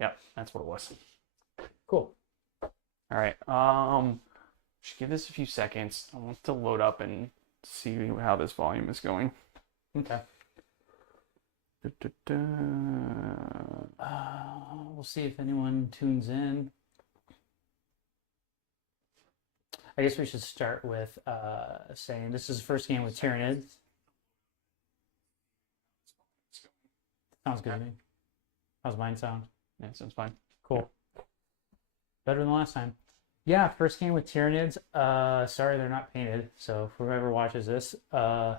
Yep, that's what it was. Cool. All right. Should give this a few seconds. I want to load up and see how this volume is going. Okay. Da, da, da. We'll see if anyone tunes in. I guess we should start with saying this is the first game with Tyranids. Sounds good to me. How's mine sound? Yeah, sounds fine. Cool. Better than last time. Yeah, first game with Tyranids. Sorry they're not painted. So whoever watches this, gray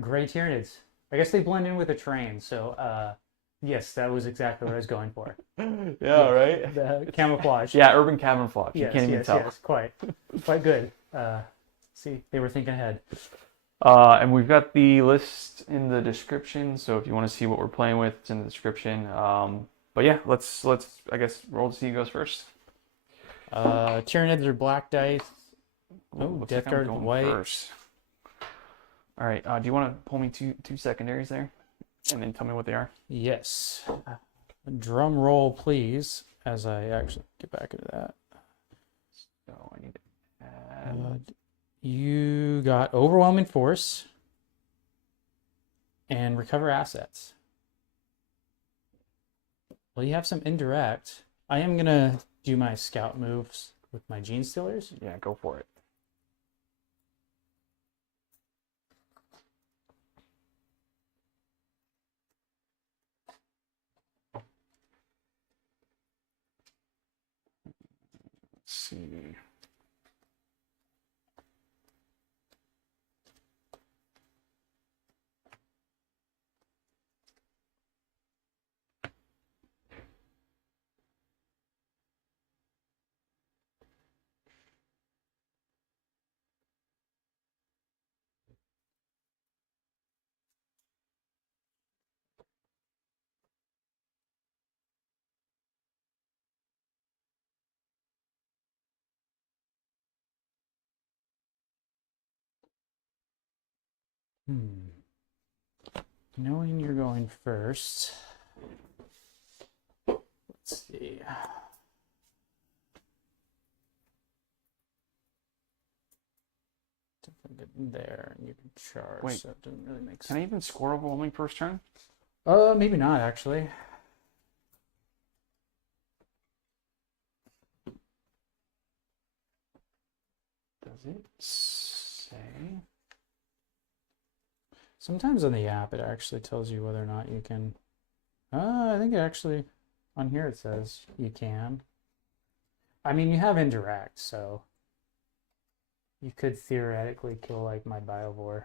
Tyranids. I guess they blend in with the terrain. So yes, that was exactly what I was going for. Yeah, right? The camouflage. Yeah, urban camouflage. Yes, you can't even tell. yes, quite good. See, they were thinking ahead. And we've got the list in the description, so if you want to see what we're playing with, it's in the description. But yeah, let's I guess roll to see who goes first. Tyranids are black dice. Oh, Looks Death like I'm Guard going white. first. All right, do you want to pull me two secondaries there, and then tell me what they are? Yes. Drum roll, please, as I actually get back into that. So I need to add. You got Overwhelming Force and Recover Assets. Well, you have some indirect. I am going to do my scout moves with my Gene Stealers. Yeah, go for it. Let's see. Knowing you're going first, let's see. Get there, and you can charge. Wait, so it doesn't really make sense. Can I even score overwhelming first turn? Maybe not actually. Does it say? Sometimes on the app it actually tells you whether or not you can. I think it actually on here it says you can. I mean, you have indirect, so you could theoretically kill like my Biovore.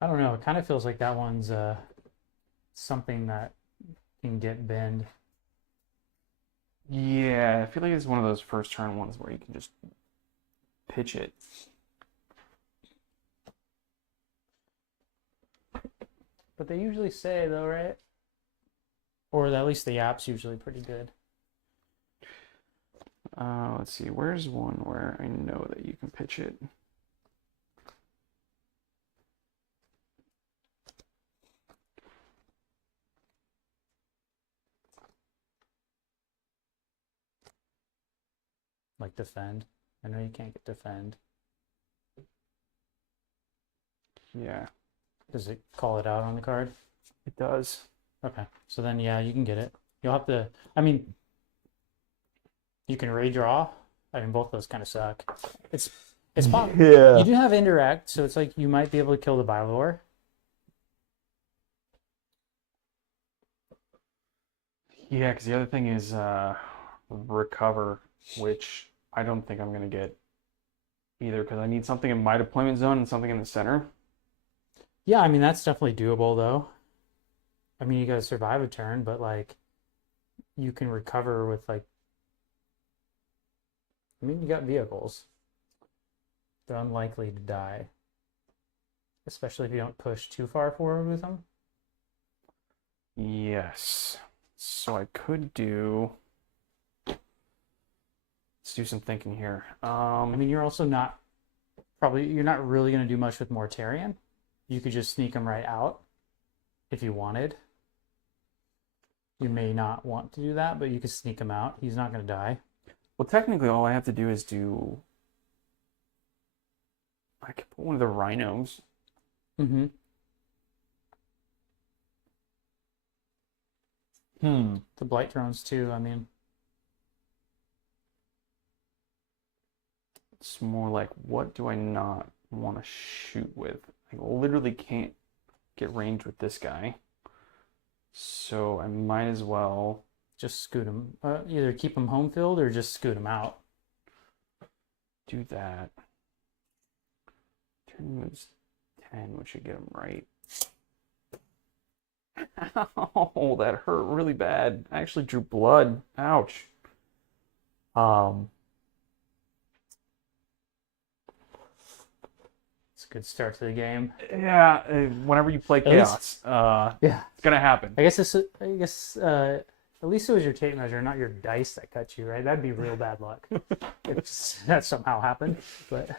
I don't know. It kind of feels like that one's something that can get bend. Yeah, I feel like it's one of those first turn ones where you can just pitch it. But they usually say though, right? Or at least the app's usually pretty good. Let's see. Where's one where I know that you can pitch it? Like defend. I know you can't get defend. Yeah, Does it call it out on the card? it does. Okay. So then yeah, you can get it. You'll have to I mean you can redraw. I mean both those kind of suck. It's possible. Yeah. You do have indirect, so it's like you might be able to kill the Biolore. Yeah, because the other thing is recover, which I don't think I'm going to get either because I need something in my deployment zone and something in the center. Yeah, I mean that's definitely doable though. I mean you gotta survive a turn, but like you can recover with like I mean you got vehicles. They're unlikely to die. Especially if you don't push too far forward with them. Yes. So I could do. Let's do some thinking here. I mean you're also not Probably you're not really going to do much with Mortarion. You could just sneak him right out if you wanted. You may not want to do that, but you could sneak him out. He's not going to die. Well, technically, all I have to do is do. I could put one of the rhinos. Mm-hmm. The Blight drones too. I mean, It's more like, what do I not want to shoot with? I literally can't get range with this guy. So I might as well just scoot him. Either keep him home field or just scoot him out. do that. Turn moves 10, which should get him right. Ow, that hurt really bad. I actually drew blood. Ouch. It's a good start to the game. Yeah, whenever you play chaos, Yeah. it's gonna happen. I guess at least it was your tape measure, not your dice that cut you, right? That'd be real bad luck if that somehow happened. But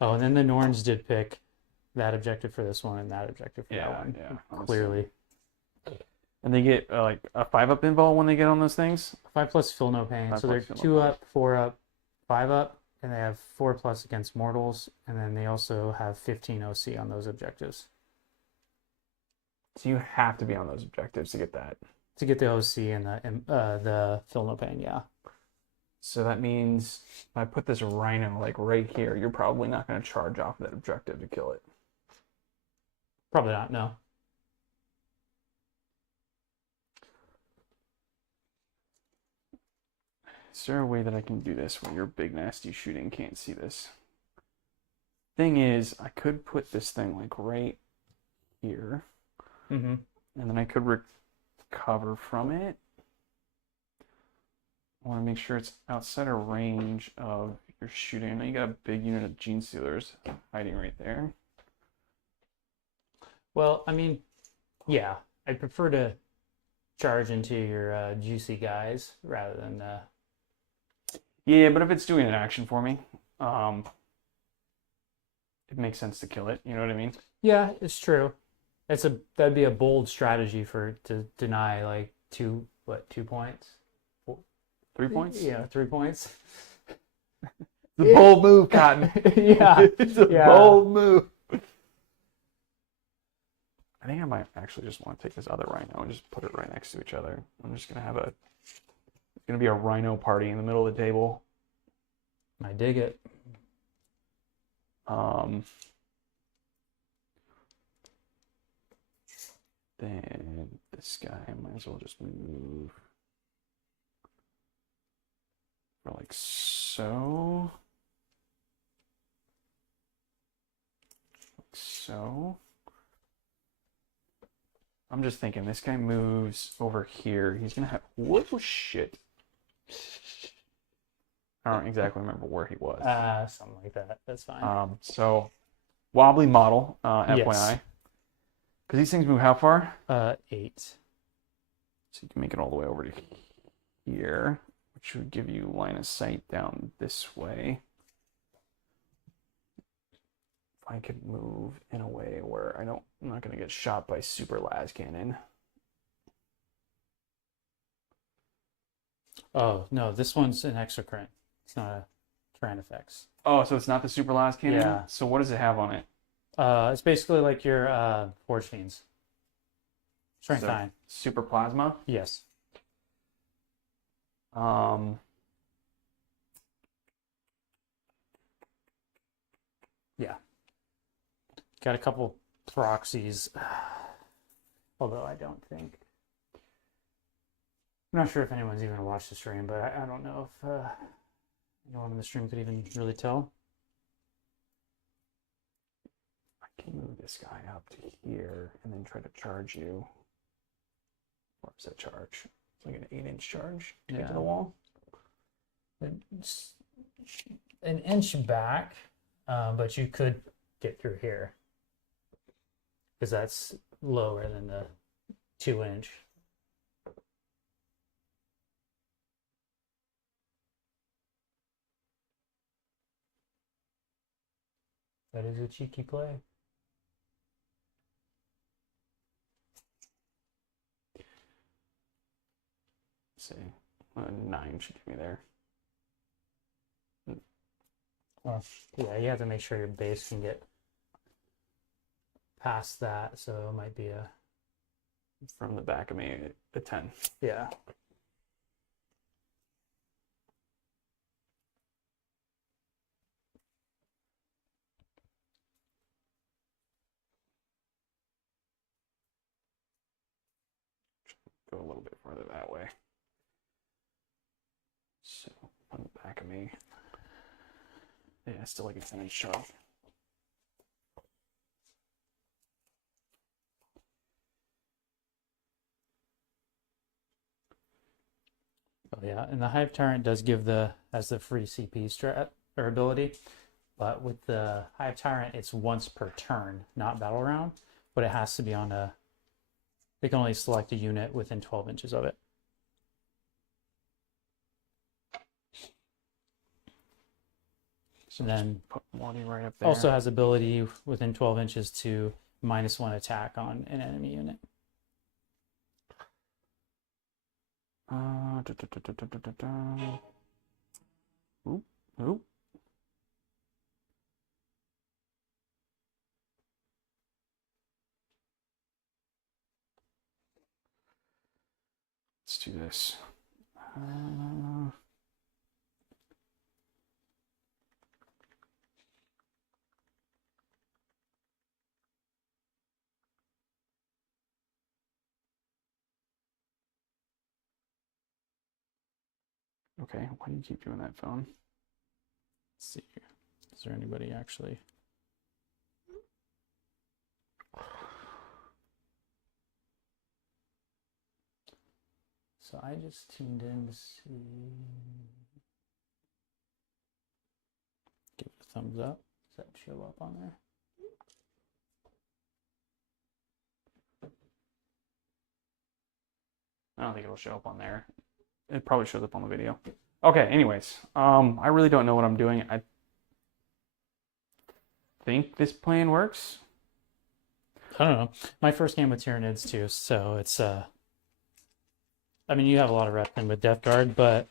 and then the Norns did pick that objective for this one and that objective for that one. Yeah, Clearly. And they get like a 5-up invul when they get on those things. 5+ feel no pain. 5+ So they're feel no 2 pain. up, 4 up, 5 up, and they have 4+ against mortals, and then they also have 15 OC on those objectives. So you have to be on those objectives to get that. To get the OC and the feel no pain, yeah. So that means if I put this rhino like right here, you're probably not going to charge off that objective to kill it. Probably not, no. Is there a way that I can do this where your big nasty shooting can't see this? Thing is, I could put this thing like right here, Mm-hmm. and then I could recover from it. I want to make sure it's outside of range of your shooting. I know you got a big unit of Gene Stealers hiding right there. Well, I mean, yeah, I'd prefer to charge into your juicy guys rather than Yeah, but if it's doing an action for me, it makes sense to kill it. You know what I mean? Yeah, it's true. That'd be a bold strategy to deny like 2 points? 3 points? Yeah, 3 points. It's a bold move, Cotton. Yeah. It's a Yeah. bold move. I think I might actually just want to take this other rhino and just put it right next to each other. I'm just gonna have it's gonna be a rhino party in the middle of the table. I dig it. Then this guy, I might as well just move for like so. Like so. I'm just thinking this guy moves over here. He's gonna have what shit. I don't exactly remember where he was. Something like that. That's fine. So wobbly model, FYI. Yes. Because these things move how far? 8. So you can make it all the way over to here, which would give you line of sight down this way. If I could move in a way where I'm not going to get shot by super las cannon. Oh, no, this one's an exocrine. It's not a Tyran effects. Oh, so it's not the super las cannon? Yeah. So what does it have on it? It's basically like your Forge Fiends. Strength So, 9. super plasma? Yes. Yeah. Got a couple proxies. Although I don't think. I'm not sure if anyone's even watched the stream, but I don't know if anyone in the stream could even really tell. I can move this guy up to here and then try to charge you. Where's that charge? It's like an 8-inch charge to get to the wall. It's an inch back, but you could get through here because that's lower than the 2-inch. That is a cheeky play. Let's see. 9 should get me there. Well, yeah, you have to make sure your base can get past that, so it might be a... From the back of me, a 10. Yeah. Go a little bit farther that way. So, on the back of me. Yeah, still like a 10-inch sharp. Oh yeah, and the Hive Tyrant does give has the free CP strat or ability, but with the Hive Tyrant, it's once per turn, not battle round, but it has to be on a... They can only select a unit within 12 inches of it. And then Put one right up there. also has ability within 12 inches to -1 attack on an enemy unit. Oop, oop. Let's do this. Okay, why do you keep doing that, phone? Let's see here. Is there anybody actually? So I just tuned in to see. Give it a thumbs up. Does that show up on there? I don't think it'll show up on there. It probably shows up on the video. Okay, anyways, I really don't know what I'm doing. I think this plan works. I don't know. My first game with Tyranids too, so it's I mean, you have a lot of rep in with Death Guard, but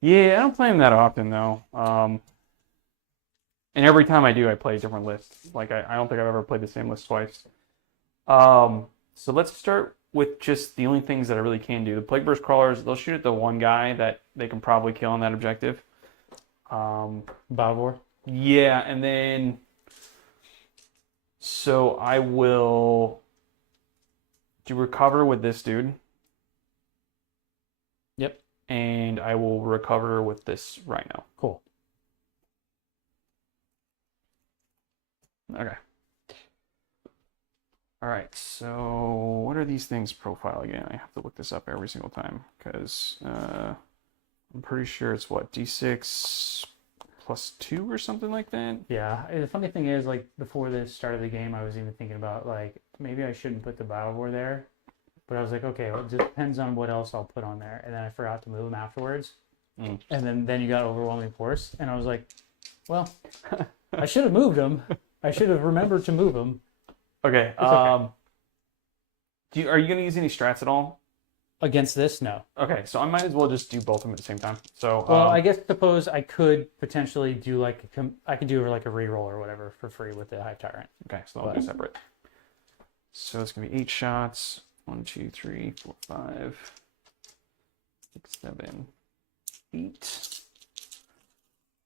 Yeah, I don't play them that often though. And every time I do, I play a different list. Like I don't think I've ever played the same list twice. So let's start with just the only things that I really can do. The Plague Burst Crawlers, they'll shoot at the one guy that they can probably kill on that objective. Bavor. Yeah, and then so I will do recover with this dude. Yep. And I will recover with this rhino. Cool. Okay. All right, so what are these things profile again? I have to look this up every single time because I'm pretty sure it's what, D6 plus 2 or something like that? Yeah. The funny thing is, like, before the start of the game, I was even thinking about, like, maybe I shouldn't put the Bavor there. But I was like, okay, well, it just depends on what else I'll put on there. And then I forgot to move them afterwards. Mm. And then you got overwhelming force. And I was like, well, I should have moved them. I should have remembered to move them. Okay. It's okay. Are you going to use any strats at all? Against this, no. Okay, so I might as well just do both of them at the same time. So Well, I guess suppose I could potentially do like I could do like a reroll or whatever for free with the Hive Tyrant. okay, so I'll do separate. So it's going to be 8 shots. 1, 2, 3, 4, 5, 6, 7, 8.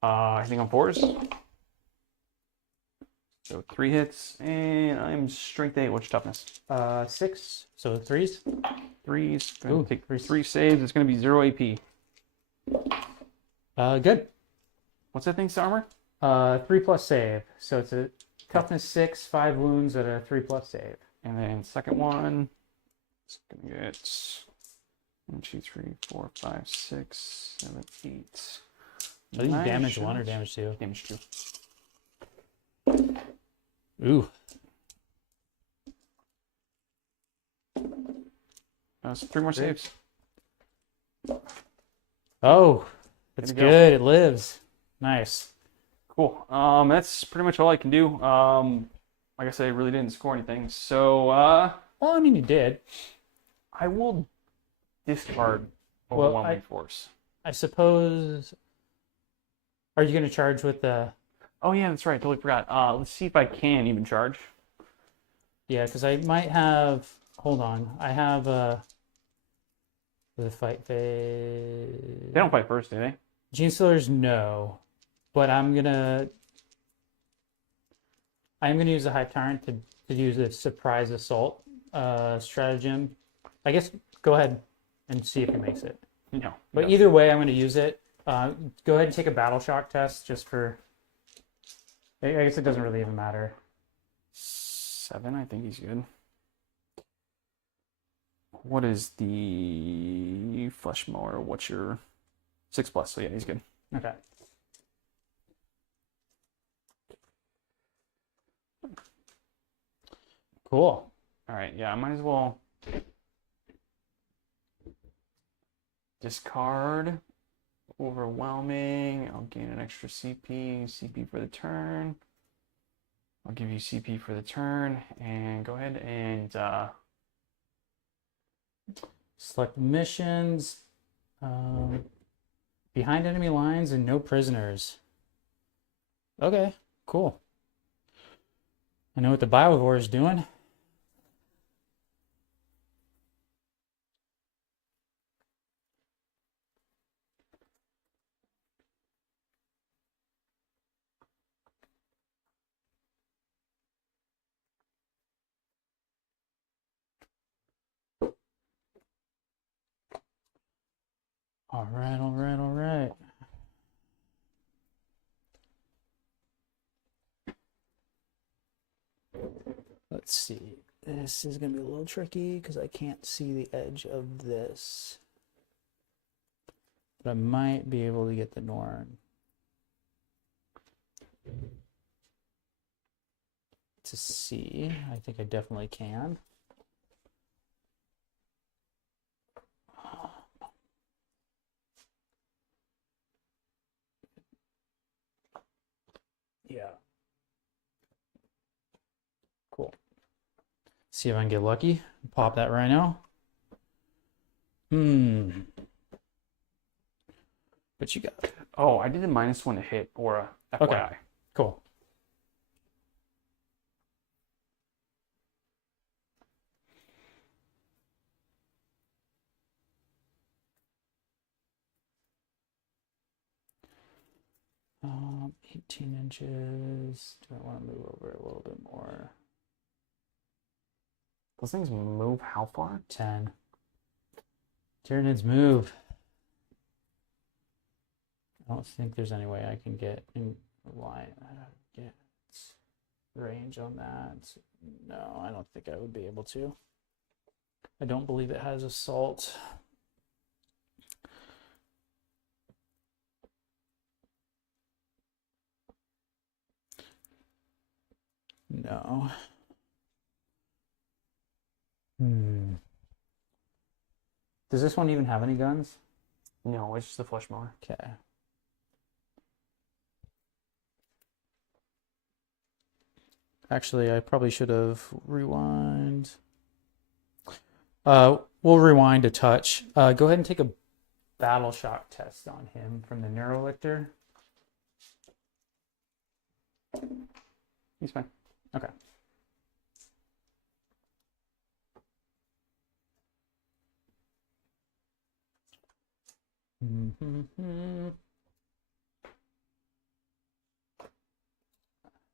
I think on 4s. So 3 hits, and I'm strength 8. What's your toughness? 6. So 3s. 3s. Going Ooh, to take 3s. 3 saves. It's going to be 0 AP. Good. What's that thing's armor? 3+ save. So it's a toughness 6, 5 wounds at a 3+ save. And then second one, it's going to get 1, 2, 3, 4, 5, 6, 7, 8. Are these 9 damage shots. 1 or damage 2? Damage 2. Ooh. So 3 more saves. Oh, that's Good to go. good. It lives. Nice. Cool. That's pretty much all I can do. Like I said, I really didn't score anything. So, Well, I mean, you did. I will discard Well, Overwhelming Force. I suppose. Are you going to charge with the? Oh yeah, that's right. Totally forgot. Let's see if I can even charge. Yeah, because I might have. Hold on. I have the fight phase. They don't fight first, do they? Gene Stealers, no. But I'm gonna use the Hive Tyrant to use a surprise assault stratagem. I guess go ahead and see if he makes it. No. But either way, I'm going to use it. Go ahead and take a battle shock test just for. I guess it doesn't really even matter. 7, I think he's good. What is the flesh mower? What's your 6+? So yeah, he's good. Okay. Cool. All right, yeah, I might as well discard Overwhelming. I'll gain an extra CP for the turn. I'll give you CP for the turn, and go ahead and Select missions. Behind enemy lines and no prisoners. Okay, cool. I know what the Biovore is doing. All right, all right, all right. Let's see. This is going to be a little tricky because I can't see the edge of this. But I might be able to get the Norn. To see. I think I definitely can. Yeah. Cool. See if I can get lucky. Pop that rhino. What you got? oh, I did a -1 to hit, or a FYI. Okay. Cool. Um, 18 inches. Do I want to move over a little bit more? Those things move how far? 10. Tyranids move. I don't think there's any way I can get in line. Get range on that. No, I don't think I would be able to. I don't believe it has assault. No. Does this one even have any guns? No, it's just a flesh mower. Okay. Actually, I probably should have rewind. We'll rewind a touch. Go ahead and take a battle shock test on him from the Neurolictor. He's fine. Okay. I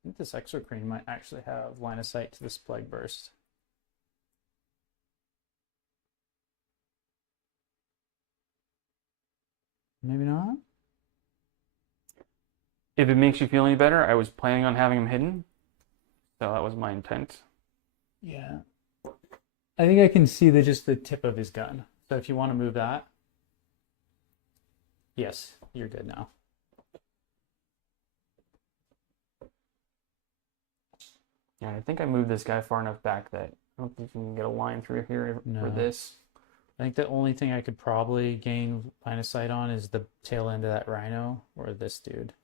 think this Exocrine might actually have line of sight to this Plague Burst. Maybe not. If it makes you feel any better, I was planning on having him hidden, so that was my intent. Yeah. I think I can see just the tip of his gun. So if you want to move that. Yes, you're good now. Yeah, I think I moved this guy far enough back that I don't think you can get a line through here for this. I think the only thing I could probably gain line of sight on is the tail end of that rhino or this dude.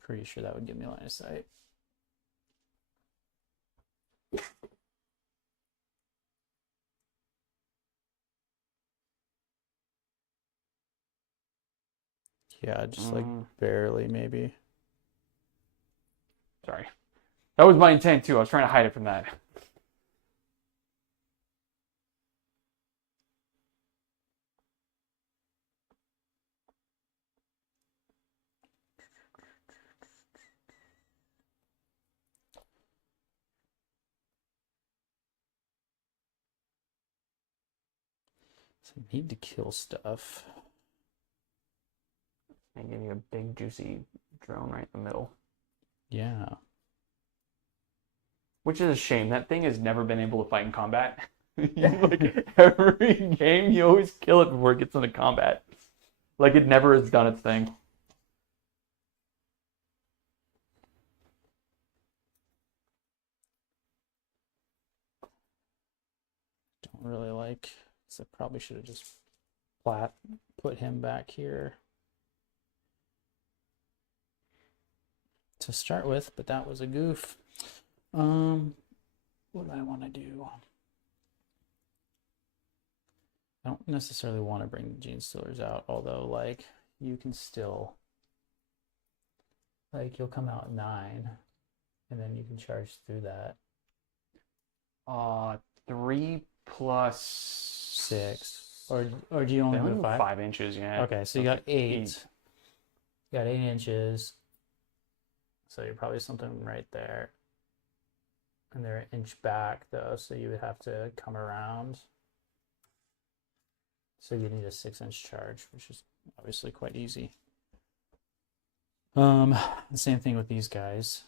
Pretty sure that would give me line of sight. Yeah, just like barely, maybe. Sorry. That was my intent too. I was trying to hide it from that. So I need to kill stuff. And give you a big juicy drone right in the middle. Yeah. Which is a shame. That thing has never been able to fight in combat. Like every game, you always kill it before it gets into combat. Like it never has done its thing. Don't really like. So I probably should have just put him back here to start with, but that was a goof. What do I want to do? I don't necessarily want to bring the gene stealers out, although like you can still, like, you'll come out 9 and then you can charge through that. 3 plus 6. Or do you only They only go go 5? 5 inches, yeah. Okay, so you got 8. You got 8 inches. So you're probably something right there. And they're an inch back though, so you would have to come around. So you need a 6-inch charge, which is obviously quite easy. The same thing with these guys.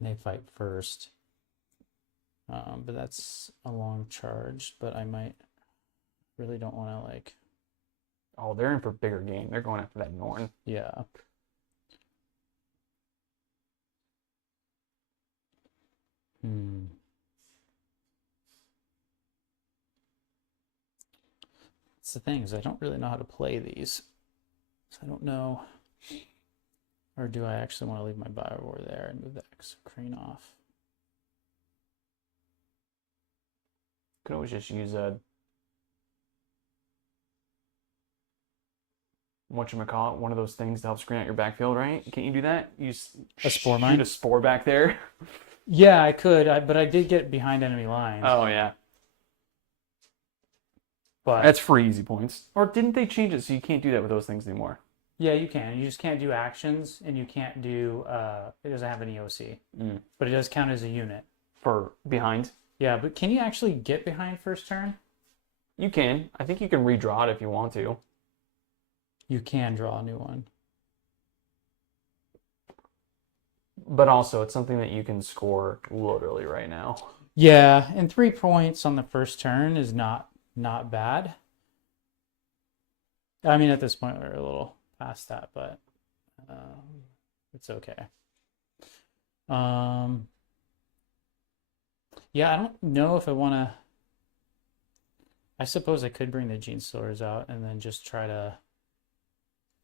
They fight first. But that's a long charge, but I might really don't want to like. Oh, they're in for bigger game. They're going after that Norn. Yeah. That's the thing, is I don't really know how to play these. So I don't know. Or do I actually want to leave my Biowar there and move the Exocrine off? Could always just use a whatchamacallit, one of those things to help screen out your backfield, right? Can't you do that? You A spore shoot mine? a spore back there. Yeah, I could, but I did get behind enemy lines. Oh yeah, But that's free easy points. Or didn't they change it so you can't do that with those things anymore? yeah, you can. You just can't do actions, and you can't do. It doesn't have an EOC, but it does count as a unit. For behind? Yeah, but can you actually get behind first turn? You can. I think you can redraw it if you want to. You can draw a new one. But also, it's something that you can score literally right now. Yeah, and 3 points on the first turn is not bad. I mean, at this point, we're a little past that, but it's okay. Yeah, I don't know if I want to. I suppose I could bring the gene stealers out and then just try to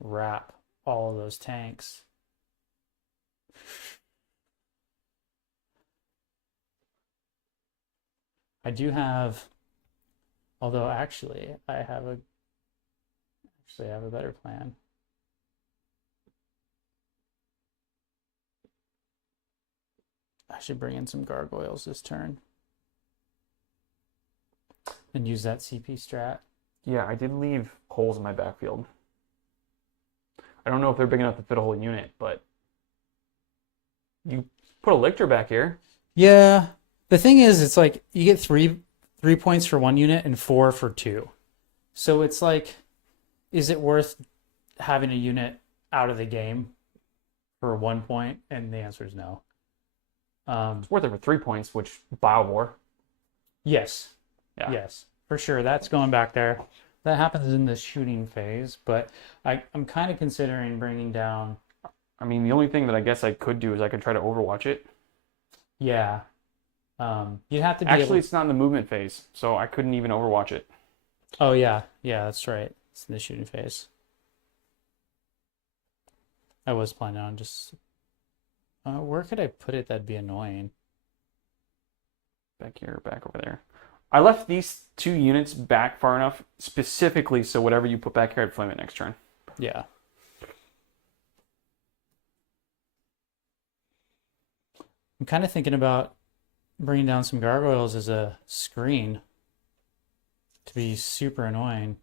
wrap all of those tanks. I do have, although actually I have a better plan. I should bring in some gargoyles this turn and use that CP strat. Yeah, I did leave holes in my backfield. I don't know if they're big enough to fit a whole unit, but you put a lictor back here. Yeah. The thing is, it's like you get 3 points for 1 unit and 4 for 2. So it's like, is it worth having a unit out of the game for 1 point? And the answer is no. It's worth it for 3 points, which Biowar. Yes. Yeah. Yes, for sure. That's going back there. That happens in the shooting phase, but I'm kind of considering bringing down. I mean, the only thing that I guess I could do is I could try to overwatch it. Yeah. You'd have to be Actually, it's not in the movement phase, so I couldn't even overwatch it. Oh, yeah. Yeah, that's right. It's in the shooting phase. I was planning on just. Where could I put it that'd be annoying? Back here, back over there. I left these 2 units back far enough specifically so whatever you put back here, I'd flame it next turn. Yeah. I'm kind of thinking about bringing down some gargoyles as a screen to be super annoying.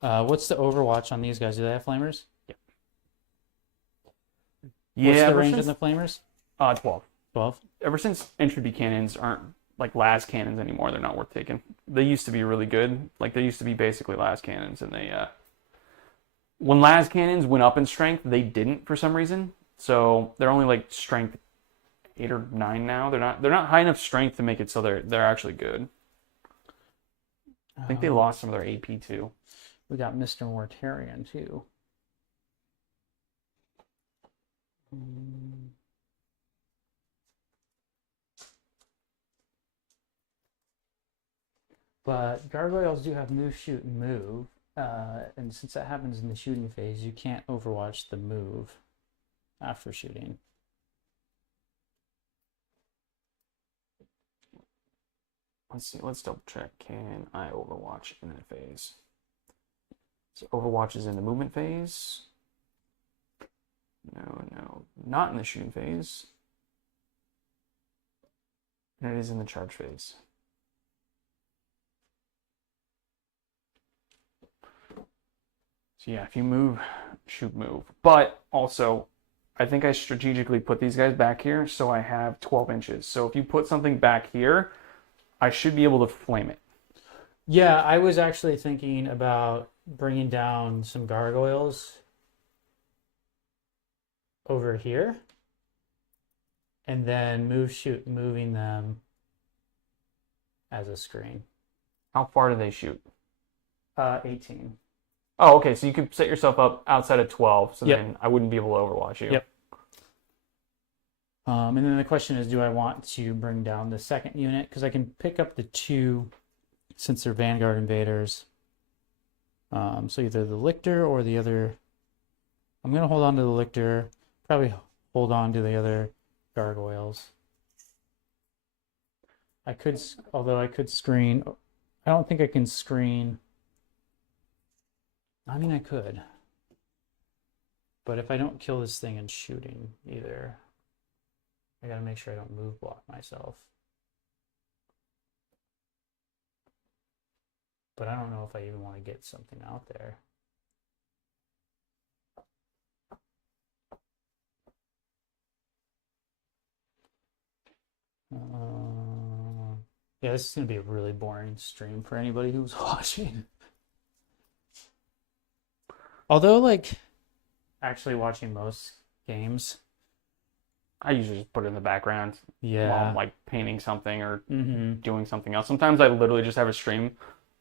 What's the overwatch on these guys? Do they have flamers? Yeah. What's the range on the flamers? 12. 12? Ever since entropy cannons aren't like las cannons anymore, they're not worth taking. They used to be really good. Like they used to be basically las cannons, and they when las cannons went up in strength, they didn't for some reason. So they're only like strength 8 or 9 now. They're not high enough strength to make it so they're actually good. I think they lost some of their AP too. We got Mr. Mortarian too. But gargoyles do have move, shoot, and move. And since that happens in the shooting phase, you can't overwatch the move after shooting. Let's see. Let's double check. Can I overwatch in that phase? So overwatch is in the movement phase. No, not in the shooting phase. And it is in the charge phase. So yeah, if you move, shoot, move. But also, I think I strategically put these guys back here so I have 12 inches. So if you put something back here, I should be able to flame it. Yeah, I was actually thinking about bringing down some gargoyles over here and then move, shoot, moving them as a screen. How far do they shoot? 18. Oh, okay. So you could set yourself up outside of 12, so Yep. then I wouldn't be able to overwatch you. Yep. And then the question is, do I want to bring down the second unit? Because I can pick up the 2 since they're Vanguard invaders. So either the Lictor or the other. I'm going to hold on to the Lictor. Probably hold on to the other gargoyles. I could, although I could screen. I don't think I can screen. I mean, I could. But if I don't kill this thing in shooting either, I gotta make sure I don't move block myself. But I don't know if I even want to get something out there. Yeah, this is gonna be a really boring stream for anybody who's watching. Although, like, actually watching most games, I usually just put it in the background while yeah, I'm like painting something or mm-hmm. doing something else. Sometimes I literally just have a stream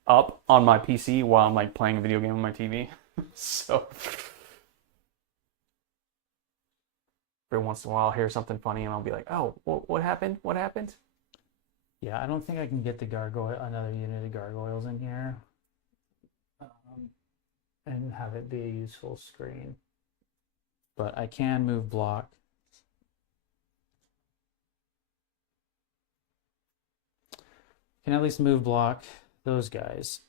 up on my PC while I'm like playing a video game on my TV. So every once in a while I'll hear something funny and I'll be like, oh, what happened? What happened? Yeah, I don't think I can get the another unit of gargoyles in here, and have it be a useful screen. But I can move block. Can at least move block those guys.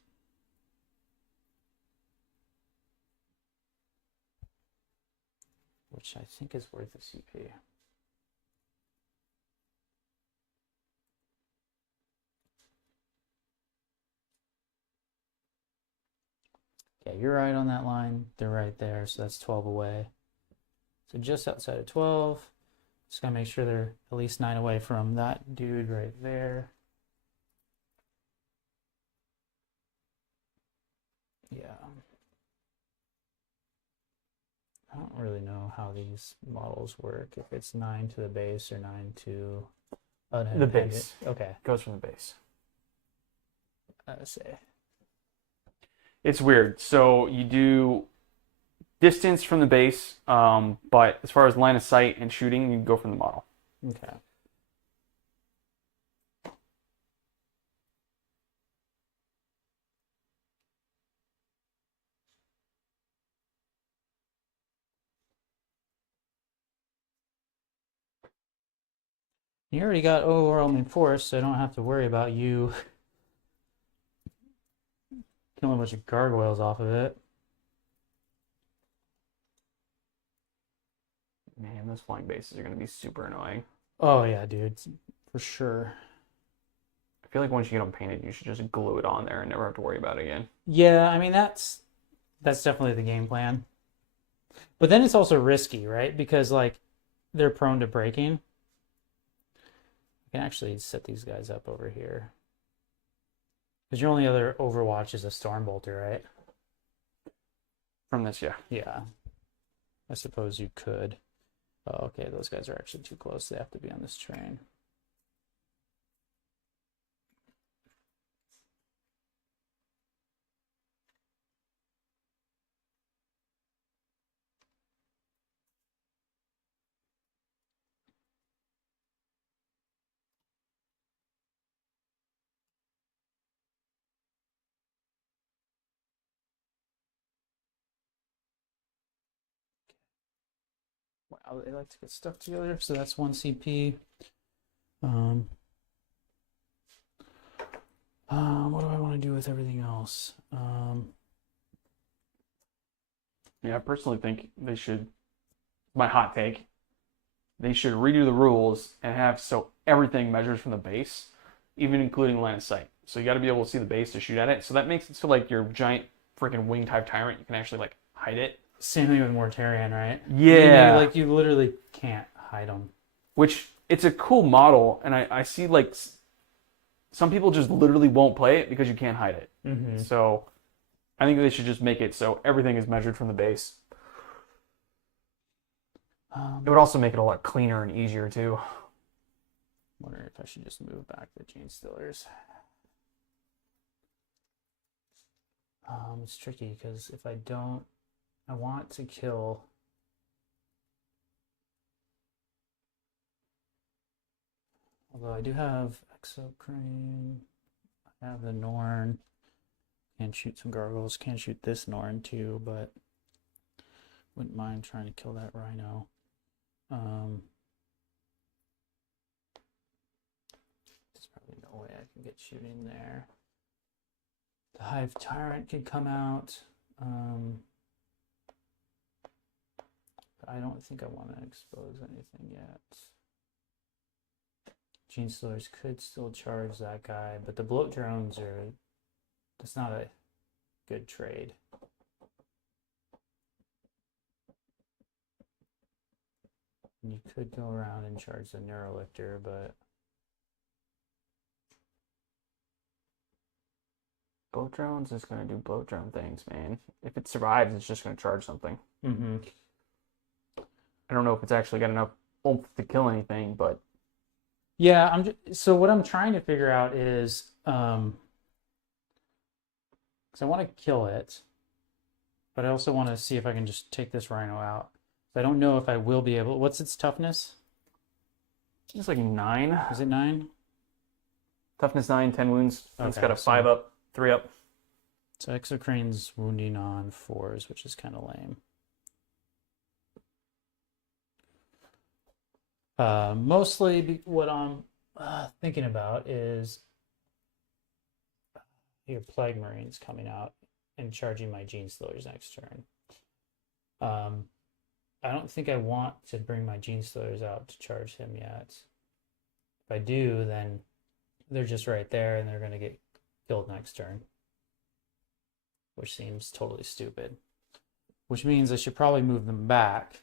Which I think is worth a CP. Yeah, you're right on that line. They're right there, so that's 12 away. So just outside of 12. Just gotta make sure they're at least 9 away from that dude right there. Yeah. I don't really know how these models work. If it's 9 to the base or 9 to The base. Okay. Goes from the base. Let's see. It's weird. So you do distance from the base, but as far as line of sight and shooting, you go from the model. Okay. You already got overwhelming force, so I don't have to worry about you killing a bunch of gargoyles off of it. Man, those flying bases are going to be super annoying. Oh yeah, dude, for sure. I feel like once you get them painted, you should just glue it on there and never have to worry about it again. Yeah, I mean that's definitely the game plan. But then it's also risky, right? Because like they're prone to breaking. I can actually set these guys up over here. Because your only other Overwatch is a Stormbolter, right? From this, yeah. Yeah. I suppose you could. Oh, okay, those guys are actually too close. They have to be on this train. Wow, they like to get stuck together. So that's 1 CP. Um, what do I want to do with everything else? Yeah, I personally think they should, my hot take, they should redo the rules and have so everything measures from the base, even including line of sight. So you got to be able to see the base to shoot at it. So that makes it so like your giant freaking wing type tyrant, you can actually like hide it. Same thing with Mortarion, right? Yeah. Like you literally can't hide them. Which it's a cool model, and I see like some people just literally won't play it because you can't hide it. Mm-hmm. So I think they should just make it so everything is measured from the base. It would also make it a lot cleaner and easier too. Wondering if I should just move back the Gene Stillers. It's tricky because if I don't, I want to kill. Although I do have Exocrane, I have the Norn. Can shoot some gargoyles. Can shoot this Norn too, but wouldn't mind trying to kill that Rhino. There's probably no way I can get shooting there. The Hive Tyrant could come out. But I don't think I want to expose anything yet. Gene Stealers could still charge that guy, but the bloat drones are, that's not a good trade. You could go around and charge the Neurolictor, but Bloat drones is going to do bloat drone things, man. If it survives, it's just going to charge something. mm-hmm. I don't know if it's actually got enough oomph to kill anything, but Yeah, so what I'm trying to figure out is, because I want to kill it, but I also want to see if I can just take this Rhino out. So I don't know if I will be able. What's its toughness? it's like 9. Is it 9? Toughness 9, 10 wounds. And it's Okay, got a so- 5 up, 3 up. So Exocrane's wounding on 4s, which is kind of lame. Mostly what I'm thinking about is your Plague Marines coming out and charging my Gene Stealers next turn. I don't think I want to bring my Gene Stealers out to charge him yet. If I do, then they're just right there and they're going to get killed next turn, which seems totally stupid. Which means I should probably move them back.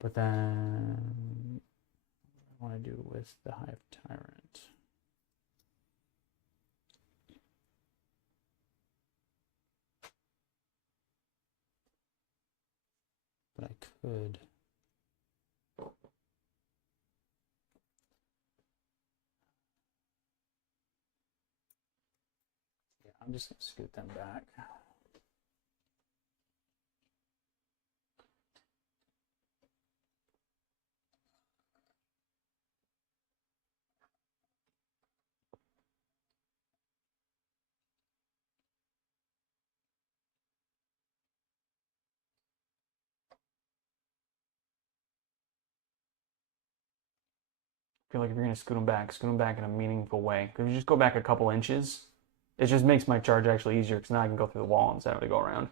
But then, what do I want to do with the Hive Tyrant? But I could. Yeah, I'm just going to scoot them back. feel like if you're going to scoot them back in a meaningful way. Because if you just go back a couple inches, it just makes my charge actually easier because now I can go through the wall instead of to go around.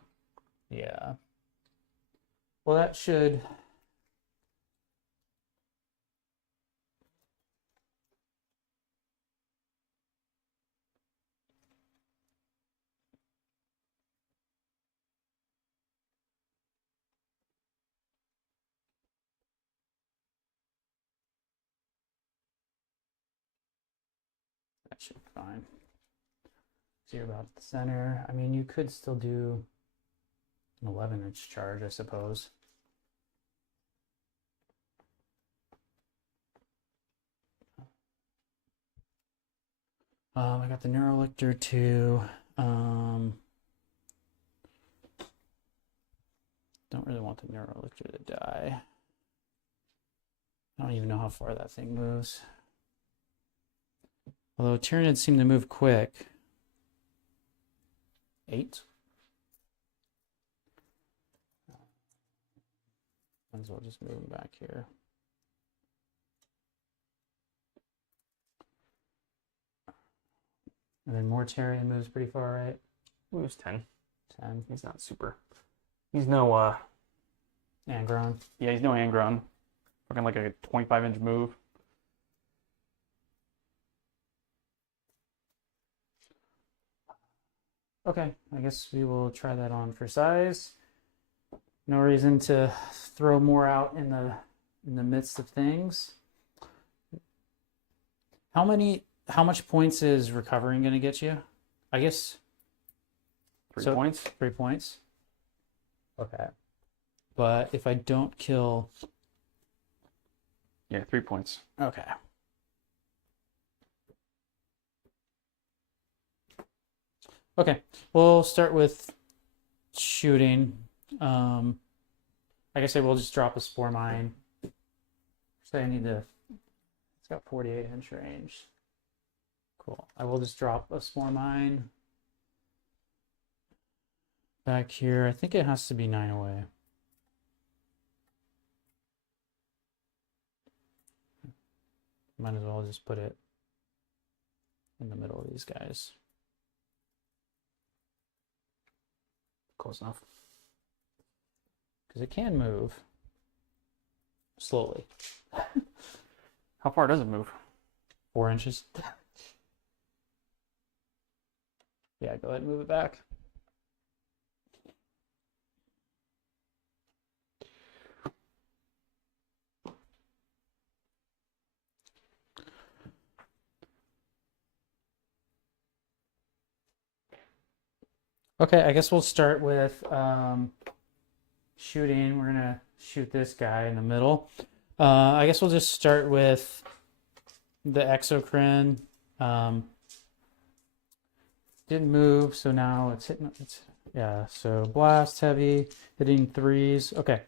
Yeah. Well, that should... That should be fine. So you're about the center. I mean, you could still do an 11-inch charge, I suppose. I got the Neurolictor too. Don't really want the Neurolictor to die. I don't even know how far that thing moves. Although Tyranids seem to move quick. 8. Might as well just move them back here. And then Mortarian moves pretty far, right? Moves 10. 10. He's not super. He's no, Angron. yeah, he's no Angron. Fucking like a 25-inch move. Okay, I guess we will try that on for size. No reason to throw more out in the midst of things. How much points is recovering going to get you? I guess 3 points. 3 points. Okay. But if I don't kill... Yeah, 3 points. Okay. Okay, we'll start with shooting. Like I said, we'll just drop a spore mine. Say I need to... It's got 48-inch range. Cool. I will just drop a spore mine back here. I think it has to be 9 away. Might as well just put it in the middle of these guys. Close enough. Because it can move slowly. How far does it move? 4 inches. Yeah, go ahead and move it back. Okay, I guess we'll start with shooting. We're gonna shoot this guy in the middle. I guess we'll just start with the exocrine. Didn't move, so now it's hitting. Yeah. So blast heavy, hitting 3s. Okay.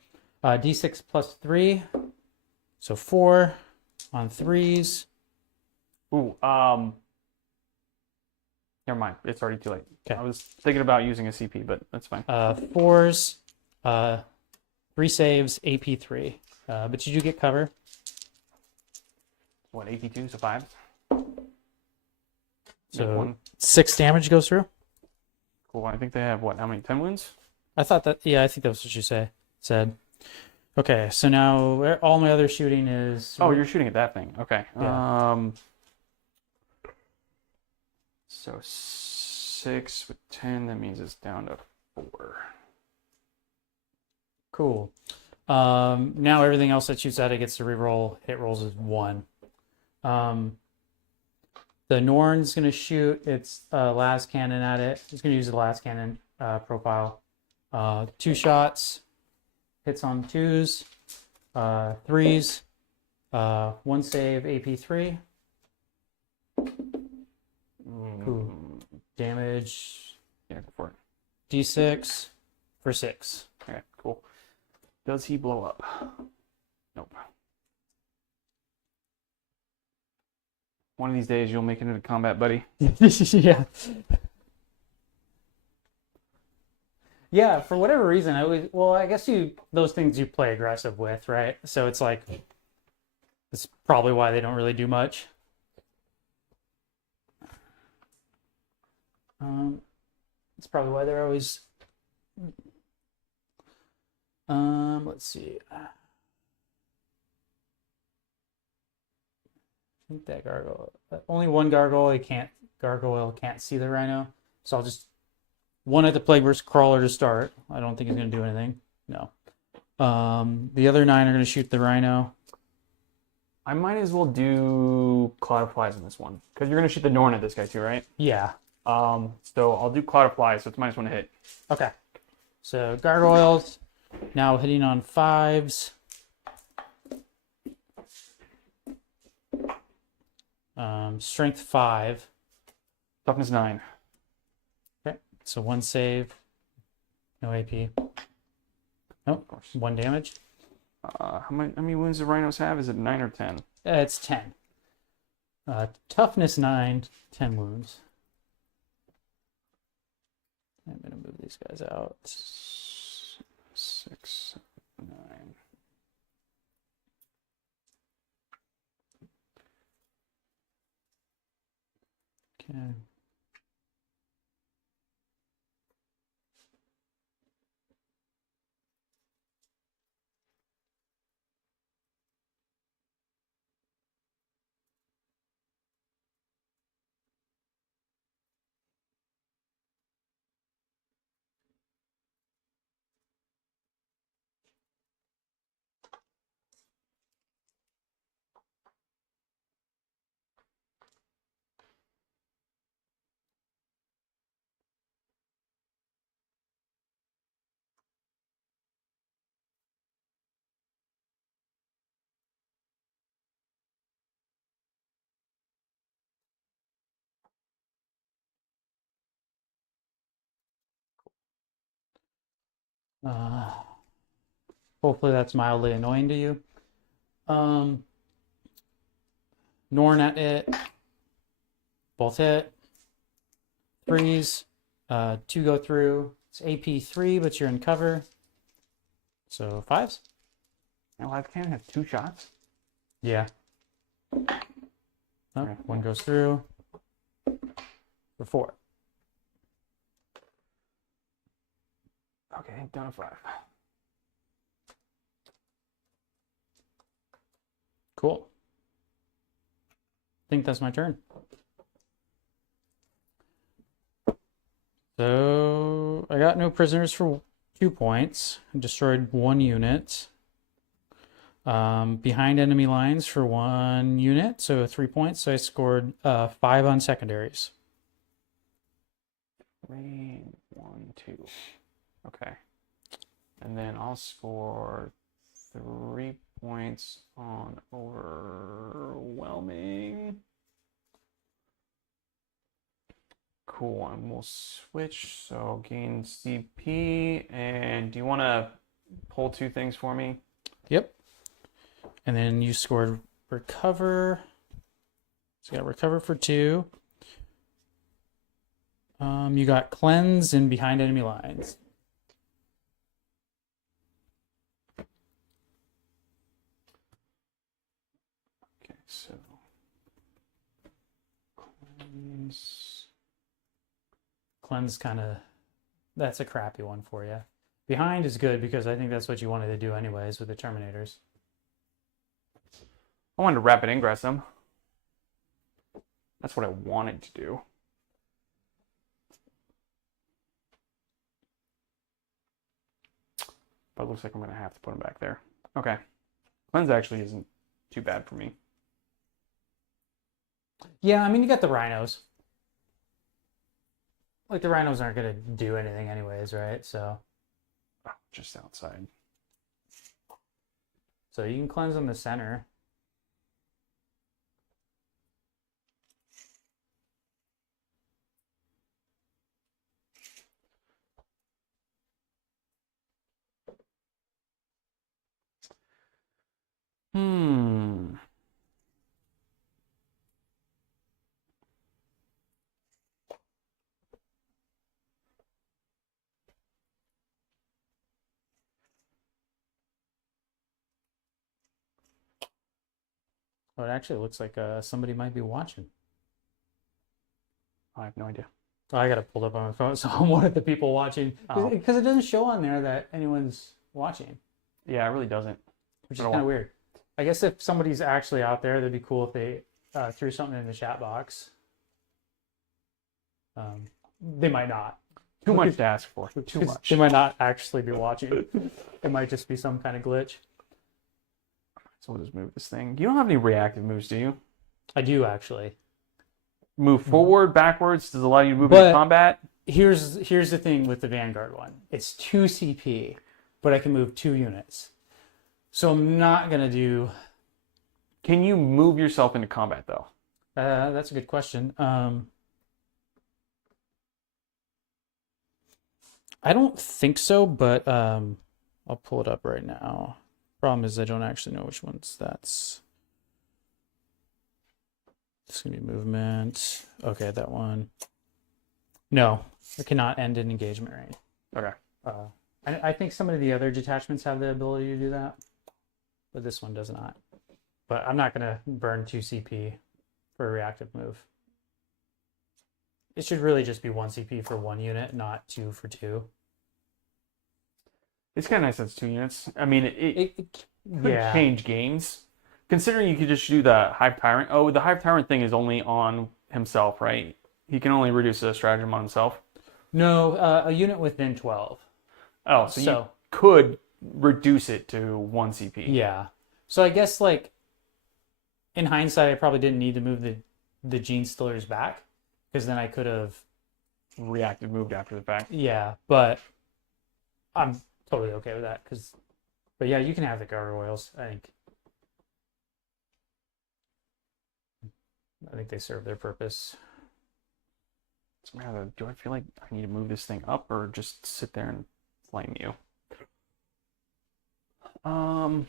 D6 plus 3, so 4 on 3s. Ooh, never mind. It's already too late. Okay. I was thinking about using a CP, but that's fine. 4s, 3 saves, AP 3. But you do get cover. What, 82, so 5? So 6 damage goes through. Cool. I think they have, what, how many? 10 wounds? I thought that, yeah, I think that's what you said. Okay, so now all my other shooting is... Oh, you're shooting at that thing. Okay. Yeah. So 6 with 10, that means it's down to 4. Cool. Now everything else that shoots at it gets to reroll. Hit rolls is 1. The Norn's going to shoot its las cannon at it. It's going to use the las cannon profile. 2 shots. Hits on 2s. 3s. 1 save, AP 3. Ooh. Damage. Yeah, go for it. D6 for 6. Okay, cool. Does he blow up? Nope. One of these days you'll make it into combat, buddy. Yeah. Yeah, for whatever reason, I guess those things you play aggressive with, right? So it's like That's probably why they don't really do much. That's probably why they're always. Let's see. I think that gargoyle. Only one gargoyle can't see the rhino. So I'll just one at the Plague Burst Crawler to start. I don't think he's going to do anything. No. The other 9 are going to shoot the rhino. I might as well do Cloud of Flies in this one because you're going to shoot the Norn at this guy too, right? Yeah. So I'll do Cloud of Flies, so it's -1 to hit. Okay. So gargoyles now hitting on 5s. Strength 5. Toughness 9. Okay. So 1 save. No AP. Nope. 1 damage. How many wounds do rhinos have? Is it 9 or 10? It's 10. Toughness 9, 10 wounds. I'm going to move these guys out. 6, 9. Okay. Hopefully that's mildly annoying to you. Norn at it. Both hit. 3s. 2 go through. It's AP 3, but you're in cover. So 5s? Now live cannon has 2 shots? Yeah. Oh, 1 goes through. For 4. Okay, down to 5. Cool. I think that's my turn. So I got no prisoners for 2 points. I destroyed 1 unit. Behind enemy lines for 1 unit, so 3 points. So I scored 5 on secondaries. 3, 1, 2. Okay. And then I'll score 3 points on overwhelming. Cool. And we'll switch. So gain CP. And do you want to pull 2 things for me? Yep. And then you scored recover. So you got recover for 2. You got cleanse and behind enemy lines. Okay, so cleanse. Cleanse kind of, that's a crappy one for you. Behind is good because I think that's what you wanted to do anyways with the Terminators. I wanted to rapid ingress them. That's what I wanted to do. But it looks like I'm going to have to put them back there. Okay. Cleanse actually isn't too bad for me. Yeah, I mean, you got the rhinos. Like, the rhinos aren't going to do anything anyways, right? So Just outside. So you can cleanse on the center. Hmm. Oh, it actually looks like somebody might be watching. I have no idea. Oh, I got it pulled up on my phone, so I'm one of the people watching. Oh. Because it doesn't show on there that anyone's watching, Yeah, it really doesn't. which is kind of weird. I guess if somebody's actually out there, that'd be cool if they threw something in the chat box. They might not. Too much to ask for. Too much. They might not actually be watching. It might just be some kind of glitch. So we'll just move this thing. You don't have any reactive moves, do you? I do actually. Move forward, backwards. Does it allow you to move in combat? Here's the thing with the Vanguard one. It's 2 CP, but I can move 2 units. So I'm not gonna do. Can you move yourself into combat though? That's a good question. I don't think so, but I'll pull it up right now. Problem is I don't actually know which ones that's. It's gonna be movement. Okay, that one. No, I cannot end an engagement range. Okay. I think some of the other detachments have the ability to do that, but this one does not. But I'm not gonna burn 2 CP for a reactive move. It should really just be 1 CP for 1 unit, not 2 for 2. It's kind of nice that it's 2 units. I mean, it could yeah. change games. Considering you could just do the Hive Tyrant. Oh, the Hive Tyrant thing is only on himself, right? He can only reduce a stratagem on himself. No, a unit within 12. Oh, so you could reduce it to 1 CP. Yeah. So I guess, like, in hindsight, I probably didn't need to move the Gene Stillers back, because then I could have reactive moved after the fact. Yeah, but I'm totally okay with that. But yeah, you can have the gargoyles. I think they serve their purpose. Do I feel like I need to move this thing up or just sit there and flame you? Well,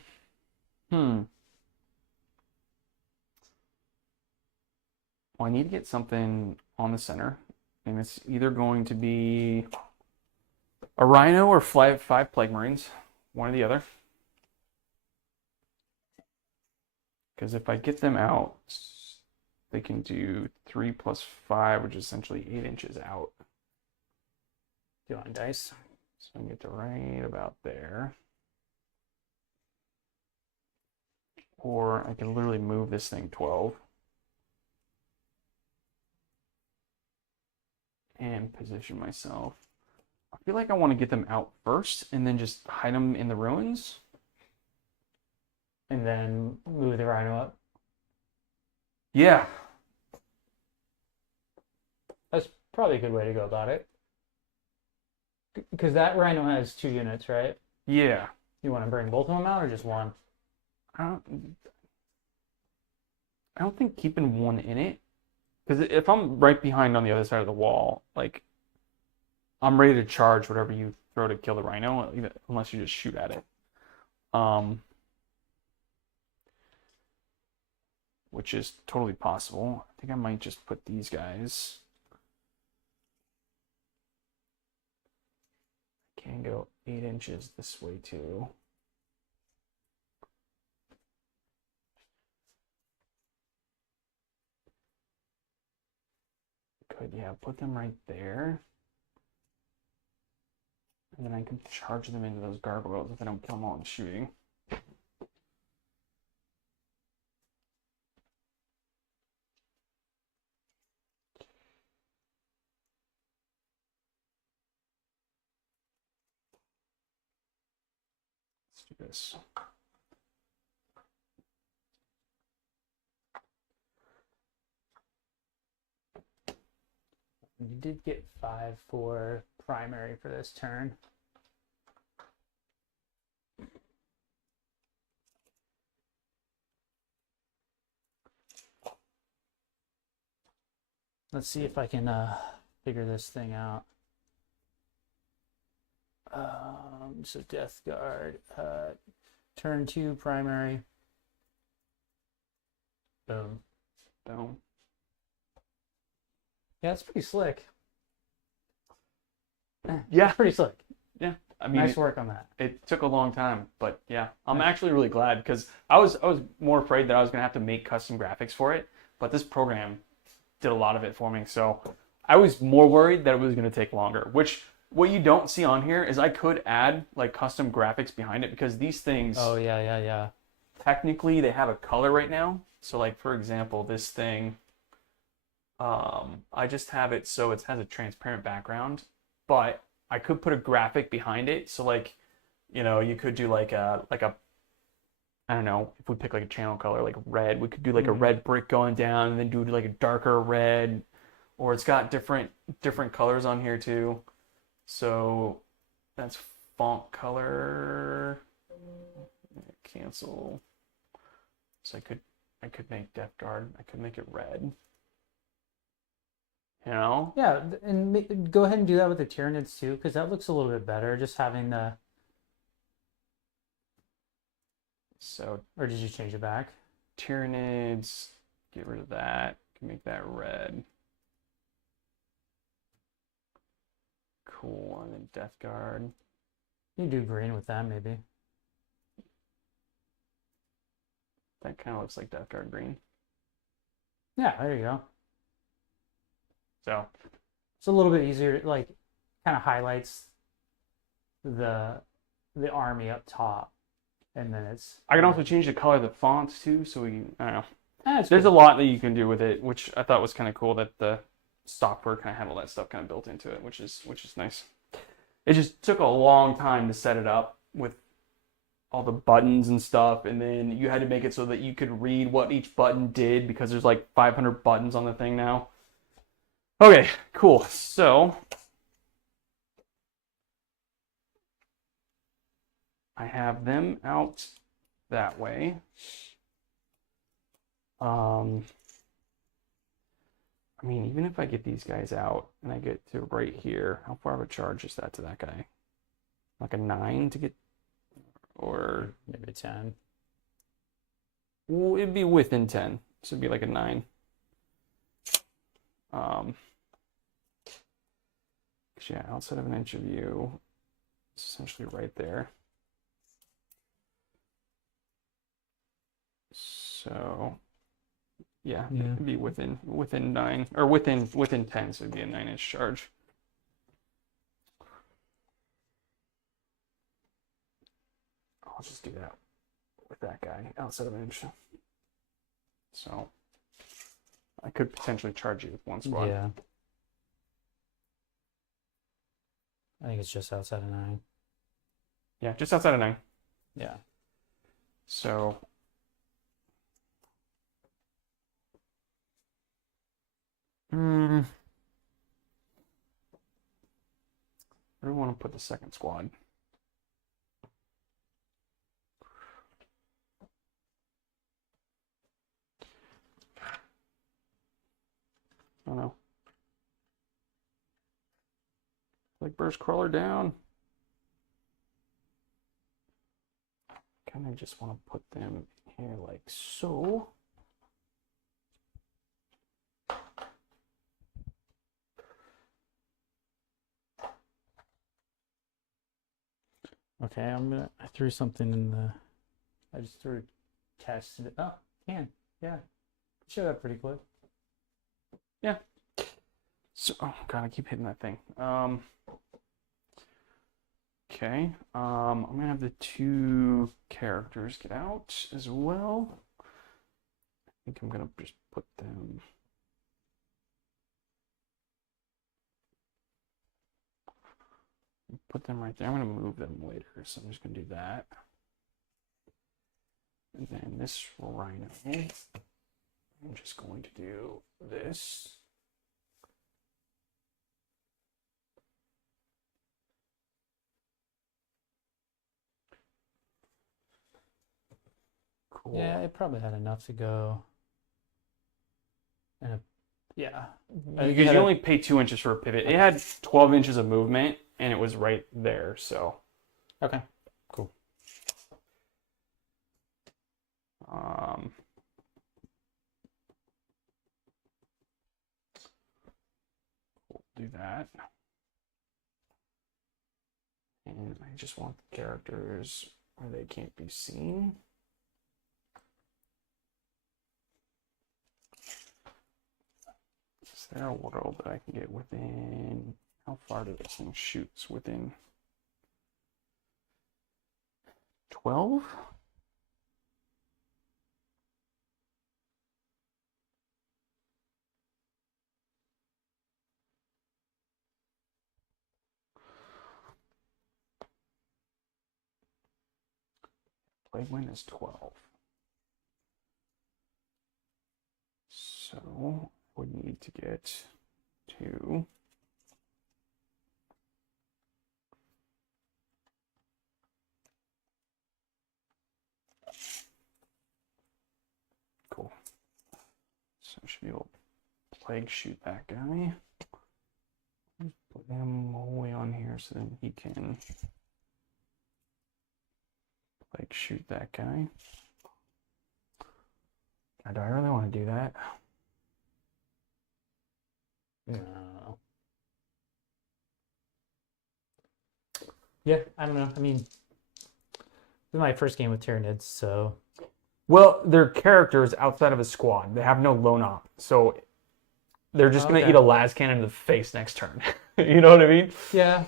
I need to get something on the center, and it's either going to be a Rhino or 5 Plague Marines, one or the other. Because if I get them out, they can do 3 plus 5, which is essentially 8 inches out. Do you want dice? So I can get to right about there. Or I can literally move this thing 12. And position myself. I feel like I want to get them out first and then just hide them in the ruins. And then move the Rhino up. Yeah. That's probably a good way to go about it. Because that Rhino has 2 units, right? Yeah. You want to bring both of them out or just one? I don't think keeping one in it. Because if I'm right behind on the other side of the wall, like, I'm ready to charge whatever you throw to kill the Rhino, unless you just shoot at it. Which is totally possible. I think I might just put these guys. I can go 8 inches this way too. Could, yeah, put them right there. And then I can charge them into those gargoyles if I don't kill them all in shooting. Let's do this. You did get 5 for primary for this turn. Let's see if I can figure this thing out. So Death Guard, turn 2 primary. Boom. Boom. Yeah, it's pretty slick. Yeah. It's pretty slick. Yeah. I mean, Nice work on that. it took a long time, but yeah, I'm actually really glad because I was more afraid that I was gonna have to make custom graphics for it, but this program did a lot of it for me. So I was more worried that it was gonna take longer. Which what you don't see on here is I could add like custom graphics behind it because these things Oh yeah. technically they have a color right now. So like for example, this thing, I just have it so it has a transparent background, but I could put a graphic behind it. So like, you could do like a I don't know, if we pick like a channel color like red, we could do like a red brick going down and then do like a darker red, or it's got different colors on here too. So that's font color. Cancel. So I could make Death Guard. I could make it red. Yeah, and go ahead and do that with the Tyranids too, because that looks a little bit better. Just having the. So Or did you change it back? Tyranids, get rid of that. Can make that red. Cool. And then Death Guard. You can do green with that maybe. That kind of looks like Death Guard green. Yeah, there you go. So It's a little bit easier, like kind of highlights the army up top, and then it's. I can also change the color of the fonts too. So I don't know. There's There's a lot that you can do with it, which I thought was kind of cool that the software kind of had all that stuff kind of built into it, which is nice. It just took a long time to set it up with all the buttons and stuff, and then you had to make it so that you could read what each button did because there's like 500 buttons on the thing now. Okay, cool. So I have them out that way. I mean, even if I get these guys out and I get to right here, how far of a charge is that to that guy? Like a 9 to get, or maybe 10. well, it'd be within 10. So it'd be like a 9. Yeah, outside of an inch of you, it's essentially right there. So yeah, it'd be within 9 or within 10, so it'd be a 9-inch charge. I'll just do that with that guy outside of an inch. So I could potentially charge you with one squad. Yeah. I think it's just outside of 9. Yeah, just outside of 9. Yeah. So where do we want to put the second squad? I don't know. Like burst crawler down. Kind of just want to put them here like so. Okay, I threw something in the. I just threw text in it. Oh, can. Yeah. Show that pretty quick. Yeah. So, oh god, I keep hitting that thing. Okay. I'm gonna have the 2 characters get out as well. I think I'm gonna just put them. Put them right there. I'm gonna move them later, so I'm just gonna do that. And then this rhino, I'm just going to do this. Cool. Yeah, it probably had enough to go. And yeah. Because you only pay 2 inches for a pivot. It had 12 inches of movement, and it was right there, so. Okay, cool. We'll do that. And I I just want the characters where they can't be seen. Is there a world that I can get within? How far do this thing shoot? It's within 12? Plague Wind is 12. So we need to get to cool. So I should be able to plague shoot that guy. Put him all the way on here so then he can plague shoot that guy. Now, do I really want to do that? No. Yeah, I don't know. I mean, this is my first game with Tyranids, so. Well, they're characters outside of a squad. They have no lone op, so they're just gonna Okay. eat a las cannon in the face next turn. You know what I mean? Yeah.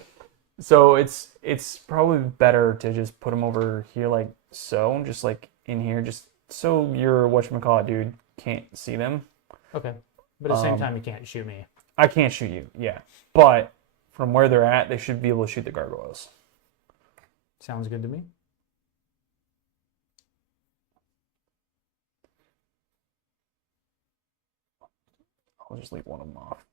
So it's probably better to just put them over here like so, just like in here, just so your whatchamacallit dude can't see them. Okay. But at the same time, you can't shoot me. I can't shoot you, yeah. But from where they're at, they should be able to shoot the gargoyles. Sounds good to me. I'll just leave one of them off.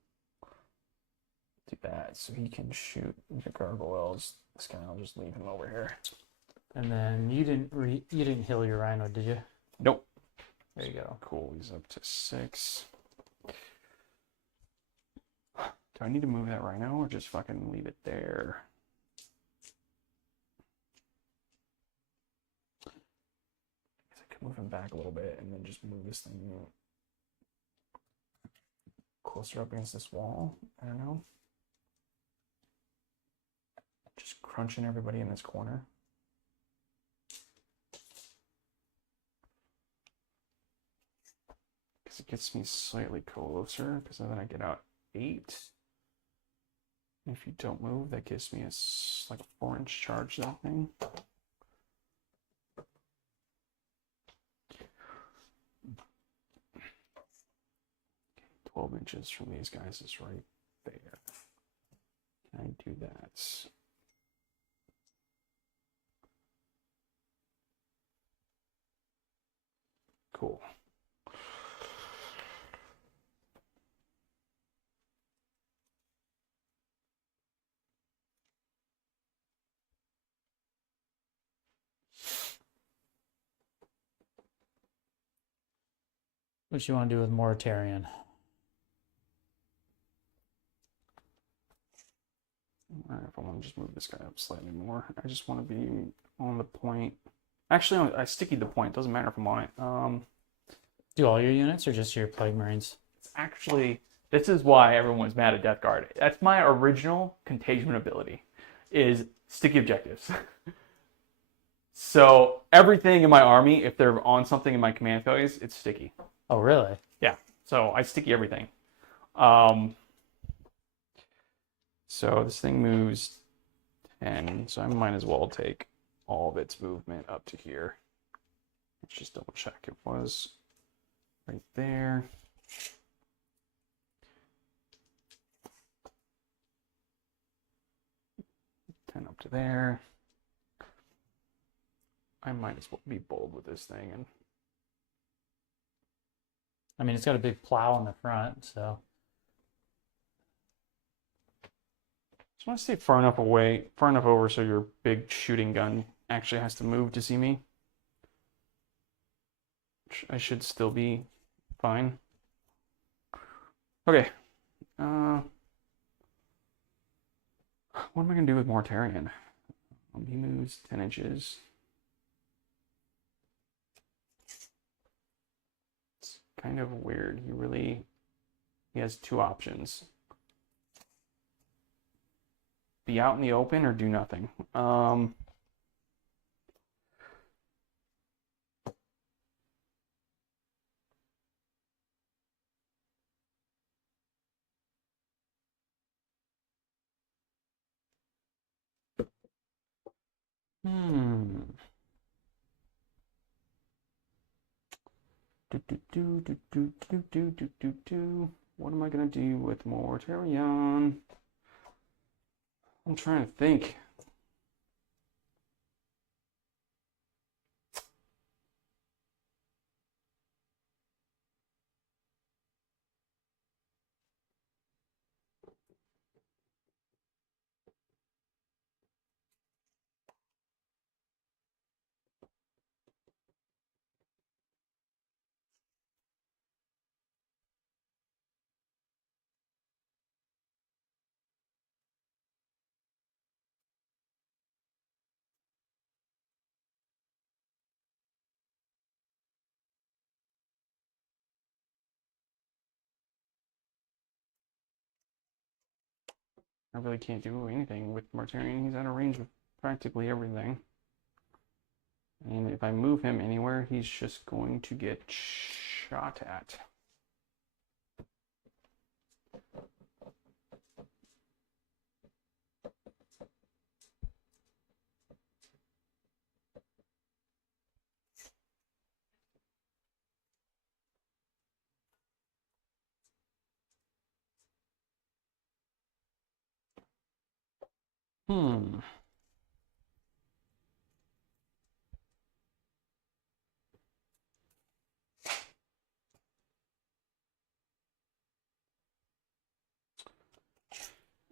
Do that so he can shoot the gargoyles. This guy, I'll just leave him over here. And then you didn't heal your rhino, did you? Nope. There you go. Cool, he's up to 6. Do I need to move that rhino or just fucking leave it there? I guess I could move him back a little bit and then just move this thing closer up against this wall. I don't know. Just crunching everybody in this corner. Because it gets me slightly closer, because then I get out 8. If you don't move, that gives me like a 4-inch charge, that thing. 12 inches from these guys is right there. Can I do that? Cool. What you want to do with Moritarian? All right, if I want to just move this guy up slightly more, I just want to be on the point. Actually, I sticky the point. Doesn't matter if I'm on it. Do all your units or just your Plague Marines? It's actually, this is why everyone's mad at Death Guard. That's my original contagion ability, is sticky objectives. So everything in my army, if they're on something in my command phase, it's sticky. Oh, really? Yeah. So I sticky everything. So this thing moves 10, so I might as well take all of its movement up to here. Let's just double check. It was right there. Ten up to there. I might as well be bold with this thing, and I mean, it's got a big plow on the front, so. just want to stay far enough away, far enough over so your big shooting gun actually has to move to see me. Which I should still be fine. Okay. What am I going to do with Mortarion? He moves 10 inches. It's kind of weird. He has 2 options. be out in the open or do nothing. Hmm. What am I gonna do with Mortarion? I'm trying to think. I really can't do anything with Mortarion. He's out of range of practically everything. And if I move him anywhere, he's just going to get shot at. Hmm.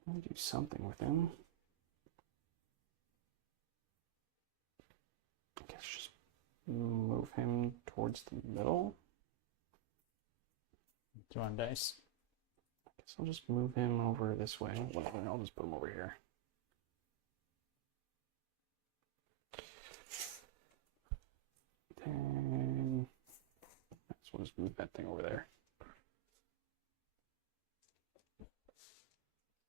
Let me do something with him. I guess just move him towards the middle. Do you want dice? I guess I'll just move him over this way. Whatever, I'll just put him over here. Then we'll just move that thing over there.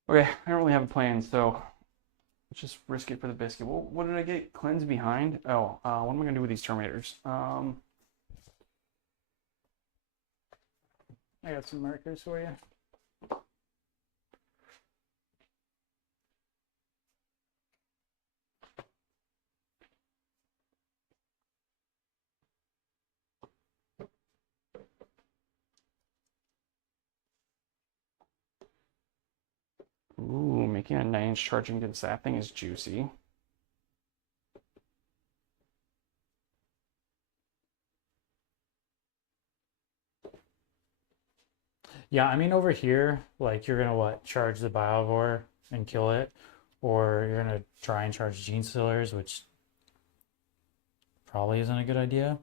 Okay, I don't really have a plan, so let's just risk it for the biscuit. Well, what did I get? Cleanse behind? Oh, what am I gonna do with these Terminators? I got some markers for you. Ooh, making a 9-inch charging against that thing is juicy. Yeah, I mean over here, like you're gonna what, charge the Biovore and kill it, or you're gonna try and charge Gene Stealers, which probably isn't a good idea.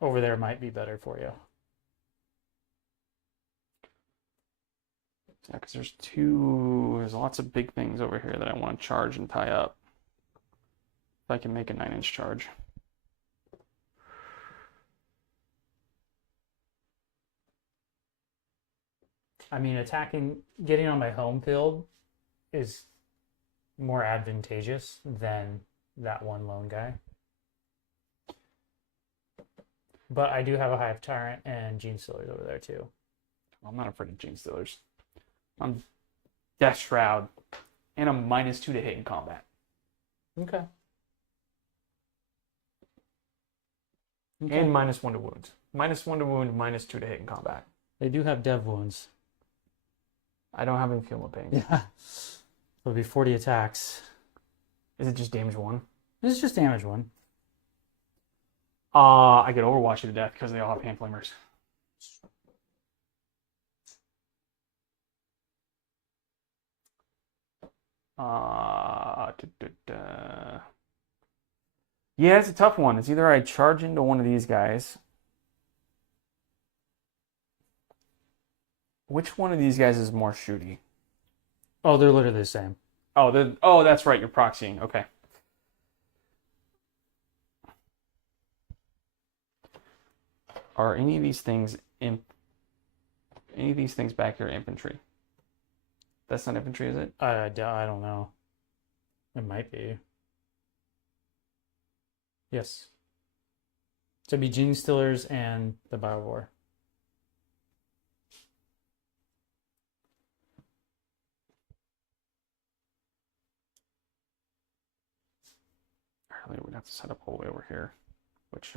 Over there might be better for you. Yeah, because there's lots of big things over here that I want to charge and tie up. If I can make a 9-inch charge. I mean, getting on my home field is more advantageous than that one lone guy. But I do have a Hive Tyrant and Gene Stealers over there too. I'm not afraid of Gene Stealers. I'm Death Shroud, and I'm -2 to hit in combat. Okay. And -1 to wounds. -1 to wound, -2 to hit in combat. They do have dev wounds. I don't have any feel of pain. Yeah. It'll be 40 attacks. Is it just damage 1? This is just damage 1. I could overwatch you to death because they all have hand flamers. Yeah, it's a tough one. It's either I charge into one of these guys. Which one of these guys is more shooty? Oh, they're literally the same. Oh, that's right. You're proxying. Okay. Are any of these things imp any of these things back here infantry? That's not infantry, is it? I don't know. It might be. Yes. So it'd be Gene Stillers and the Biowar. Apparently, we'd have to set up all the way over here, which,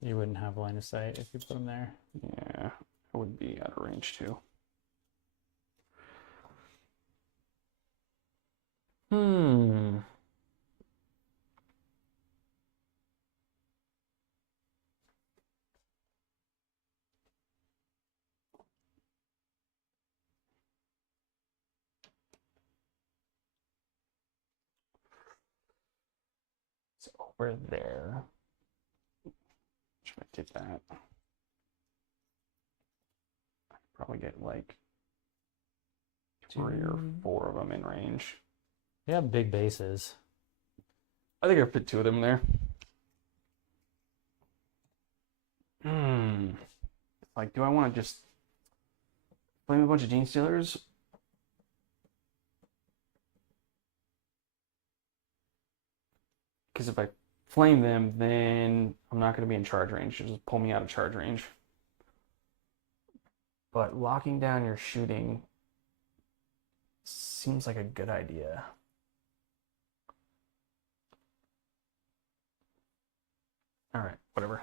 You wouldn't have line of sight if you put them there. yeah, it would be out of range too. Hmm. So over there. Should I did that? I could probably get like 3 or 4 of them in range. They have big bases. I think I fit 2 of them there. Like, do I want to just flame a bunch of Gene Stealers? Because if I flame them, then I'm not going to be in charge range. It'll just pull me out of charge range. But locking down your shooting seems like a good idea. All right, whatever.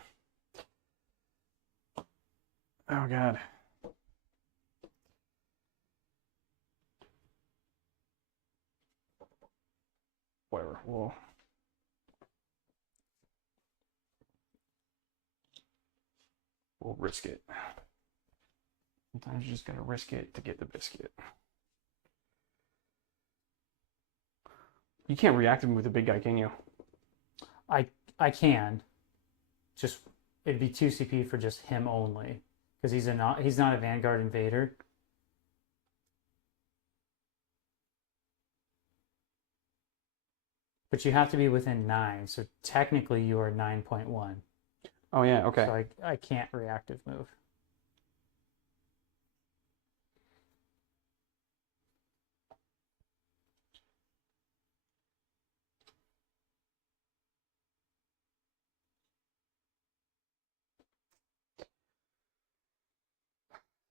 Oh, God. Whatever. We'll risk it. Sometimes you just gotta risk it to get the biscuit. You can't react him with a big guy, can you? I can. Just it'd be 2 CP for just him only. Because he's not a Vanguard Invader. But you have to be within 9, so technically you are 9.1. Oh yeah, okay. So I can't reactive move.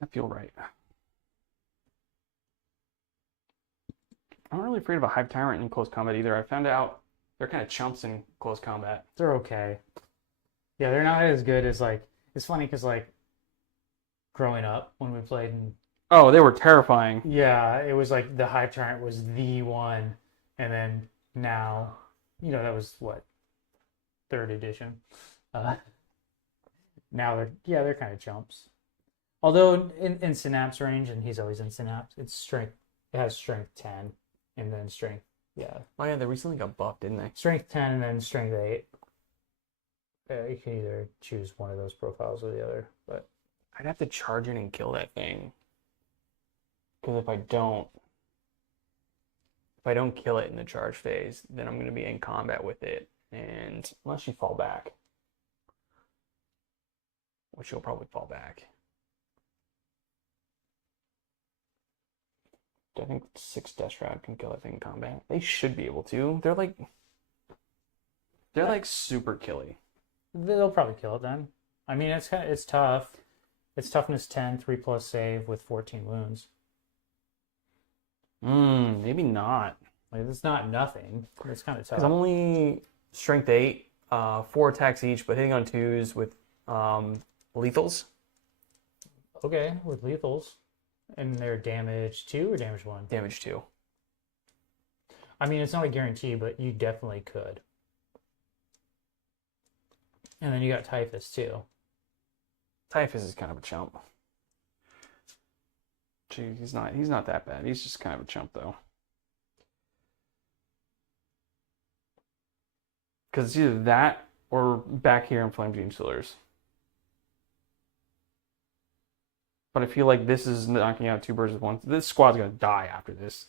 I feel right. I'm not really afraid of a Hive Tyrant in close combat either. I found out they're kind of chumps in close combat. They're okay. Yeah, they're not as good as like. It's funny because like growing up when we played in. Oh, they were terrifying. Yeah, it was like the Hive Tyrant was the one, and then now, that was what 3rd edition. Now they're kind of chumps. Although in Synapse range, and he's always in Synapse, it's strength. It has strength 10, and then strength. Yeah. Oh yeah, they recently got buffed, didn't they? Strength 10 and then strength 8. You can either choose one of those profiles or the other, but I'd have to charge in and kill that thing. Because if I don't kill it in the charge phase, then I'm going to be in combat with it, and unless you fall back, which you'll probably fall back. I think 6 Death Shroud can kill that thing in combat. They should be able to. They're like super killy. they'll probably kill it then. I mean, it's tough. It's toughness 10, 3+ save with 14 wounds. Maybe not. Like, it's not nothing. It's kind of tough. Because I'm only strength 8, 4 attacks each, but hitting on 2s with lethals. Okay, with lethals. And they're damage 2 or damage 1? Damage 2. I mean, it's not a guarantee, but you definitely could. And then you got Typhus too. Typhus is kind of a chump. Gee, he's not that bad. He's just kind of a chump though. Because it's either that or back here in Flame Gene Stealers. But I feel like this is knocking out 2 birds with one. This squad's gonna die after this.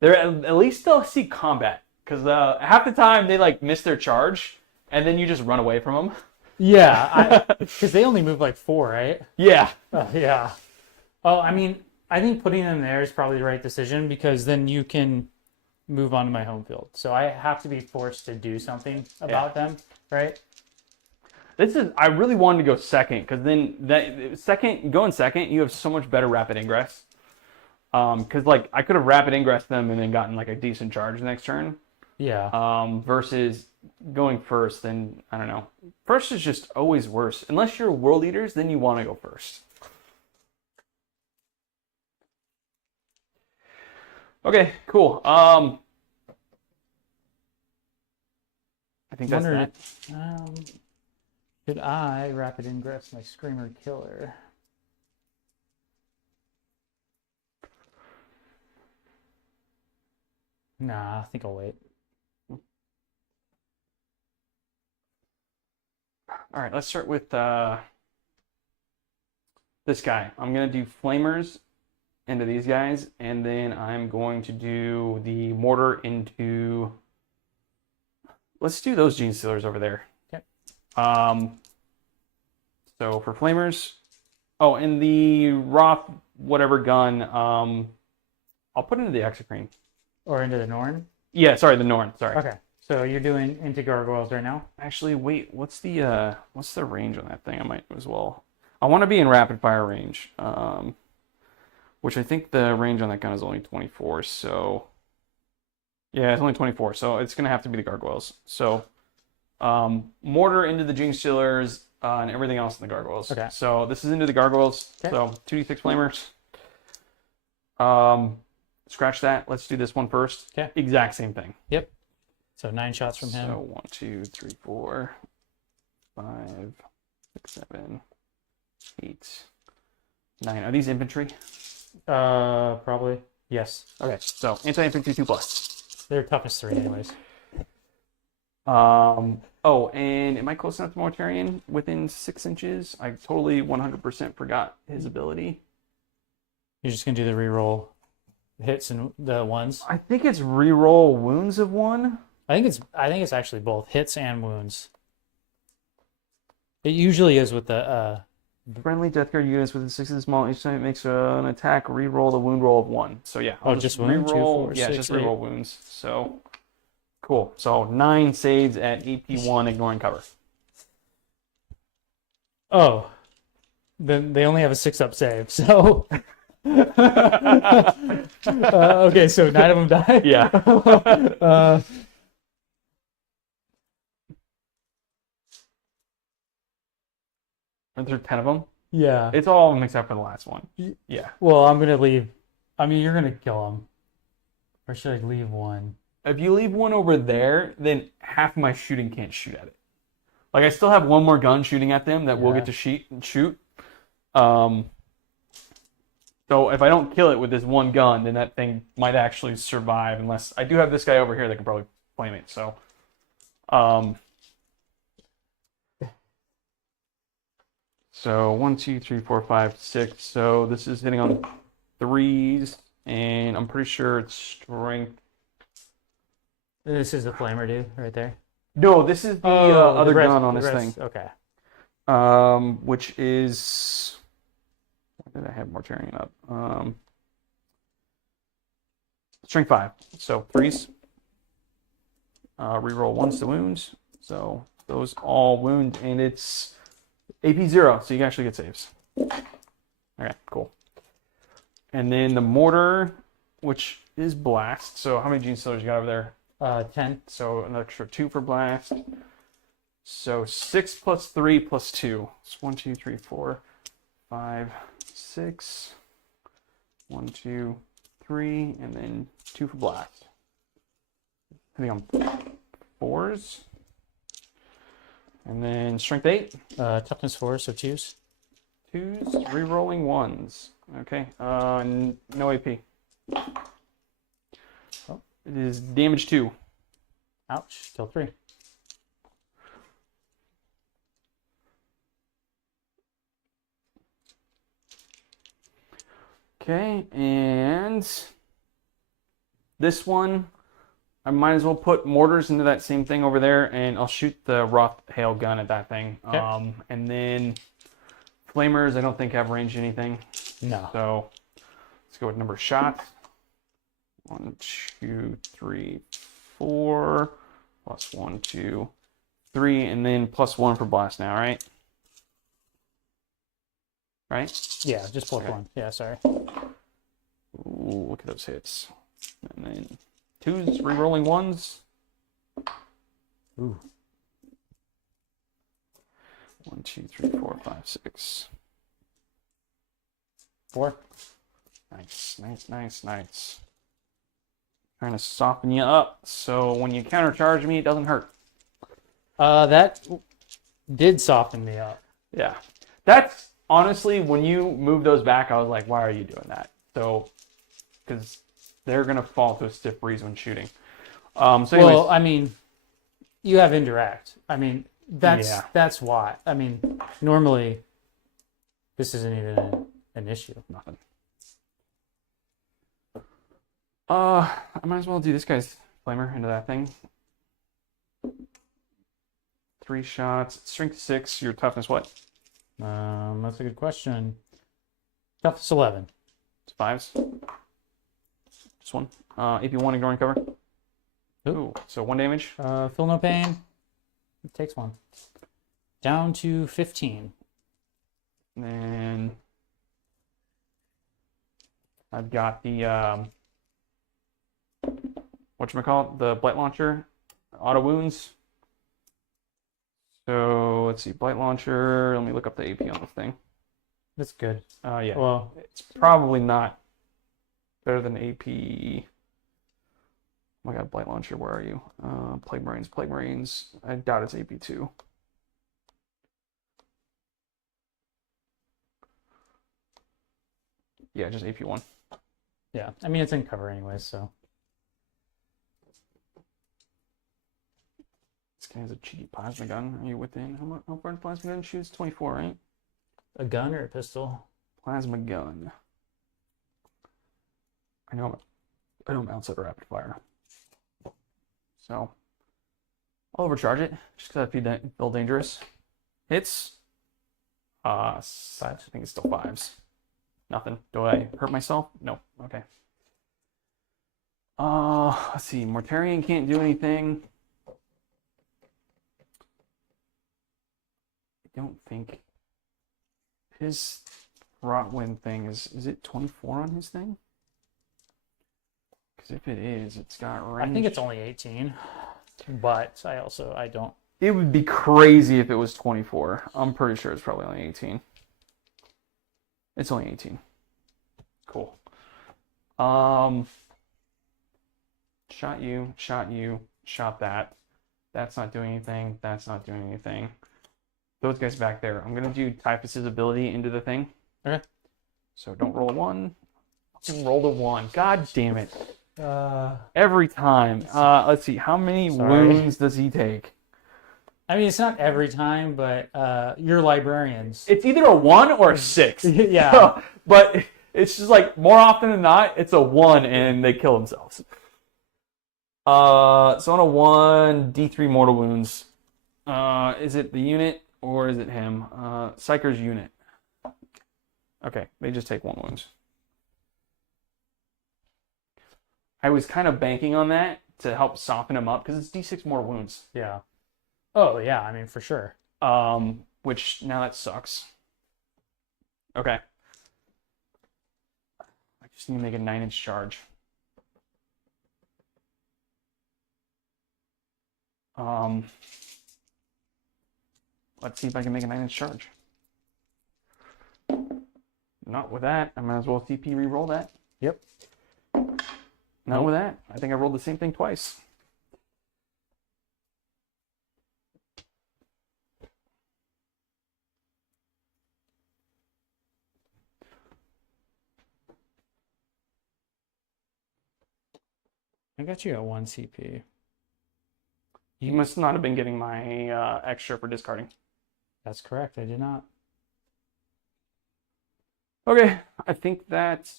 They're at least they'll see combat, because half the time they like miss their charge, and then you just run away from them. Yeah, because they only move like 4, right? Yeah. Yeah. Oh, I mean, I think putting them there is probably the right decision because then you can move on to my home field. So I have to be forced to do something about them, right? I really wanted to go second because then going second, you have so much better rapid ingress. Because like I could have rapid ingress them and then gotten like a decent charge the next turn. Yeah. Versus going first, then I don't know. First is just always worse. Unless you're world eaters, then you want to go first. Okay, cool. I think that's Wonder, that. should I rapid ingress my Screamer Killer? Nah, I think I'll wait. All right, let's start with this guy. I'm gonna do flamers into these guys, and then I'm going to do the mortar into. Let's do those gene stealers over there. Okay. So for flamers, oh, and the Roth whatever gun, I'll put into the Exocrine. Or into the Norn? Yeah, sorry, the Norn. Sorry. Okay. So you're doing into gargoyles right now? Actually, wait. What's the range on that thing? I might as well. I want to be in rapid fire range, which I think the range on that gun is only 24. So yeah, it's only 24. So it's gonna have to be the gargoyles. So mortar into the gene stealers and everything else in the gargoyles. Okay. So this is into the gargoyles. Okay. So 2d6 flamers. Scratch that. Let's do this one first. Okay. Exact same thing. Yep. So 9 shots from him. So 1, 2, 3, 4, 5, 6, 7, 8, 9. Are these infantry? Probably. Yes. Okay. So anti-infantry 2+. They're toughness 3 anyways. Oh, and am I close enough to Mortarion within 6 inches? I totally 100% forgot his ability. You're just gonna do the reroll hits and the ones. I think it's reroll wounds of 1. I think it's actually both hits and wounds. It usually is with the Friendly death guard units within 6 of the small each time it makes an attack, reroll the wound roll of 1. So yeah, I'll just wound? reroll. 2, 4, Yeah, 6, just 8. reroll wounds. So cool. So 9 saves at AP1, ignoring cover. Oh, then they only have a 6-up save. So okay, so 9 of them die. Yeah. Are there 10 of them? Yeah. It's all of them except for the last one. Yeah. Well, I'm gonna leave. I mean, you're gonna kill him, or should I leave one? If you leave one over there, then half of my shooting can't shoot at it. Like I still have one more gun shooting at them that we'll get to shoot. So if I don't kill it with this one gun, then that thing might actually survive. Unless I do have this guy over here that can probably flame it. So, so 1, 2, 3, 4, 5, 6. So this is hitting on 3s, and I'm pretty sure it's strength. This is the flamer dude right there. No, this is the other gun on this thing. Okay. Which is. Why did I have Mortarion up? Strength 5. So 3s. Reroll 1s to wounds. So those all wound, and it's AP 0, so you can actually get saves. Okay, cool. And then the mortar, which is blast. So how many gene stealers you got over there? 10. So an extra 2 for blast. So 6 plus 3 plus 2. It's 1, 2, 3, 4, 5, 6. 1, 2, 3, and then 2 for blast. I think I'm 4s. And then strength 8. Toughness 4, so 2s. 2s, rerolling 1s. Okay. No AP. Oh, it is damage 2. Ouch. Kill 3. Okay, and this one, I might as well put mortars into that same thing over there, and I'll shoot the Roth hail gun at that thing. Okay. And then flamers, I don't think have ranged anything. No. So let's go with number of shots. 1, 2, 3, 4. Plus 1, 2, 3, and then plus 1 for blast now, right? Right? Yeah, just plus Okay. 1. Yeah, sorry. Ooh, look at those hits. And then 2s, re-rolling 1s. Ooh. 1, 2, 3, 4, 5, 6. 4. Nice. Trying to soften you up so when you countercharge me, it doesn't hurt. That did soften me up. Yeah. That's honestly, when you move those back, I was like, why are you doing that? So, because they're going to fall to a stiff breeze when shooting. So anyways, Well, I mean, you have indirect. I mean, that's Yeah. that's why. I mean, normally this isn't even an issue. nothing. I might as well do this guy's flamer into that thing. 3 shots, strength 6, your toughness what? That's a good question. Toughness 11. It's 5s. Just 1. AP1, ignoring cover. Ooh, so 1 damage. Feel no pain. It takes 1. Down to 15. And then I've got the whatchamacallit, the blight launcher, auto wounds. So let's see, blight launcher. Let me look up the AP on this thing. That's good. Yeah, Well, it's probably not better than AP. Oh my God, blight launcher, where are you? Plague Marines. I doubt it's AP2. Yeah, just AP1. yeah. I mean, it's in cover anyways, so. This guy has a cheeky plasma gun. Are you within? How far does plasma gun shoots? 24, right? A gun or a pistol? Plasma gun. I know I'm outside rapid fire. So I'll overcharge it just because I feel dangerous. Hits. 5s. I think it's still 5s. Nothing. Do I hurt myself? No. Okay. Let's see. Mortarion can't do anything. I don't think his Rotwind thing is it 24 on his thing? Because if it is, it's got range. I think it's only 18, but I don't. It would be crazy if it was 24. I'm pretty sure it's probably only 18. It's only 18. Cool. Shot you, shot that. That's not doing anything. That's not doing anything. Those guys back there. I'm gonna do Typhus's ability into the thing. Okay. So don't roll a 1. Roll the 1. God damn it. Uh, Every time. Let's see. How many Sorry. wounds does he take? I mean, it's not every time, but you're librarians. It's either a 1 or a 6. Yeah. But it's just like more often than not, it's a 1 and they kill themselves. So on a 1, D3 mortal wounds. Is it the unit or is it him? Psyker's unit. Okay, they just take 1 wound. I was kind of banking on that to help soften him up because it's D6 more wounds. Yeah. Oh, yeah, I mean, for sure. Which now that sucks. Okay. I just need to make a 9-inch charge. Let's see if I can make a 9-inch charge. Not with that. I might as well CP re-roll that. Yep. Not with that. I think I rolled the same thing twice. I got you at 1 CP. You must not have been getting my extra for discarding. That's correct. I did not. Okay, I think that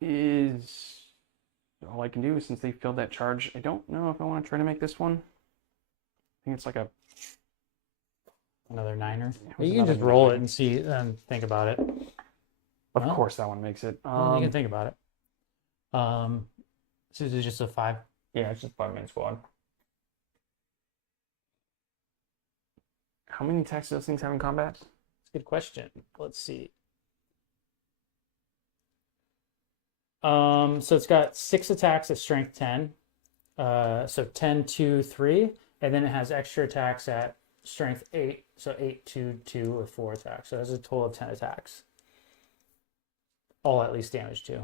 is all I can do, since they filled that charge, I don't know if I want to try to make this one. I think it's like a... Another 9er. Yeah, You can another just roll 9. it and see and think about it. Of Well, course that one makes it. Well, you can think about it. So this is just a 5. Yeah, it's just a 5-man squad. How many attacks do those things have in combat? That's a good question. Let's see. So it's got 6 attacks at strength 10. So 10, 2, 3. And then it has extra attacks at strength 8. So 8, 2, 2, or 4 attacks. So that's a total of 10 attacks. All at least damage too.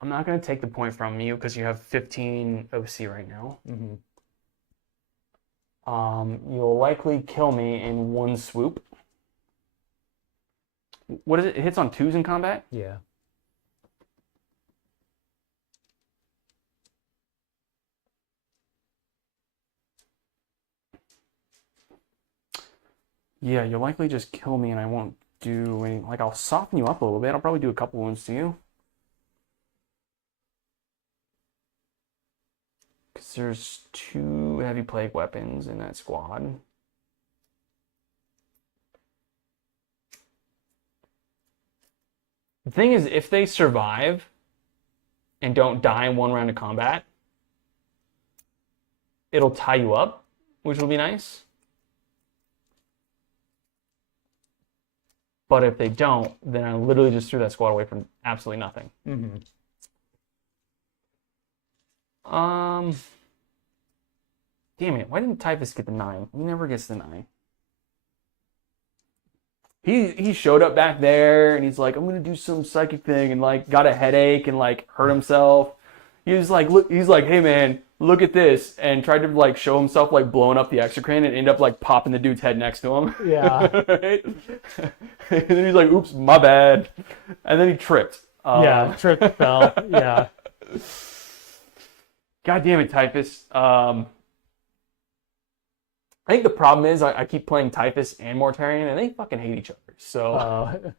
I'm not going to take the point from you because you have 15 OC right now. Mm-hmm. You'll likely kill me in one swoop. What is it? It hits on 2s in combat? Yeah. Yeah, you'll likely just kill me and I won't do any... Like, I'll soften you up a little bit. I'll probably do a couple wounds to you. Because there's 2 heavy plague weapons in that squad. The thing is, if they survive and don't die in one round of combat, it'll tie you up, which will be nice. But if they don't, then I literally just threw that squad away from absolutely nothing. Mm-hmm. Damn it! Why didn't Typhus get the 9? He never gets the 9. He showed up back there and he's like, I'm gonna do some psychic thing, and like got a headache and like hurt himself. He was like, look, he's like, hey man, look at this, and tried to like show himself like blowing up the exocrine and ended up like popping the dude's head next to him. Yeah. Right? And then he's like, oops, my bad. And then he tripped. Yeah, tripped, fell. Yeah. God damn it, Typhus. I think the problem is I keep playing Typhus and Mortarion, and they fucking hate each other. So,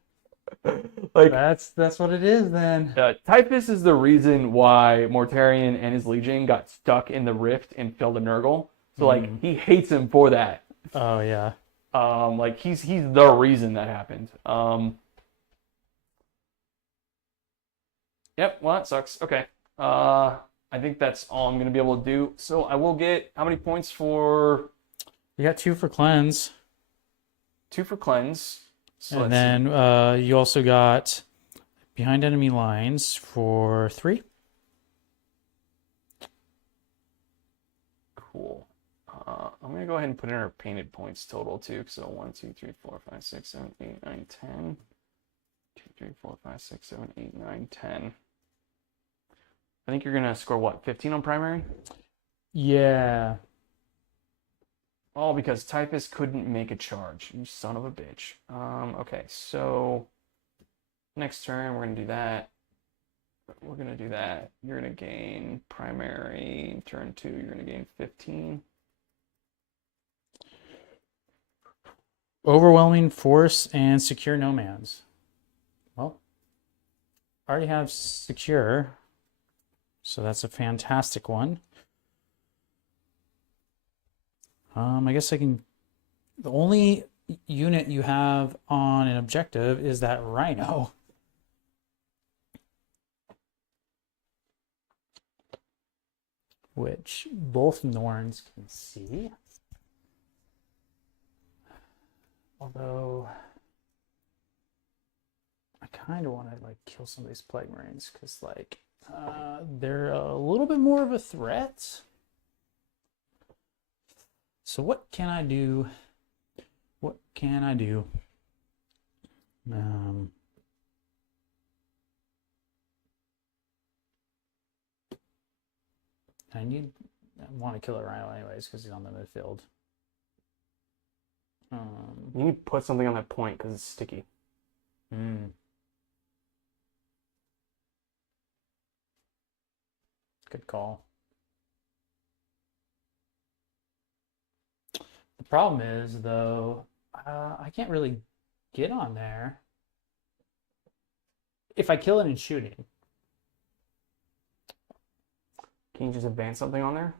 like, that's what it is then. Typhus is the reason why Mortarion and his Legion got stuck in the Rift and fell to Nurgle. So, like, he hates him for that. Oh yeah. Like he's the reason that happened. Yep. Well, that sucks. Okay. I think that's all I'm gonna be able to do. So I will get how many points for? You got 2 for cleanse. 2 for cleanse. So And then you also got behind enemy lines for 3. Cool. I'm gonna go ahead and put in our painted points total too. So 1, 2, 3, 4, 5, 6, 7, 8, 9, 10. 2, 3, 4, 5, 6, 7, 8, 9, 10. I think you're gonna score what? 15 on primary? Yeah. All because Typhus couldn't make a charge. You son of a bitch. Okay, so next turn we're gonna do that. We're gonna do that. You're gonna gain primary. Turn 2, you're gonna gain 15. Overwhelming force and secure nomads. Well, I already have secure, so that's a fantastic one. I guess I can. The only unit you have on an objective is that Rhino. Which both Norns can see. Although I kind of want to like kill some of these Plague Marines because like they're a little bit more of a threat. So what can I do? What can I do? I want to kill a Rhino anyways because he's on the midfield. You need to put something on that point because it's sticky. Good call. The problem is, though, I can't really get on there. if I kill it in shooting, Can you just advance something on there?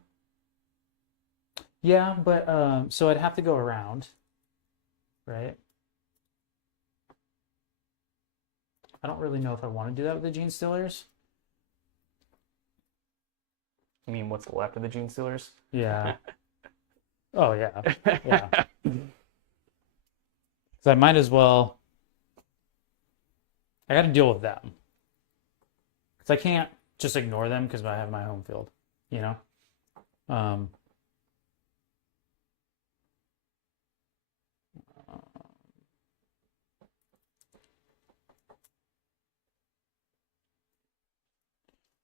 yeah, but so I'd have to go around, right? I don't really know if I want to do that with the Gene Stealers. I mean, what's left of the Gene Stealers? Yeah. Oh yeah, yeah. So I might as well. I got to deal with them because I can't just ignore them because I have my home field, you know. Um,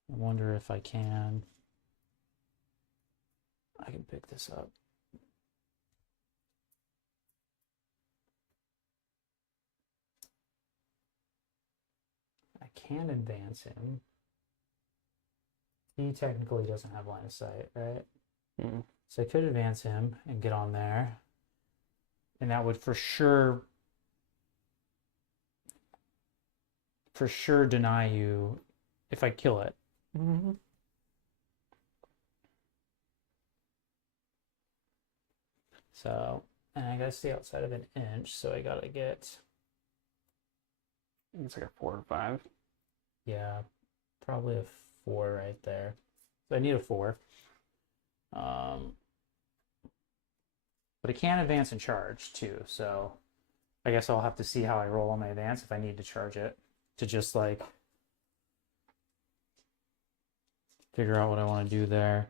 I wonder if I can. I can pick this up. I can advance him. He technically doesn't have line of sight, right? Mm. So I could advance him and get on there. And that would for sure deny you if I kill it. Mm-hmm. So, and I gotta stay outside of an inch, so I gotta get, It's like a 4 or 5. yeah, probably a 4 right there. So I need a 4. But I can advance and charge too, so I guess I'll have to see how I roll on my advance if I need to charge it to just like figure out what I want to do there.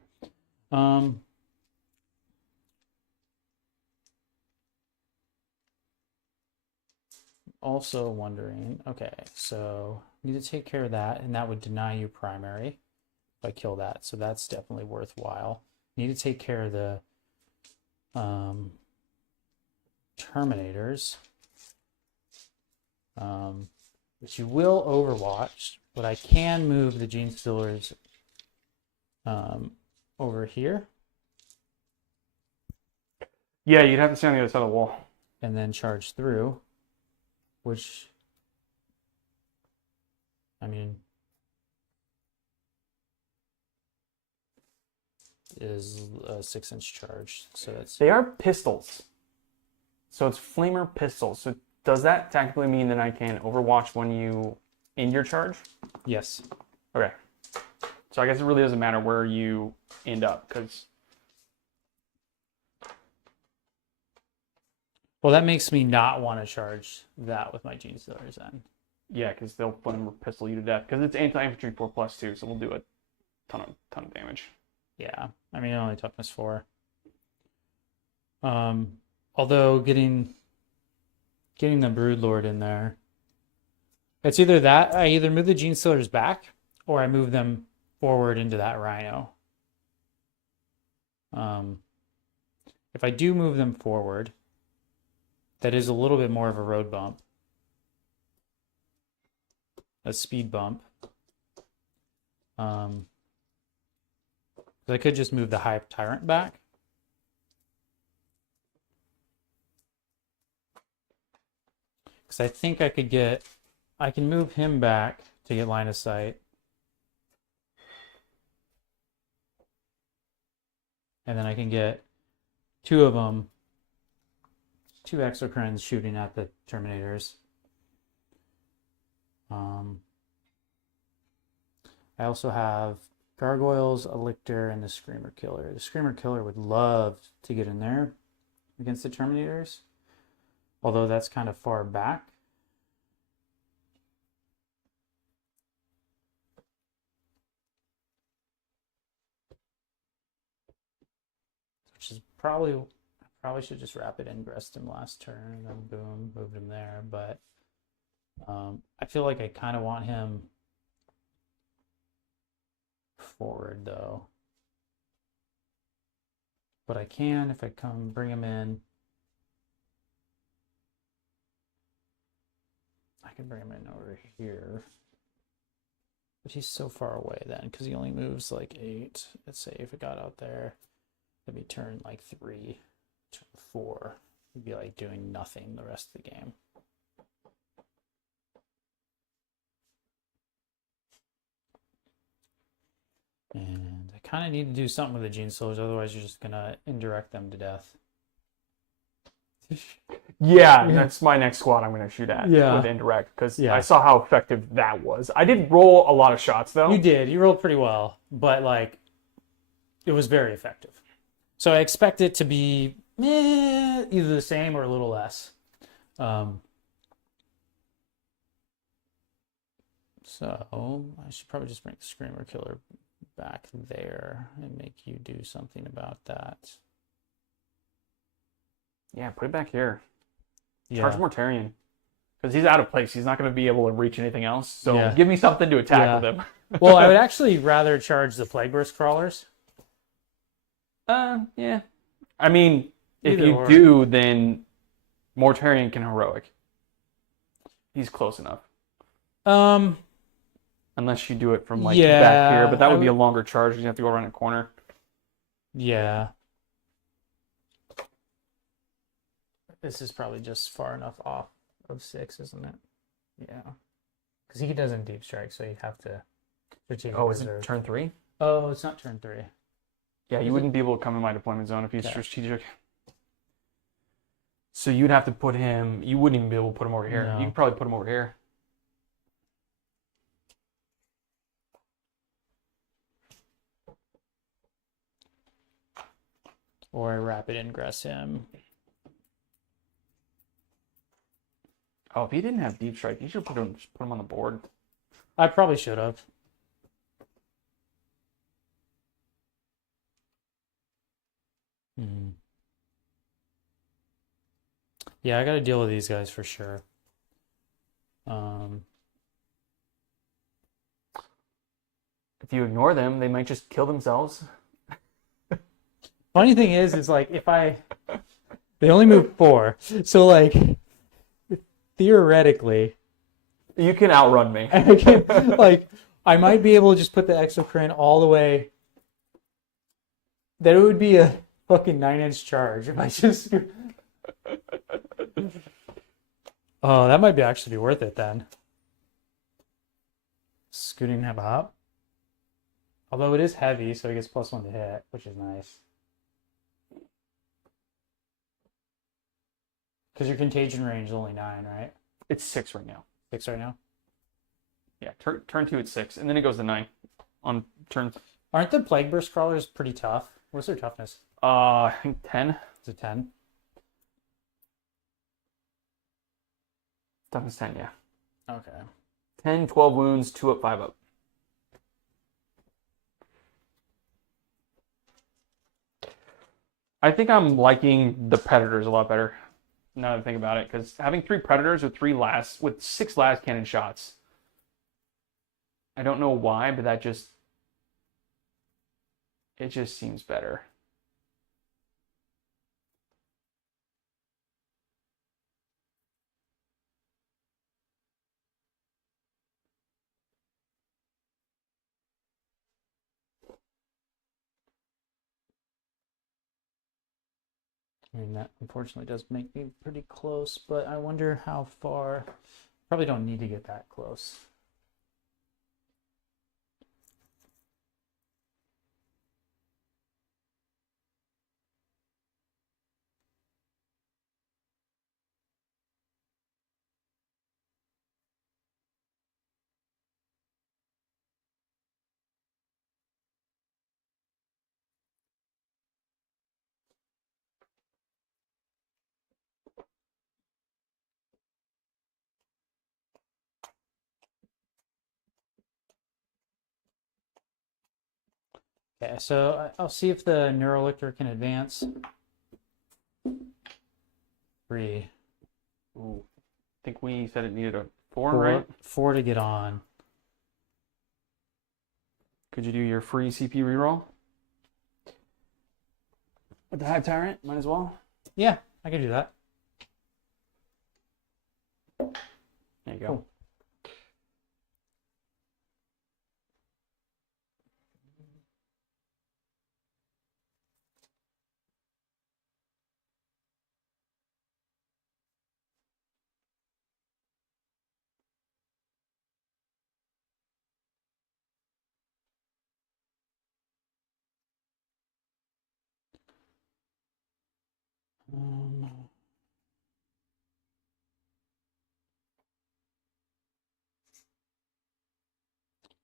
Also wondering, okay, so need to take care of that, and that would deny you primary if I kill that, so that's definitely worthwhile. Need to take care of the Terminators, which you will overwatch, but I can move the Gene Stealers over here Yeah, you'd have to stay on the other side of the wall. and then charge through, which, I mean, is a 6-inch charge. So that's, They are pistols. So it's flamer pistols. So does that technically mean that I can overwatch when you end your charge? yes. Okay. So I guess it really doesn't matter where you end up because Well, that makes me not want to charge that with my Gene Stealers then. yeah, because they'll flamer pistol you to death because it's anti-infantry 4+2, so we'll do a ton of damage. Yeah, I mean, only toughness 4. Although getting the Broodlord in there, it's either that I either move the Gene Stealers back or I move them forward into that Rhino. If I do move them forward, that is a little bit more of a road bump, a speed bump. I could just move the High Tyrant back. Because I think I can move him back to get line of sight. And then I can get 2 of them, 2 exocrines shooting at the Terminators. I also have Gargoyles, a Lictor, and the Screamer Killer. The Screamer Killer would love to get in there against the Terminators, although that's kind of far back. Which is probably, I probably should just rapid ingress him last turn and then boom, moved him there. But I feel like I kind of want him forward though. But I can if I come bring him in. I can bring him in over here. But he's so far away then because he only moves like 8. Let's say if it got out there, it'd be turn like 3, turn 4. He'd be like doing nothing the rest of the game. And I kind of need to do something with the Gene Stealers, otherwise you're just gonna indirect them to death. Yeah, that's my next squad I'm going to shoot at Yeah. with indirect because Yeah. I saw how effective that was. I did roll a lot of shots though. You did. You rolled pretty well, but like, it was very effective. So I expect it to be either the same or a little less. So I should probably just bring the Screamer Killer back there and make you do something about that. Yeah, put it back here. Yeah. Charge Mortarion. Because he's out of place. He's not going to be able to reach anything else. So Yeah. give me something to attack Yeah. with him. Well, I would actually rather charge the Plague Burst Crawlers. Yeah. I mean, if Either you or. do, then Mortarion can heroic. He's close enough. Unless you do it from like back here, but that would be a longer charge. You have to go around a corner. Yeah. This is probably just far enough off of 6, isn't it? Yeah. Because he doesn't deep strike, so you have to strategically Oh, is it reserve. turn 3? Oh, it's not turn 3. Yeah, you Is wouldn't be able to come in my deployment zone if he's Okay. strategic. So you'd have to put him. You wouldn't even be able to put him over here. No. You could probably put him over here. Or I rapid ingress him. Oh, if he didn't have deep strike, you should just put him on the board. I probably should have. Yeah, I got to deal with these guys for sure. If you ignore them, they might just kill themselves. Funny thing is like if they only move 4, so like theoretically, You can outrun me. I might be able to just put the exocrine all the way. That it would be a fucking 9-inch charge if I just. Oh, that might be actually be worth it then. Scooting have a hop. Although it is heavy, so he gets +1 to hit, which is nice. Because your contagion range is only 9, right? It's 6 right now. 6 right now? Yeah, turn 2 at 6, and then it goes to 9 on turn. Aren't the Plague Burst Crawlers pretty tough? What's their toughness? I think 10. Is it 10? Toughness 10, yeah. Okay. 10, 12 wounds, 2 up, 5 up. I think I'm liking the Predators a lot better now that I think about it, because having 3 Predators with 6 last cannon shots, I don't know why, but it just seems better. I mean, that unfortunately does make me pretty close, but I wonder how far. Probably don't need to get that close. Okay, so I'll see if the Neurolictor can advance. 3. Ooh. I think we said it needed a 4, 4, right? 4 to get on. Could you do your free CP reroll? With the Hive Tyrant, might as well. Yeah, I can do that. There you go. Cool. I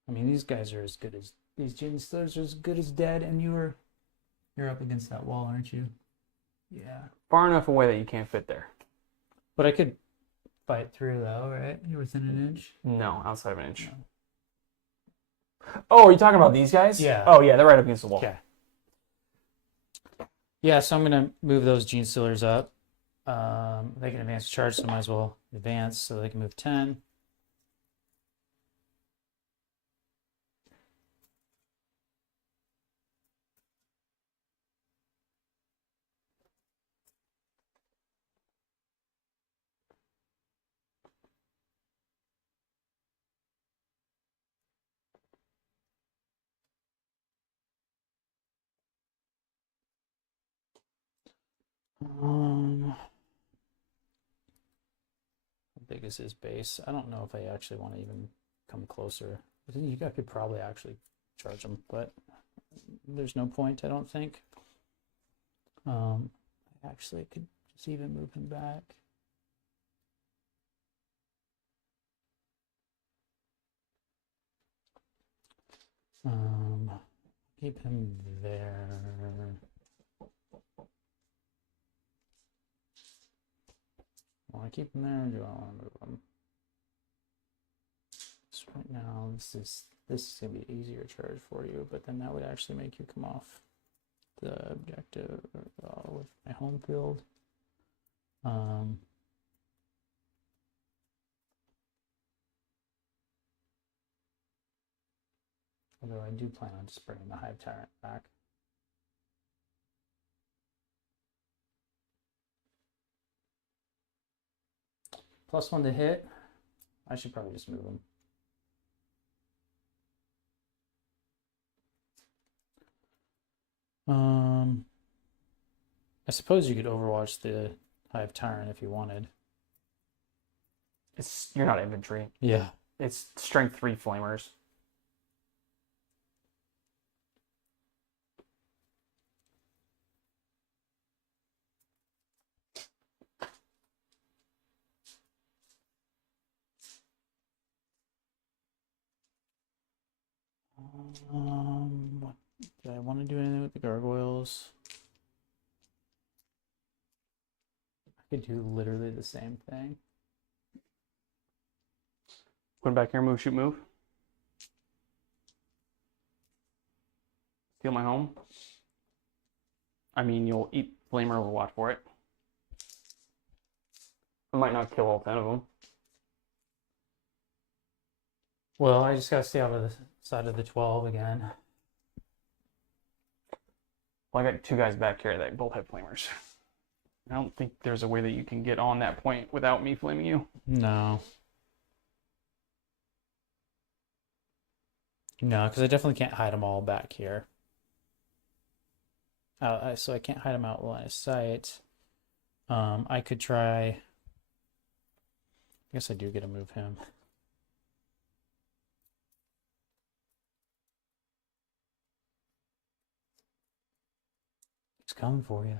mean, these guys are as good as these Gene Stealers are as good as dead, and you're up against that wall, aren't you? Yeah. Far enough away that you can't fit there. But I could fight through though, right? You're within an inch. No, outside of an inch. No. Oh, are you talking about these guys? Yeah. Oh, yeah, they're right up against the wall. Okay. Yeah, so I'm gonna move those Gene Stealers up. They can advance charge, so I might as well advance so they can move 10. How big is his base? I don't know if I actually want to even come closer. I think I could probably actually charge him, but there's no point, I don't think. Actually, I could just even move him back. Keep him there. Want to keep him there, or do I want to move him? So right now, this is gonna be an easier charge for you, but then that would actually make you come off the objective with my home field. Although I do plan on just bringing the Hive Tyrant back. +1 to hit. I should probably just move him. I suppose you could overwatch the Hive Tyrant if you wanted. You're not infantry. Yeah. It's strength 3 flamers. Do I want to do anything with the gargoyles? I could do literally the same thing. Put back here, move, shoot, move. Steal my home. I mean, you'll eat flamer overwatch for it. I might not kill all 10 of them. Well, I just gotta stay out of the side of the 12 again. Well, I got 2 guys back here that both have flamers. I don't think there's a way that you can get on that point without me flaming you. No. No, because I definitely can't hide them all back here. So I can't hide them out of line of sight. I could try. I guess I do get to move him. He's coming for you.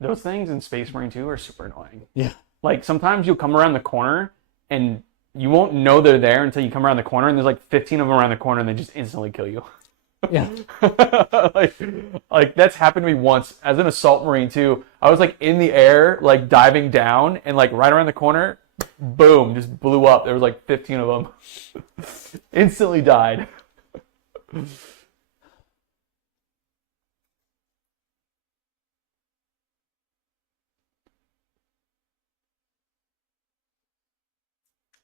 Those things in Space Marine 2 are super annoying. Yeah. Like, sometimes you'll come around the corner and you won't know they're there until you come around the corner, and there's like 15 of them around the corner and they just instantly kill you. Yeah. like that's happened to me once as an assault marine too. I was like in the air, like diving down, and like right around the corner, boom, just blew up. There was like 15 of them. Instantly died.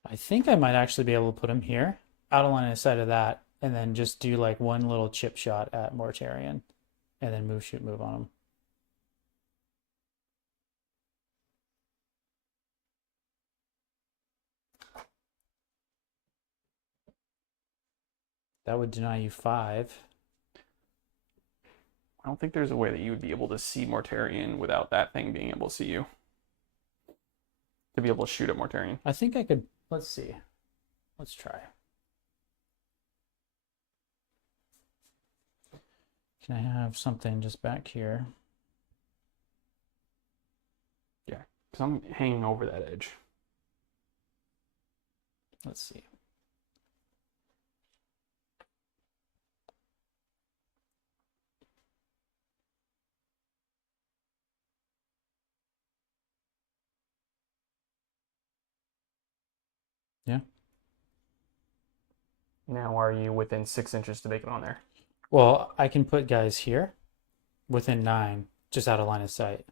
I think I might actually be able to put him here, out of line of sight of that, and then just do like one little chip shot at Mortarion, and then move, shoot, move on him. That would deny you 5. I don't think there's a way that you would be able to see Mortarion without that thing being able to see you. To be able to shoot at Mortarion. I think I could. Let's see. Let's try. Can I have something just back here? Yeah, because I'm hanging over that edge. Let's see. Yeah. Now are you within 6 inches to make it on there? Well, I can put guys here within 9, just out of line of sight.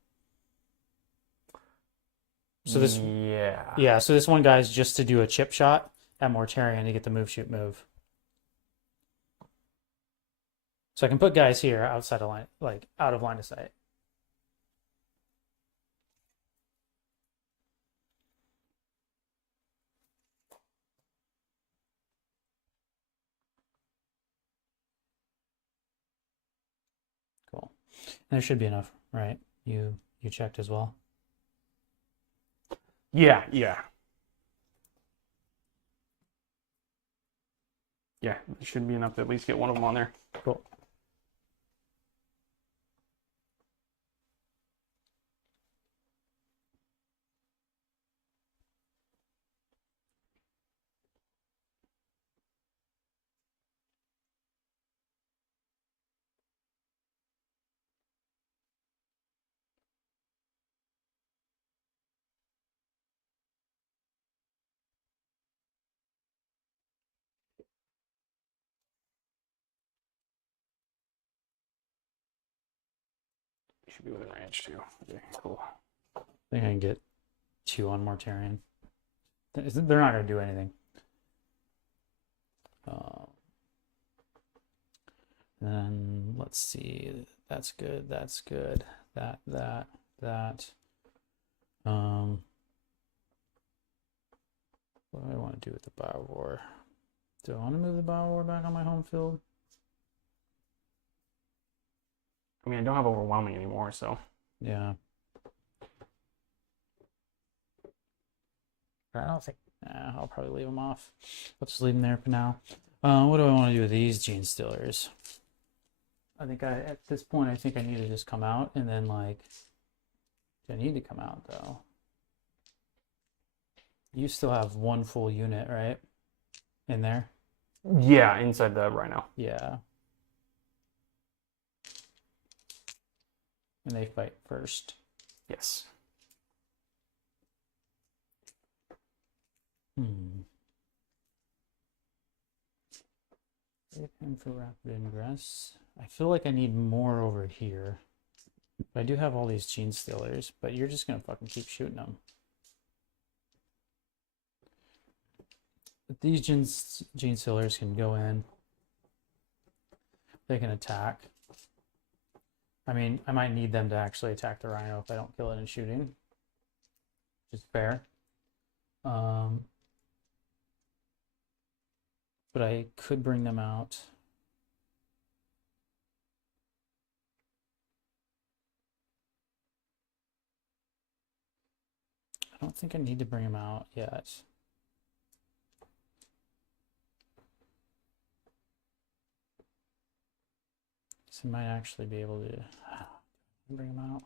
So this, Yeah. yeah, so this one guy's just to do a chip shot at Mortarion to get the move, shoot, move. So I can put guys here outside of line, like out of line of sight. Cool. And there should be enough, right? You checked as well. Yeah, yeah. Yeah, it should be enough to at least get one of them on there. Cool. Should be within range too. Okay, cool. I think I can get 2 on Mortarion. They're not going to do anything. Then let's see. That's good. That's good. That. What do I want to do with the Biowar? Do I want to move the Biowar back on my home field? I mean, I don't have overwhelming anymore, so. Yeah. I don't think. I'll probably leave them off. Let's just leave them there for now. What do I want to do with these Gene Stealers? I think at this point, I think I need to just come out and then like. Do I need to come out though? You still have 1 full unit, right? In there? Yeah, inside the rhino. Yeah. And they fight first. Yes. Time for rapid ingress. I feel like I need more over here. I do have all these Gene Stealers, but you're just gonna fucking keep shooting them. But these Gene Stealers can go in. They can attack. I mean, I might need them to actually attack the Rhino if I don't kill it in shooting, which is fair. But I could bring them out. I don't think I need to bring them out yet. So I might actually be able to bring them out.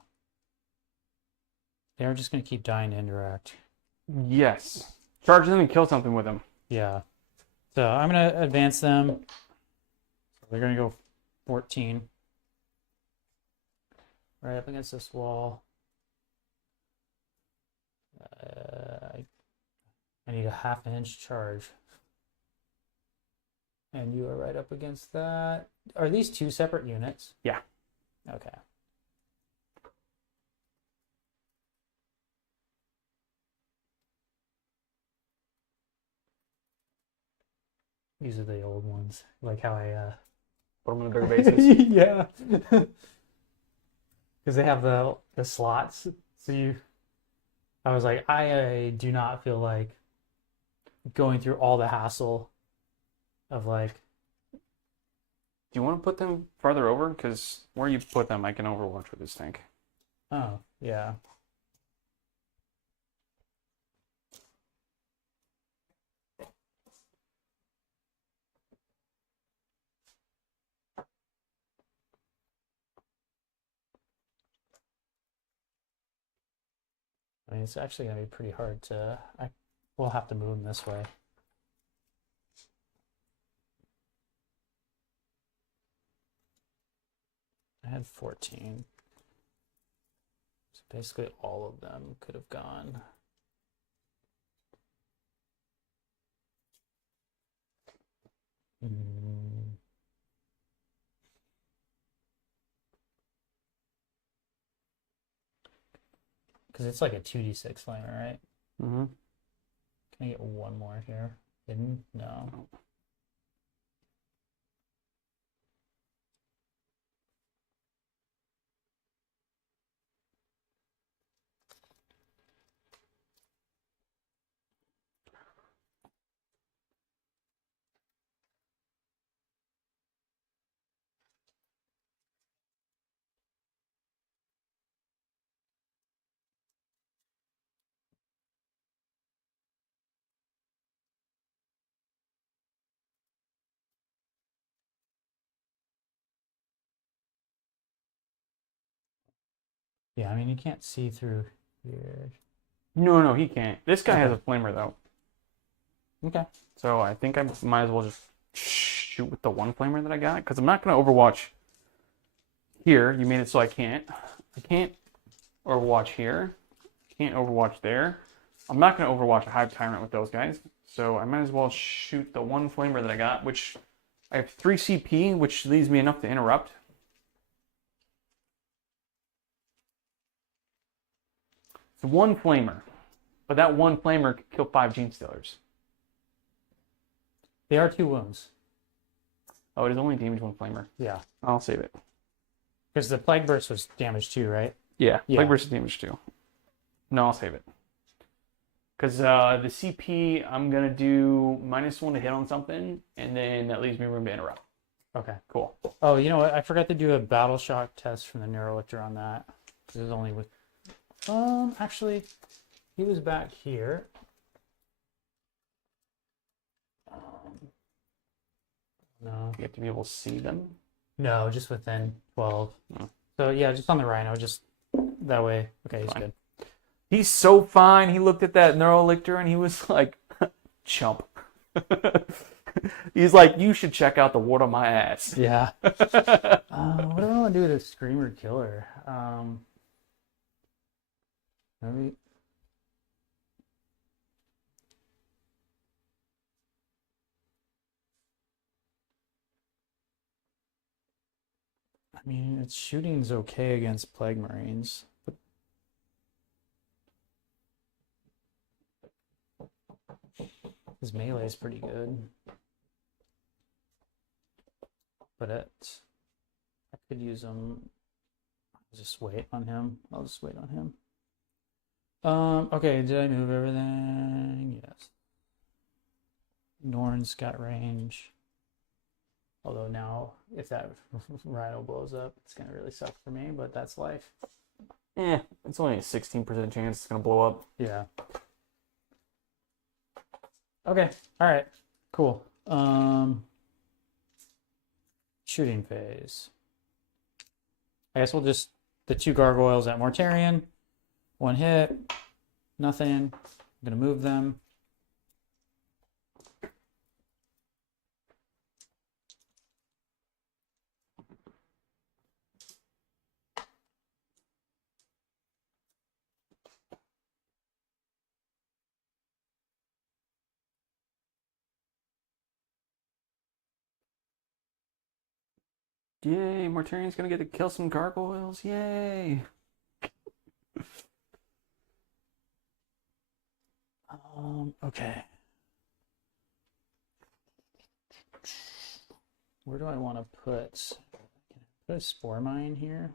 They are just going to keep dying to indirect. Yes. Charge them and kill something with them. Yeah. So I'm going to advance them. They're going to go 14. Right up against this wall. I need a half-inch charge. And you are right up against that. Are these 2 separate units? Yeah. Okay. These are the old ones. Like how I put them in bigger bases. yeah. Because they have the slots. So I was like, I do not feel like going through all the hassle of like. Do you want to put them farther over? Because where you put them, I can overwatch with this tank. Oh, yeah. mean, it's actually going to be pretty hard to... We'll have to move them this way. I had 14. So basically all of them could have gone. Because it's like a 2d6 flamer, right? Mm-hmm. Can I get one more here? Hidden? No. Yeah, I mean, you can't see through here. No, he can't. This guy has a Okay. flamer though. Okay. So I think I might as well just shoot with the one flamer that I got, because I'm not going to overwatch here. You made it so I can't. I can't overwatch here. Can't overwatch there. I'm not going to overwatch a Hive Tyrant with those guys. So I might as well shoot the one flamer that I got, which I have 3 CP, which leaves me enough to interrupt. It's one flamer. But that one flamer could kill 5 Gene Stealers. They are 2 wounds. Oh, it is only damage 1 flamer. Yeah. I'll save it. Because the Plague Burst was damage 2, right? Yeah, Yeah. Plague Burst is damage 2. No, I'll save it. Because the CP, I'm going to do -1 to hit on something, and then that leaves me room to interrupt. Okay. Cool. Oh, you know what? I forgot to do a Battle Shock test from the Neurolictor on that. It was only with... Actually, he was back here. No. You have to be able to see them. No, just within 12. Oh. So, yeah, just on the Rhino, just that way. Okay, he's Fine. good. He's so fine. He looked at that Neurolictor and he was like, chump. He's like, you should check out the wart on my ass. Yeah. What do I want to do with a Screamer Killer? Maybe... I mean, its shooting's okay against Plague Marines. But... his melee is pretty good. But I could use him. Just wait on him. I'll just wait on him. Okay, did I move everything? Yes. Norn's got range. Although now, if that Rhino blows up, it's going to really suck for me, but that's life. Yeah, it's only a 16% chance it's going to blow up. Yeah. Okay, alright, cool. Shooting phase. I guess we'll just, the 2 gargoyles at Mortarion. 1 hit, nothing. I'm going to move them. Yay, Mortarion's going to get to kill some gargoyles. Yay. Okay. Where do I want to put a Spore Mine here?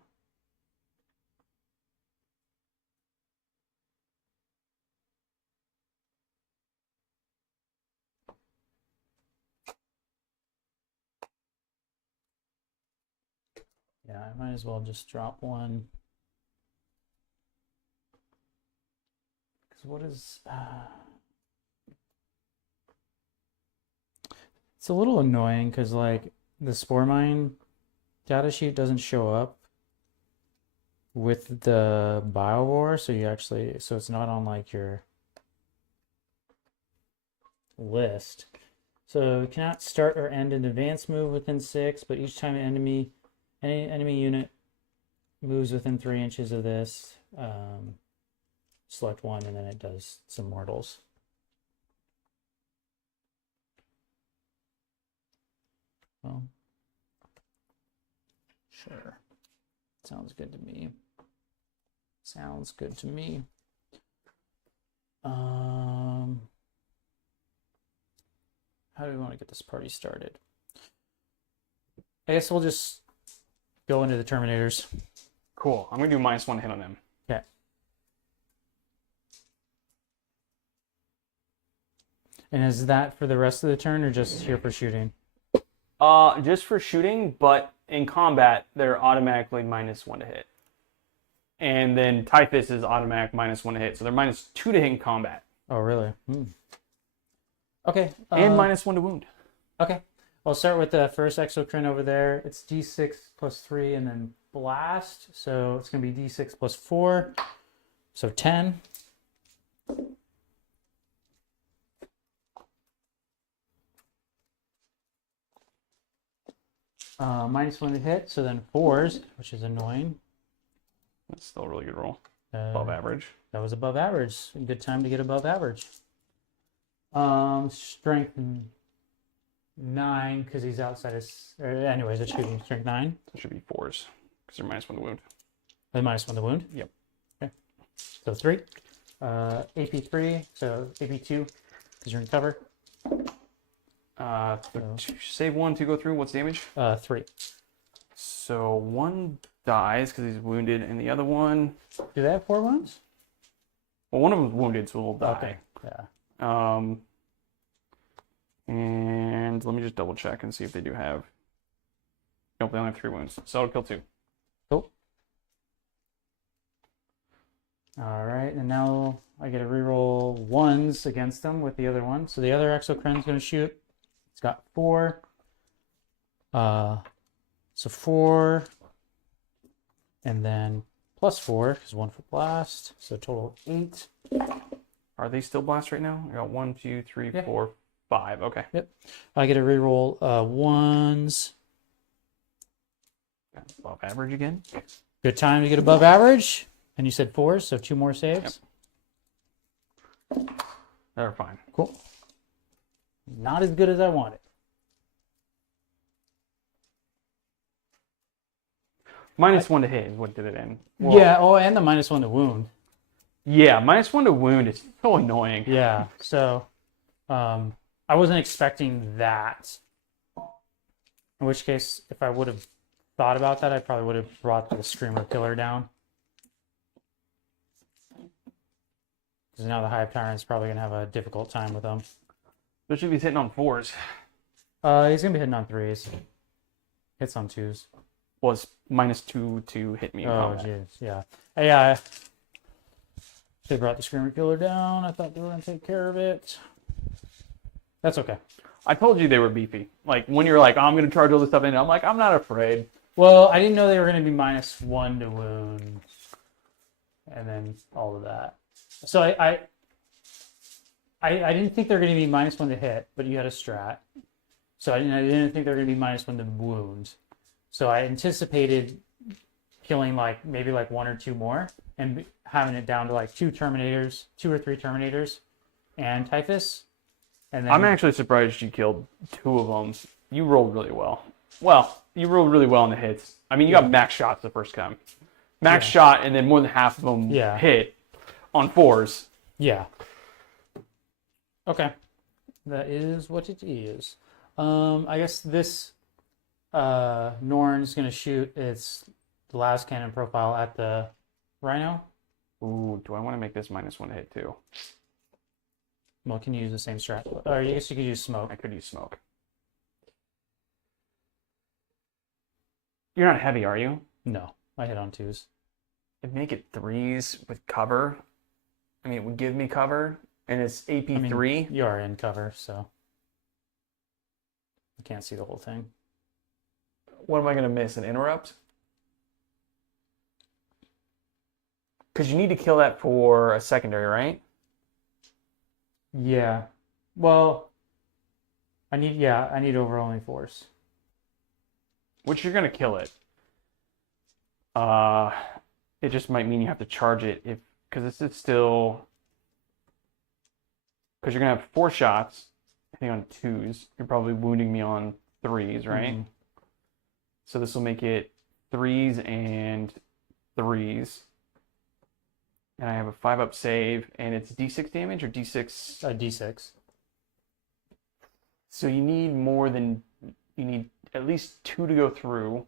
Yeah, I might as well just drop one. Because what is... it's a little annoying because, like, the Spore Mine data sheet doesn't show up with the Biowar, so you actually, so it's not on like your list. So you cannot start or end an advanced move within 6, but each time any enemy unit moves within 3 inches of this, select one, and then it does some mortals. Well, sure. Sounds good to me. Sounds good to me. How do we want to get this party started? I guess we'll just go into the Terminators. Cool. I'm gonna do -1 hit on them. Okay. And is that for the rest of the turn or just here for shooting? Just for shooting, but in combat, they're automatically -1 to hit. And then Typhus is automatic -1 to hit, so they're -2 to hit in combat. Oh, really? Okay. And -1 to wound. Okay. I'll start with the first exocrine over there. It's D6 plus 3 and then blast. So it's going to be D6 plus 4. So 10. -1 to hit. So then 4s, which is annoying. That's still a really good roll. Above average. That was above average. A good time to get above average. Strength 9 because he's outside his. Anyways, it's shooting strength 9. It should be 4s because they're -1 to wound. And -1 to wound. Yep. Okay. So 3. AP 3. So AP 2 because you're in cover. Save 1 to go through. What's damage? 3. So 1 dies because he's wounded, and the other one. Do they have 4 wounds? Well, one of them's wounded, so we'll die. Okay. Yeah. And let me just double check and see if they do have. Nope, they only have 3 wounds, so I'll kill 2. Cool. All right, and now I get to reroll 1s against them with the other one. So the other exocrine's going to shoot. It's got 4. So 4, and then plus 4 because 1 for blast. So total 8. Are they still blast right now? I got 1, 2, 3, Yeah. 4, 5. Okay. Yep. I get to reroll 1s. Above average again. Good time to get above average. And you said 4s, so 2 more saves. Yep. They're fine. Cool. Not as good as I wanted. -1 to hit is what did it in. Well, Yeah. Oh, and the -1 to wound. Yeah, -1 to wound is so annoying. Yeah. So, I wasn't expecting that. In which case, if I would have thought about that, I probably would have brought the Screamer Killer down. Because now the Hive Tyrant's probably going to have a difficult time with them. Especially if he's hitting on 4s. He's going to be hitting on 3s. Hits on 2s. Was -2 to hit me in Oh, combat. jeez. Yeah. Yeah. They brought the Screamer Killer down. I thought they were going to take care of it. That's okay. I told you they were beefy. Like, when you're like, oh, I'm going to charge all this stuff in, I'm like, I'm not afraid. Well, I didn't know they were going to be -1 to wound. And then all of that. So I didn't think they were going to be -1 to hit, but you had a strat. So I didn't think they were going to be -1 to wound. So I anticipated killing maybe 1 or 2 more and having it down to 2 Terminators, 2 or 3 Terminators and Typhus. And then I'm actually surprised you killed 2 of them. You rolled really well. Well, you rolled really well on the hits. I mean, you got max shots the first time. Max shot, and then more than half of them hit on 4s. Yeah. Okay. That is what it is. I guess this Norn's going to shoot its las cannon profile at the Rhino. Ooh, do I want to make this -1 to hit too? Well, can you use the same strat? Or I guess you could use smoke. I could use smoke. You're not heavy, are you? No, I hit on 2s. It'd make it 3s with cover. I mean, it would give me cover, and it's AP 3. You are in cover, so I can't see the whole thing. What am I going to miss? An interrupt? Because you need to kill that for a secondary, right? Yeah. Well, I need overwhelming force. Which you're gonna kill it. Uh, it just might mean you have to charge it if because this is still because you're gonna have 4 shots. I think on 2s. You're probably wounding me on 3s, right? Mhm. So this will make it 3s and 3s. And I have a 5-up save, and it's D6 damage or D6? D6. So you need more than you need at least 2 to go through.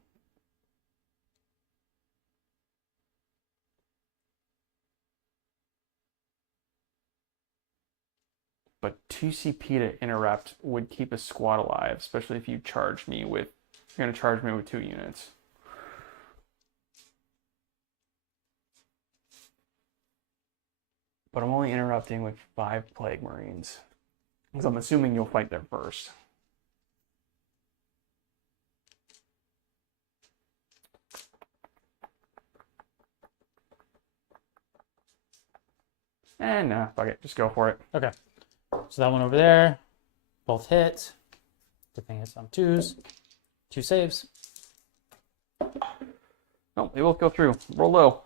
But 2 CP to interrupt would keep a squad alive, especially if you charge me with. You're gonna charge me with 2 units. But I'm only interrupting with 5 Plague Marines. Because I'm assuming you'll fight there first. And nah, fuck it. Just go for it. Okay. So that one over there, both hit. Good thing it's on 2s. 2 saves. No, they both go through. Roll low.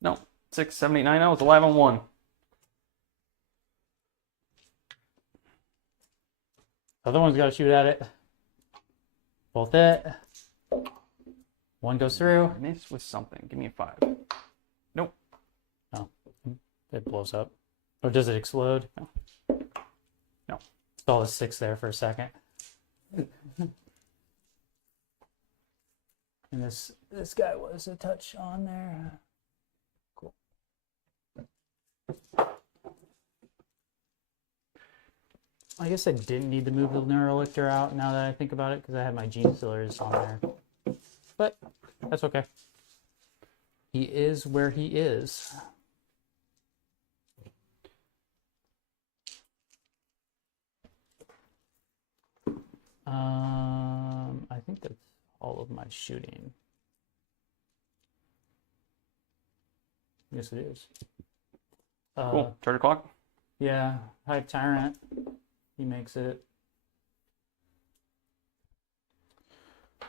No. 6, 7, 8, 9. Oh, it's alive on 1. Other one's got to shoot at it. Both hit. 1 goes through. Miss with something. Give me a 5. Nope. Oh, it blows up. Or does it explode? No. No. Saw a 6 there for a second. And this guy was a touch on there. Cool. I guess I didn't need to move the Neurolictor out now that I think about it, because I had my Gene Stealers on there. But that's okay. He is where he is. I think that's all of my shooting. Yes, it is. Cool. Charge your clock. Yeah, Hive Tyrant. He makes it.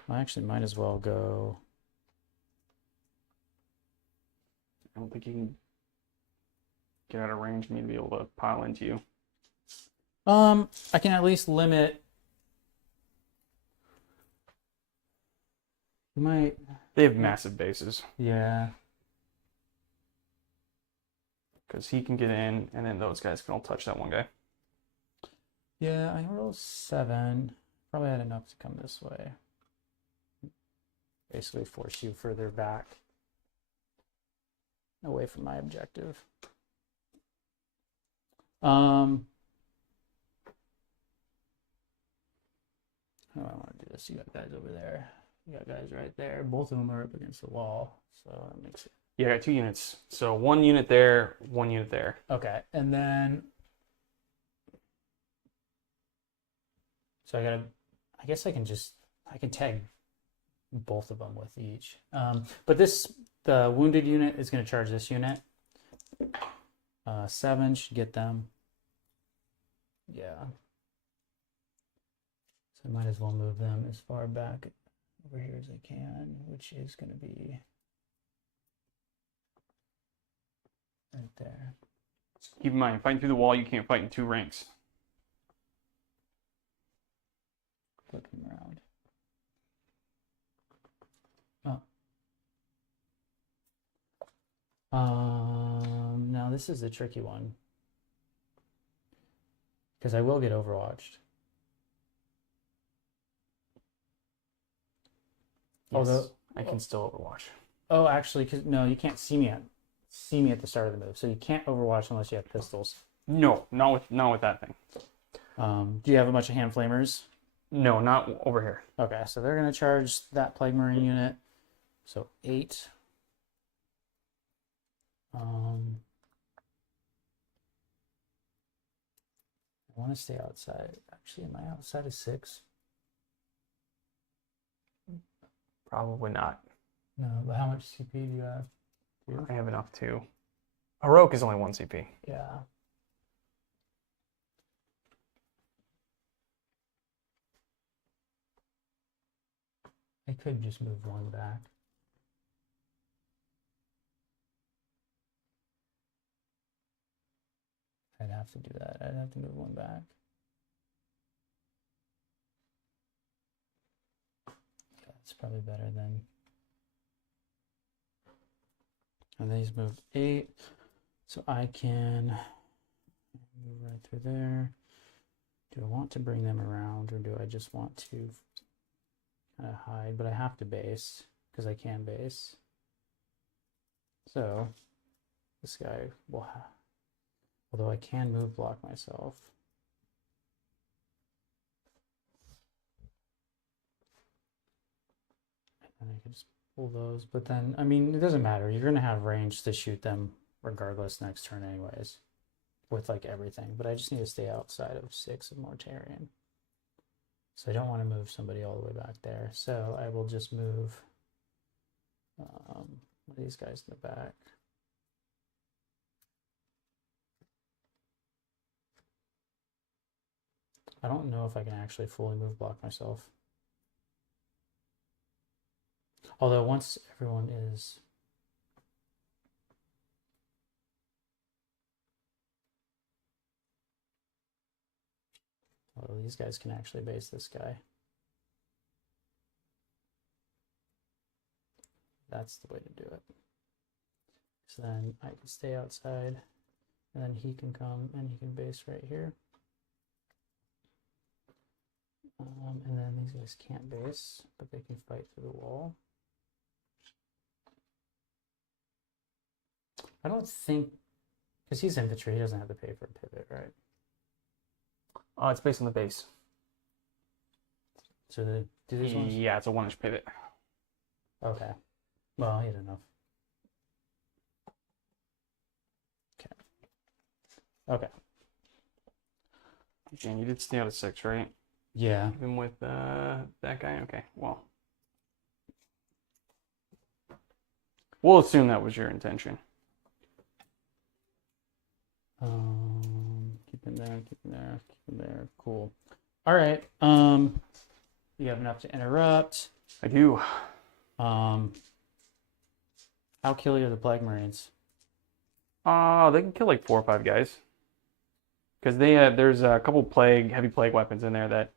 I actually might as well go. I don't think you can get out of range for me to be able to pile into you. I can at least limit. You might. They have massive bases. Yeah. Because he can get in, and then those guys can all touch that one guy. Yeah, I rolled 7. Probably had enough to come this way. Basically force you further back. Away from my objective. How do I want to do this? You got guys over there. You got guys right there. Both of them are up against the wall. So that makes it. Yeah, I got 2 units. So 1 unit there, 1 unit there. Okay, and then. So I guess I can tag both of them with each. But the wounded unit is going to charge this unit. 7 should get them. Yeah. So I might as well move them as far back over here as I can, which is going to be right there. Keep in mind, fighting through the wall, you can't fight in 2 ranks. Flip them around. Now this is the tricky one. Because I will get overwatched. Yes, Although I can still overwatch. Oh, actually, no, you can't see me at the start of the move. So you can't overwatch unless you have pistols. No, not with that thing. Do you have a bunch of hand flamers? No, not over here. Okay, so they're gonna charge that Plague Marine unit. So 8. I want to stay outside. Actually, am I outside of 6? Probably not. No, but how much CP do you have? you? I have enough too. Heroic is only 1 CP. Yeah. I could just move one back. I'd have to do that. I'd have to move one back. That's probably better than. And these move 8. So I can move right through there. Do I want to bring them around, or do I just want to kind of hide? But I have to base because I can base. So this guy will although I can move block myself. And I can just pull those, but then, I mean, it doesn't matter. You're going to have range to shoot them regardless next turn anyways, with like everything. But I just need to stay outside of 6 of Mortarion. So I don't want to move somebody all the way back there. So I will just move one of these guys in the back. I don't know if I can actually fully move block myself. Although once everyone is... Well, these guys can actually base this guy. That's the way to do it. So then I can stay outside, and then he can come and he can base right here. And then these guys can't base, but they can fight through the wall. I don't think, because he's infantry, he doesn't have to pay for a pivot, right? It's based on the base. So they do these ones? Yeah, it's a 1-inch pivot. Okay. Well, he had enough. Okay. Jan, you did stay out of 6, right? Yeah. Even with that guy? Okay, well. We'll assume that was your intention. Keep him there, keep him there, keep him there. Cool. All right. You have enough to interrupt. I do. How killy are the Plague Marines? They can kill like 4 or 5 guys. Because there's a couple heavy plague weapons in there that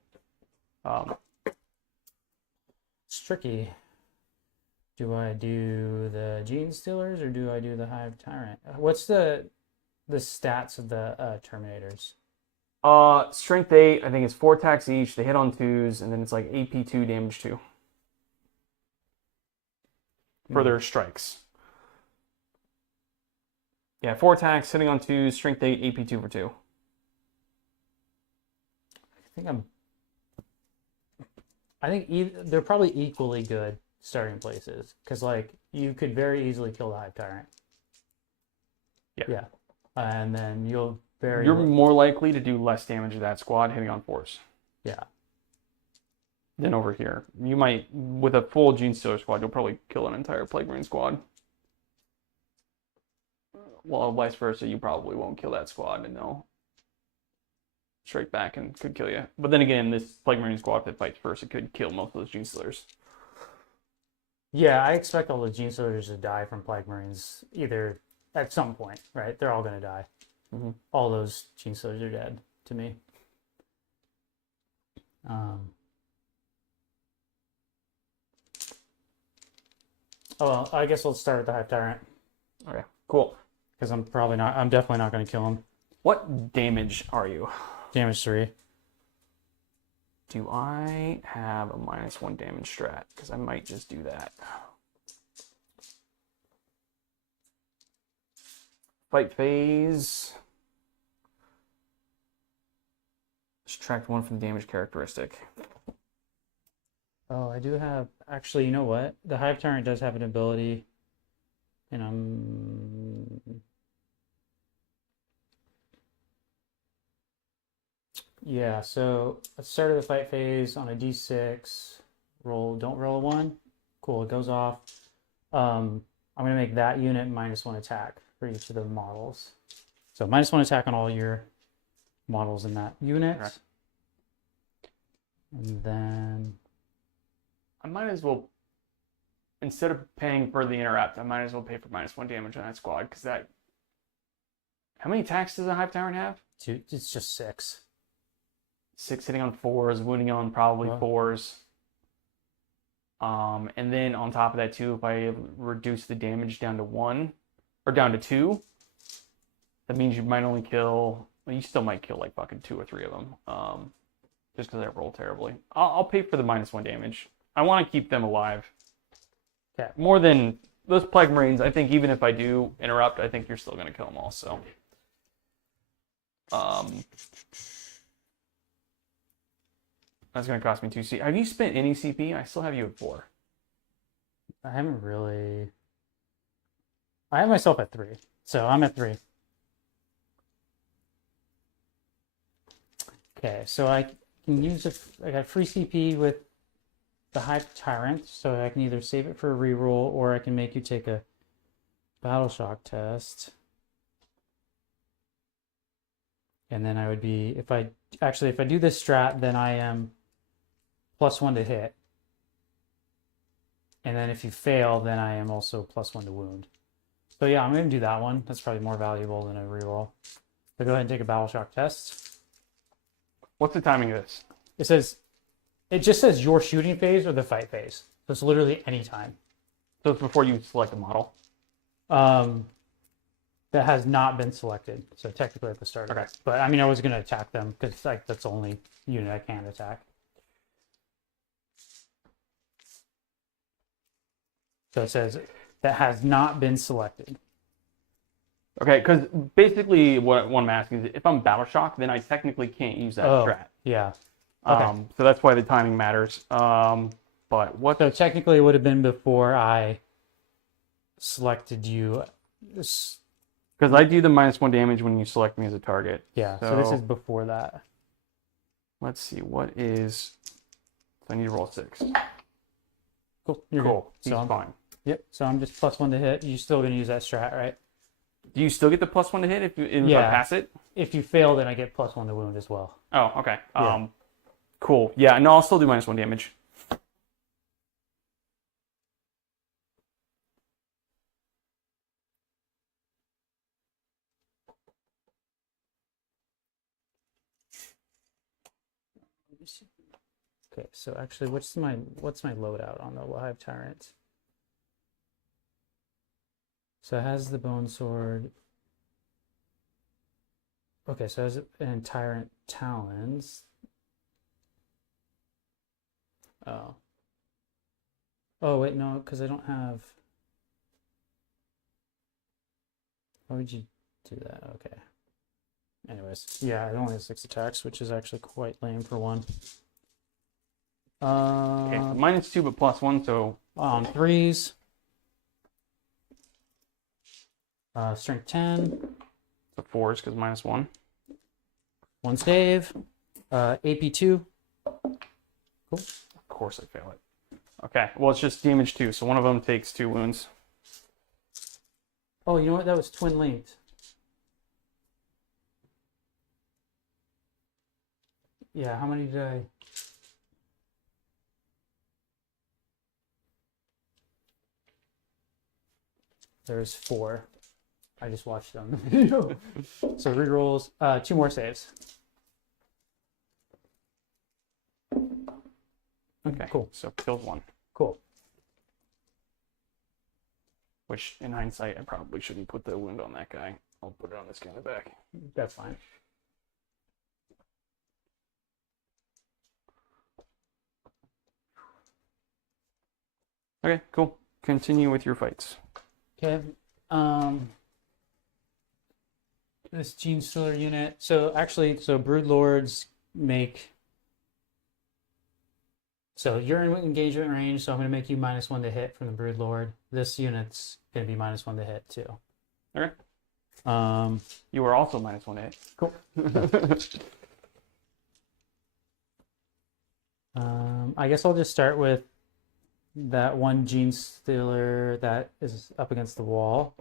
It's tricky. Do I do the Gene Stealers or do I do the Hive Tyrant? What's the stats of the Terminators? Strength 8, I think it's 4 attacks each. They hit on 2s, and then it's like AP2 damage 2 for their strikes. Yeah, 4 attacks, hitting on 2s, strength 8, AP2 for 2. I think they're probably equally good starting places, because like you could very easily kill the Hive Tyrant. Yeah. And then you're more likely to do less damage to that squad hitting on 4s. Yeah. Than over here. You might, with a full Gene Stealer squad, you'll probably kill an entire Plague Marine squad. Well, vice versa, you probably won't kill that squad, and they'll strike back and could kill you. But then again, this Plague Marine squad that fights first, it could kill most of those Gene Stealers. Yeah, I expect all the Gene Stealers to die from Plague Marines either at some point, right? They're all going to die. Mm-hmm. All those Gene Stealers are dead to me. Oh, well, I guess we'll start with the Hive Tyrant. Okay, cool. Because I'm definitely not going to kill him. What damage are you? Damage 3. Do I have a -1 damage strat? Because I might just do that. Fight phase. Subtract 1 from the damage characteristic. Oh, I do have... Actually, you know what? The Hive Tyrant does have an ability. And Yeah, so at the start of the fight phase on a d6, don't roll a 1. Cool, it goes off. I'm going to make that unit -1 attack for each of the models. So -1 attack on all your models in that unit. Okay. And then I might as well, instead of paying for the interrupt, I might as well pay for -1 damage on that squad, because that... How many attacks does a Hive Tyrant have? it's just 6. 6 hitting on 4s, wounding on probably Wow. 4s. And then on top of that too, if I reduce the damage down to 1 or down to 2, that means you might only kill. Well, you still might kill like fucking 2 or 3 of them. Just because I roll terribly. I'll pay for the -1 damage. I want to keep them alive. Okay. More than those Plague Marines. I think even if I do interrupt, I think you're still gonna kill them all. So. That's going to cost me 2 CP. Have you spent any CP? I still have you at 4. I haven't really. I have myself at 3, so I'm at 3. Okay, so I can use I got free CP with the Hive Tyrant, so I can either save it for a reroll or I can make you take a Battle Shock test. And then I would be, if I do this strat, then I am +1 to hit. And then if you fail, then I am also +1 to wound. So yeah, I'm going to do that one. That's probably more valuable than a reroll. So go ahead and take a Battle Shock test. What's the timing of this? It just says your shooting phase or the fight phase. So it's literally any time. So it's before you select a model? That has not been selected. So technically at the start of it. But I mean, I was going to attack them because like that's the only unit I can attack. So it says that has not been selected. Okay, because basically what I'm asking is if I'm Battle Shock, then I technically can't use that strat. Yeah. Okay. So that's why the timing matters. But what? So technically it would have been before I selected you. Because I do the -1 damage when you select me as a target. Yeah, so this is before that. Let's see, what is... So I need to roll 6. Cool. You're cool. Good. He's So fine. Yep, so I'm just +1 to hit. You're still going to use that strat, right? Do you still get the +1 to hit if I pass it? If you fail, then I get +1 to wound as well. Oh, okay. Yeah. Cool. Yeah, no, I'll still do -1 damage. Okay, so actually, what's my loadout on the Hive Tyrant? So it has the Bone Sword. Okay, so it has an Tyrant Talons. Oh. Oh, wait, no, because I don't have... Why would you do that? Okay. Anyways, yeah, it only has 6 attacks, which is actually quite lame for one. Okay, so -2 but +1, so... On 3s. Strength 10. So 4s, because -1. 1 save. AP 2. Cool. Of course I fail it. Okay, well, it's just damage 2, so one of them takes 2 wounds. Oh, you know what? That was twin linked. Yeah, how many did I... There's 4. I just watched them. So rerolls. 2 more saves. Okay, cool. So kills 1. Cool. Which, in hindsight, I probably shouldn't put the wound on that guy. I'll put it on this guy in the back. That's fine. Okay, cool. Continue with your fights. Okay. This Gene Stealer unit. So actually, Brood Lords make... So you're in engagement range, so I'm going to make you -1 to hit from the Brood Lord. This unit's going to be -1 to hit too. Okay. You were also -1 to hit. Cool. I guess I'll just start with that one Gene Stealer that is up against the wall.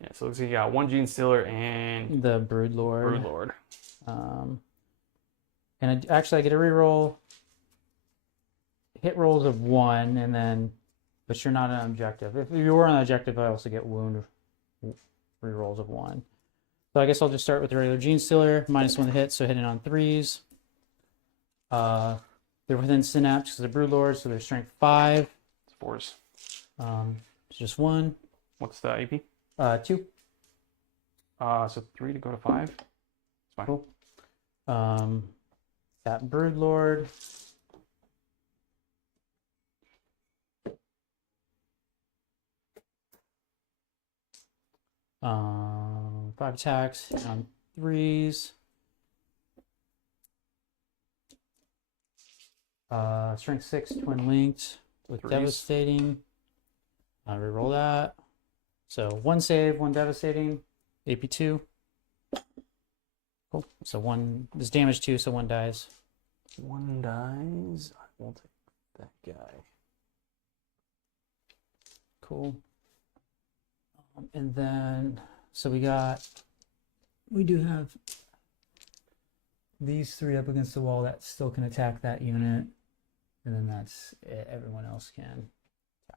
Yeah, so it looks like you got one Gene Stealer and The Broodlord. Broodlord. And actually, I get a reroll hit rolls of 1, and then, but you're not on objective. If you were on objective, I also get wound rerolls of 1. So I guess I'll just start with the regular Gene Stealer, -1 to hit, so hitting on 3s. They're within Synapse because they're Broodlords, so they're strength 5. It's 4s. It's just 1. What's the AP? 2. So 3 to go to 5. It's fine. Cool. That Broodlord. Um, 5 attacks on 3s. Strength 6, twin linked with 3s. devastating. I'll reroll that. So 1 save, 1 devastating, AP2. Cool. So 1 is damage 2, so 1 dies. 1 dies. I will take that guy. Cool. And then, so we do have these 3 up against the wall that still can attack that unit. And then that's it. Everyone else can.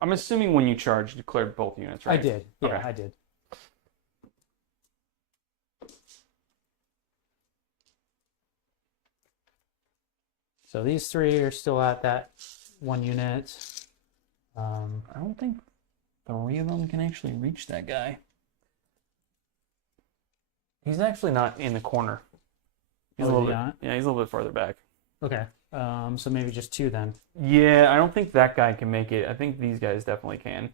I'm assuming when you charged, you cleared both units, right? I did. Yeah, Okay. I did. So these 3 are still at that 1 unit. I don't think 3 of them can actually reach that guy. He's actually not in the corner. He's Oh, a little is he bit, not? yeah, he's a little bit farther back. Okay. So maybe just 2 then. Yeah, I don't think that guy can make it. I think these guys definitely can.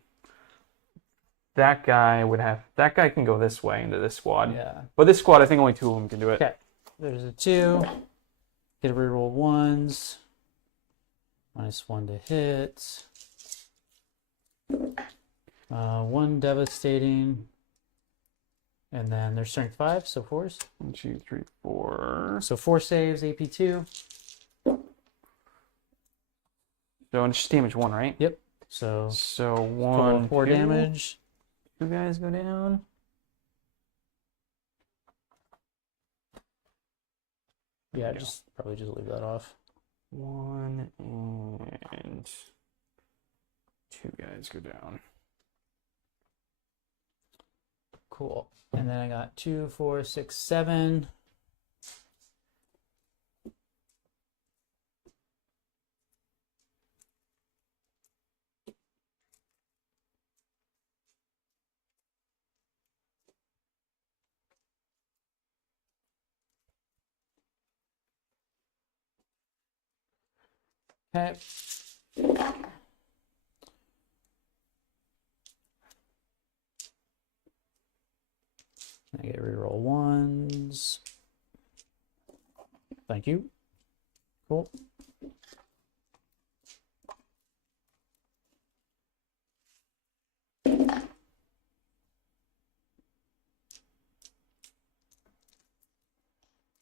That guy can go this way into this squad. Yeah. But this squad, I think only 2 of them can do it. Okay. There's a 2. Get a reroll 1s. -1 to hit. 1 devastating. And then there's strength 5, so 4s. 1, 2, 3, 4. So 4 saves, AP2. So it's just damage 1, right? Yep. So So 1, 4 2, damage. 2 guys go down. Yeah, probably just leave that off. 1 and 2 guys go down. Cool. And then I got 2, 4, 6, 7. Okay. I get reroll 1s. Thank you. Cool.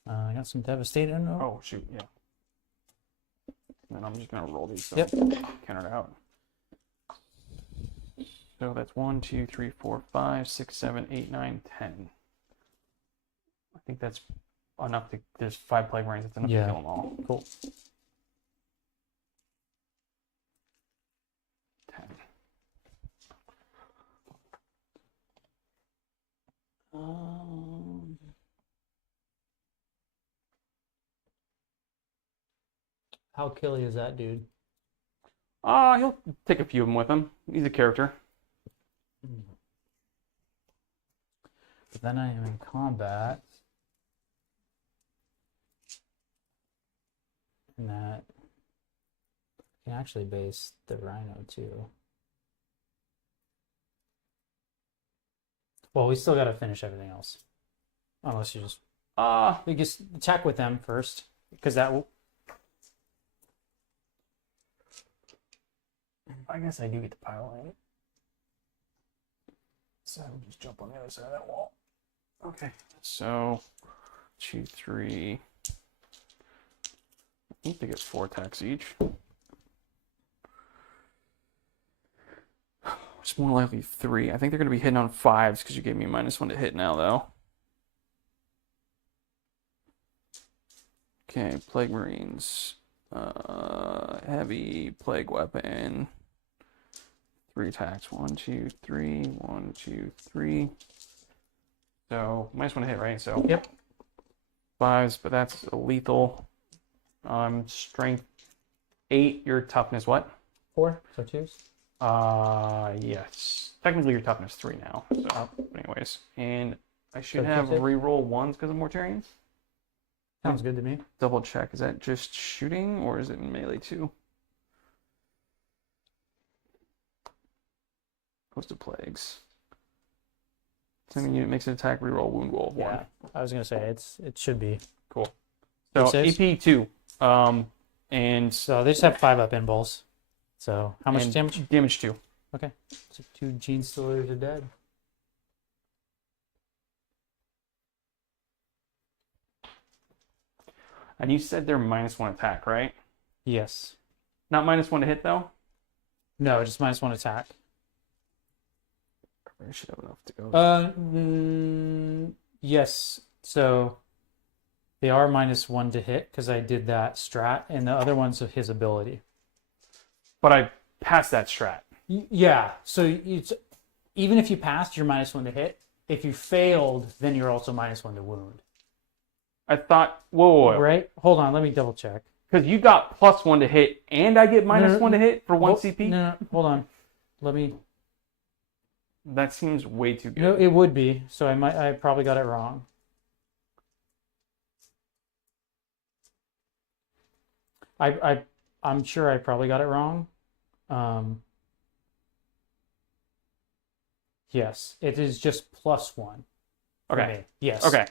I got some devastating. Oh, shoot, yeah. And I'm just going to roll these so Yep. counter it out. So that's 1, 2, 3, 4, 5, 6, 7, 8, 9, 10. I think that's enough to. There's 5 plague marines. That's enough Yeah. to kill them all. Cool. 10. How killy is that dude? He'll take a few of them with him. He's a character. But then I am in combat. And that can actually base the Rhino too. Well, we still got to finish everything else. Unless you just we just attack with them first, because that will. I guess I do get to pile in. So I'll just jump on the other side of that wall. Okay. So 2, 3. I think they get 4 attacks each. It's more likely 3. I think they're going to be hitting on 5s because you gave me -1 to hit now, though. Okay, Plague Marines. Heavy Plague Weapon. 3 attacks. 1, 2, 3. 1, 2, 3. So, -1 to hit, right? So, Yep. 5s, but that's lethal. Strength 8. Your toughness, what? 4, so 2s. Yes. Technically, your toughness 3 now. So, anyways. And I should So have keep it. reroll 1s because of Mortarians. Sounds good to me. Double check. Is that just shooting or is it melee too? Host of Plagues. Sending unit makes an attack, reroll wound roll of 1. Yeah, I was gonna say it should be. Cool. So D6? AP 2. And So they just have 5 up in bowls. So how much and damage? Damage 2. Okay, so 2 Gene Stealers are dead. And you said they're -1 attack, right? Yes. Not -1 to hit though? No, just -1 attack. I should have enough to go. Yes. So they are -1 to hit because I did that strat, and the other one's of his ability. But I passed that strat. Yeah. So it's even if you passed, you're -1 to hit. If you failed, then you're also -1 to wound. I thought, whoa. Right? Hold on. Let me double check. Because you got +1 to hit and I get -1 to hit for 1 CP? No, hold on. Let me. That seems way too good. No, it would be. So I probably got it wrong. I'm sure I probably got it wrong. Yes, it is just +1. for Okay. me. Yes. Okay.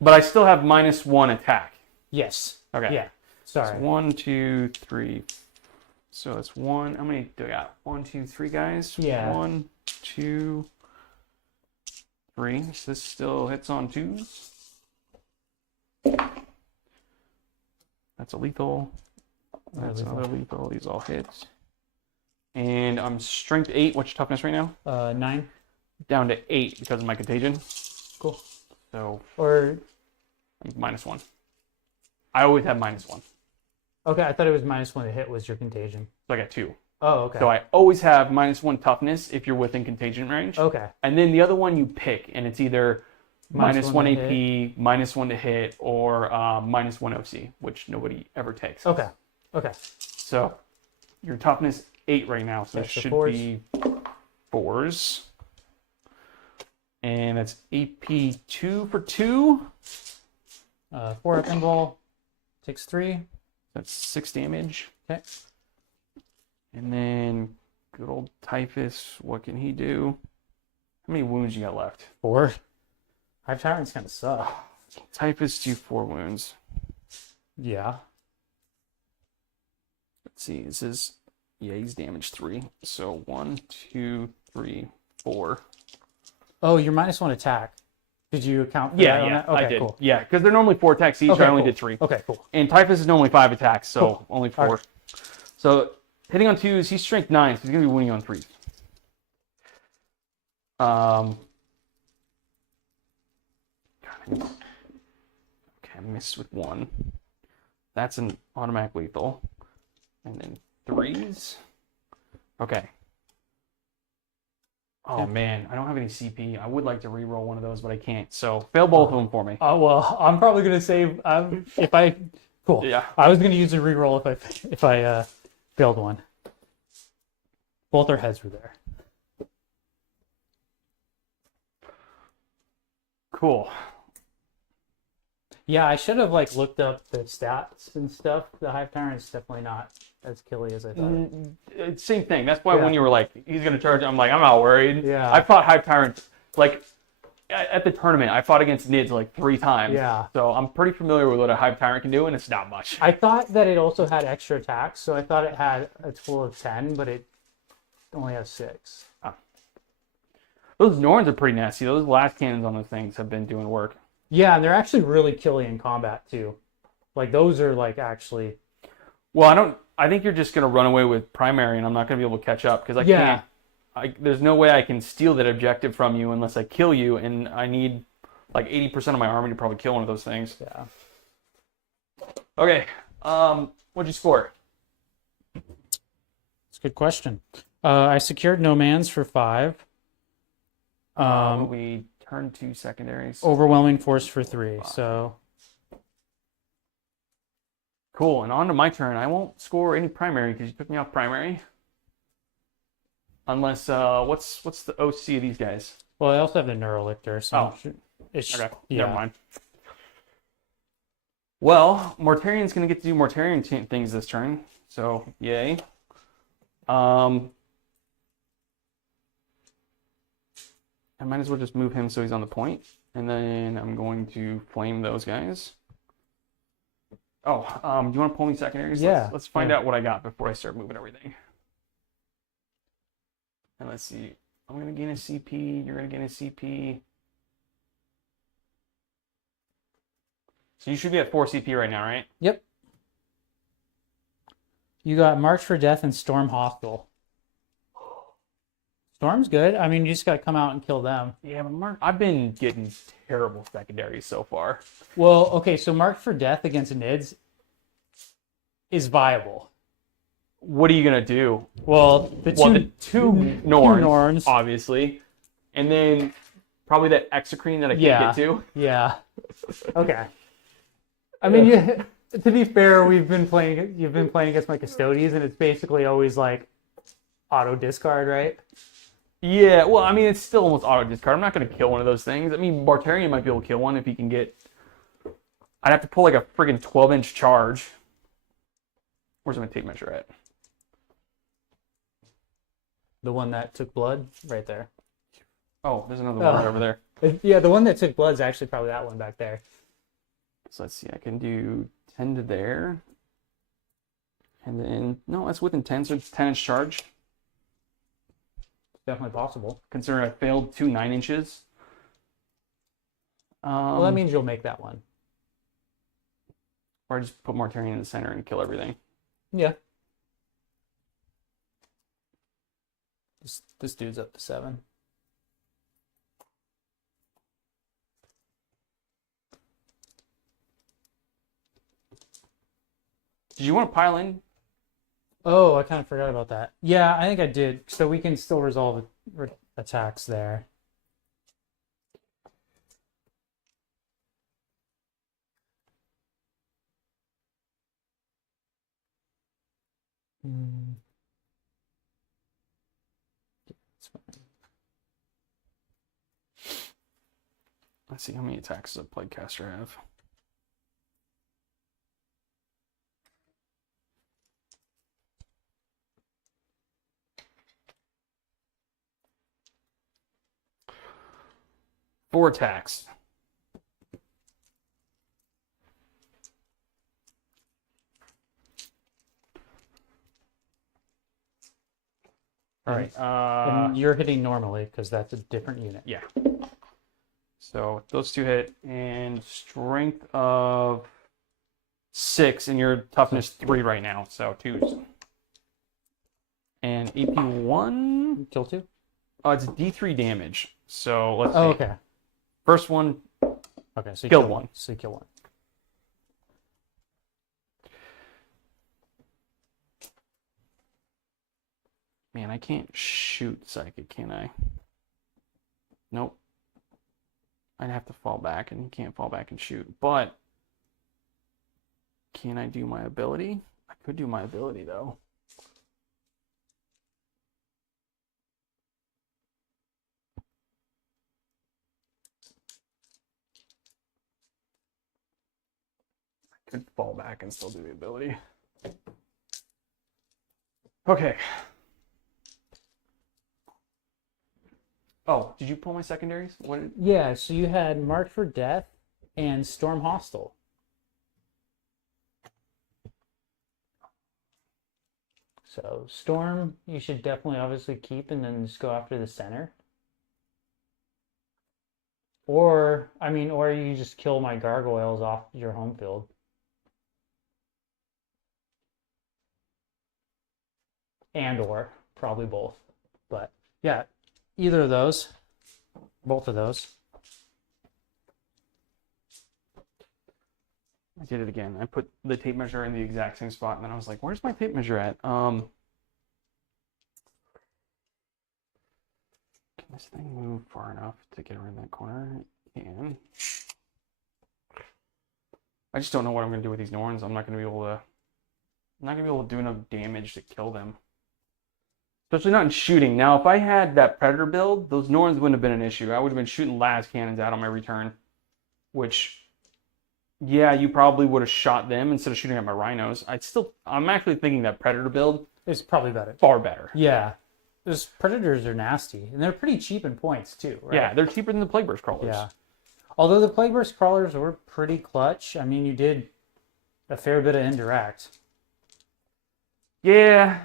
But I still have -1 attack. Yes. Okay. Yeah. So Sorry. 1, 2, 3. So that's 1. How many do I got? 1, 2, 3 guys? Yeah. 1, 2, 3. So this still hits on 2s. That's a lethal. That's another lethal. These all hit. And I'm strength 8. What's your toughness right now? 9. Down to 8 because of my contagion. Cool. So Or I'm -1. I always have -1. okay, I thought it was -1 to hit was your contagion. So I got 2. Oh, okay. So I always have -1 toughness if you're within contagion range. Okay. And then the other one you pick, and it's either -1 to AP, -1 to hit, or -1 OC, which nobody ever takes. Okay. Okay. So your toughness 8 right now, so Yeah, it so should 4s. be 4s. And that's AP 2 for 2. 4 up in ball. Takes 3. That's 6 damage. Okay. And then good old Typhus, what can he do? How many wounds you got left? 4. Hive Tyrants kind of suck. Typhus do 4 wounds. Yeah. Let's see, this is, yeah, he's damaged 3. So 1, 2, 3, 4. Oh, you're -1 attack. Did you account for that Yeah, on yeah, that? Okay, I did. cool. Yeah, because they're normally 4 attacks each. Okay, I only cool. did 3. Okay, cool. And Typhus is normally 5 attacks, so Cool. only 4. All right. So hitting on 2s, he's strength 9, so he's going to be winning on 3s. Okay, I missed with 1. That's an automatic lethal. And then 3s. Okay. Oh Yeah. man, I don't have any CP. I would like to re-roll one of those, but I can't. So fail both of them for me. Oh well, I'm probably gonna save. If I, cool. Yeah. I was gonna use a reroll if I failed one. Both our heads were there. Cool. Yeah, I should have looked up the stats and stuff. The Hive Tyrant's definitely not as killy as I thought. Same thing. That's why Yeah. when you were like, he's going to charge, I'm like, I'm not worried. Yeah. I fought Hive Tyrant, at the tournament, I fought against Nids 3 times. Yeah. So I'm pretty familiar with what a Hive Tyrant can do, and it's not much. I thought that it also had extra attacks, so I thought it had a total of 10, but it only has 6. Those Norns are pretty nasty. Those blast cannons on those things have been doing work. Yeah, and they're actually really killy in combat too. Those are actually. Well, I think you're just going to run away with primary, and I'm not going to be able to catch up, because I Yeah. can't. there's no way I can steal that objective from you unless I kill you, and I need like 80% of my army to probably kill one of those things. Yeah. Okay. What'd you score? It's a good question. I secured no mans for 5. We turned 2 secondaries. Overwhelming force for 3. So cool. And on to my turn. I won't score any primary because you took me off primary. Unless what's the OC of these guys? well, I also have the Neurolictor, so it's Okay. yeah. Never mind. Well, Mortarian's gonna get to do Mortarian things this turn, so yay. I might as well just move him so he's on the point, and then I'm going to flame those guys. Oh, do you want to pull me secondaries? Yeah. Let's find out what I got before I start moving everything. And let's see. I'm gonna gain a CP. You're gonna gain a CP. So you should be at 4 CP right now, right? Yep. You got March for Death and Storm Hostile. Storm's good. I mean, you just got to come out and kill them. Yeah, but I've been getting terrible secondaries so far. Well, okay, so Mark for Death against Nids is viable. What are you gonna do? Well, the two Norns, Norns, obviously, and then probably that Exocrine that I can't Yeah. get to. yeah. Okay. I mean, to be fair, you've been playing against my Custodians, and it's basically always like auto discard, right? Yeah, well, I mean, it's still almost auto discard. I'm not gonna kill one of those things. I mean, Bartarian might be able to kill one if he can get. I'd have to pull like a friggin' 12-inch charge. Where's my tape measure at? The one that took blood, right there. Oh, there's another one right over there. Yeah, the one that took blood is actually probably that one back there. So let's see, I can do 10 to there. And then, no, that's within 10, so it's 10-inch charge. Definitely possible. Considering I failed 2 9-inches. Well, that means you'll make that one. Or I just put Mortarian in the center and kill everything. Yeah. This dude's up to 7. Did you want to pile in? Oh, I kind of forgot about that. Yeah, I think I did. So we can still resolve attacks there. That's fine. Let's see how many attacks does a Plague Caster have. Four attacks. All right. And you're hitting normally because that's a different unit. Yeah. So those two hit, and strength of 6, and your toughness 3 right now. So 2s. And AP 1. Kill 2? It's D3 damage. So let's see. Oh, okay. First one. Okay, so you Kill kill one. So you kill 1. Man, I can't shoot psychic, can I? Nope. I'd have to fall back, and you can't fall back and shoot. But can I do my ability? I could do my ability, though. I could fall back and still do the ability. Okay. Oh, did you pull my secondaries? What did... Yeah, so you had Mark for Death and Storm Hostile. So Storm, you should definitely obviously keep and then just go after the center. Or, I mean, or you just kill my gargoyles off your home field. And or, probably both. But Yeah, either of those. Both of those. I did it again. I put the tape measure in the exact same spot, and then I was like, "Where's my tape measure at?" Can this thing move far enough to get around that corner? It can. I just don't know what I'm gonna do with these Norns. I'm not gonna be able to. I'm not gonna be able to do enough damage to kill them. Especially not in shooting. Now, if I had that Predator build, those Norns wouldn't have been an issue. I would have been shooting las cannons out on my return, which. Yeah, you probably would have shot them instead of shooting at my rhinos. I'm actually thinking that Predator build It's probably better. far better. Yeah. Those Predators are nasty. And they're pretty cheap in points, too, right? Yeah, they're cheaper than the Plague Burst crawlers. Yeah. Although the Plague Burst crawlers were pretty clutch. I mean, you did a fair bit of indirect. Yeah.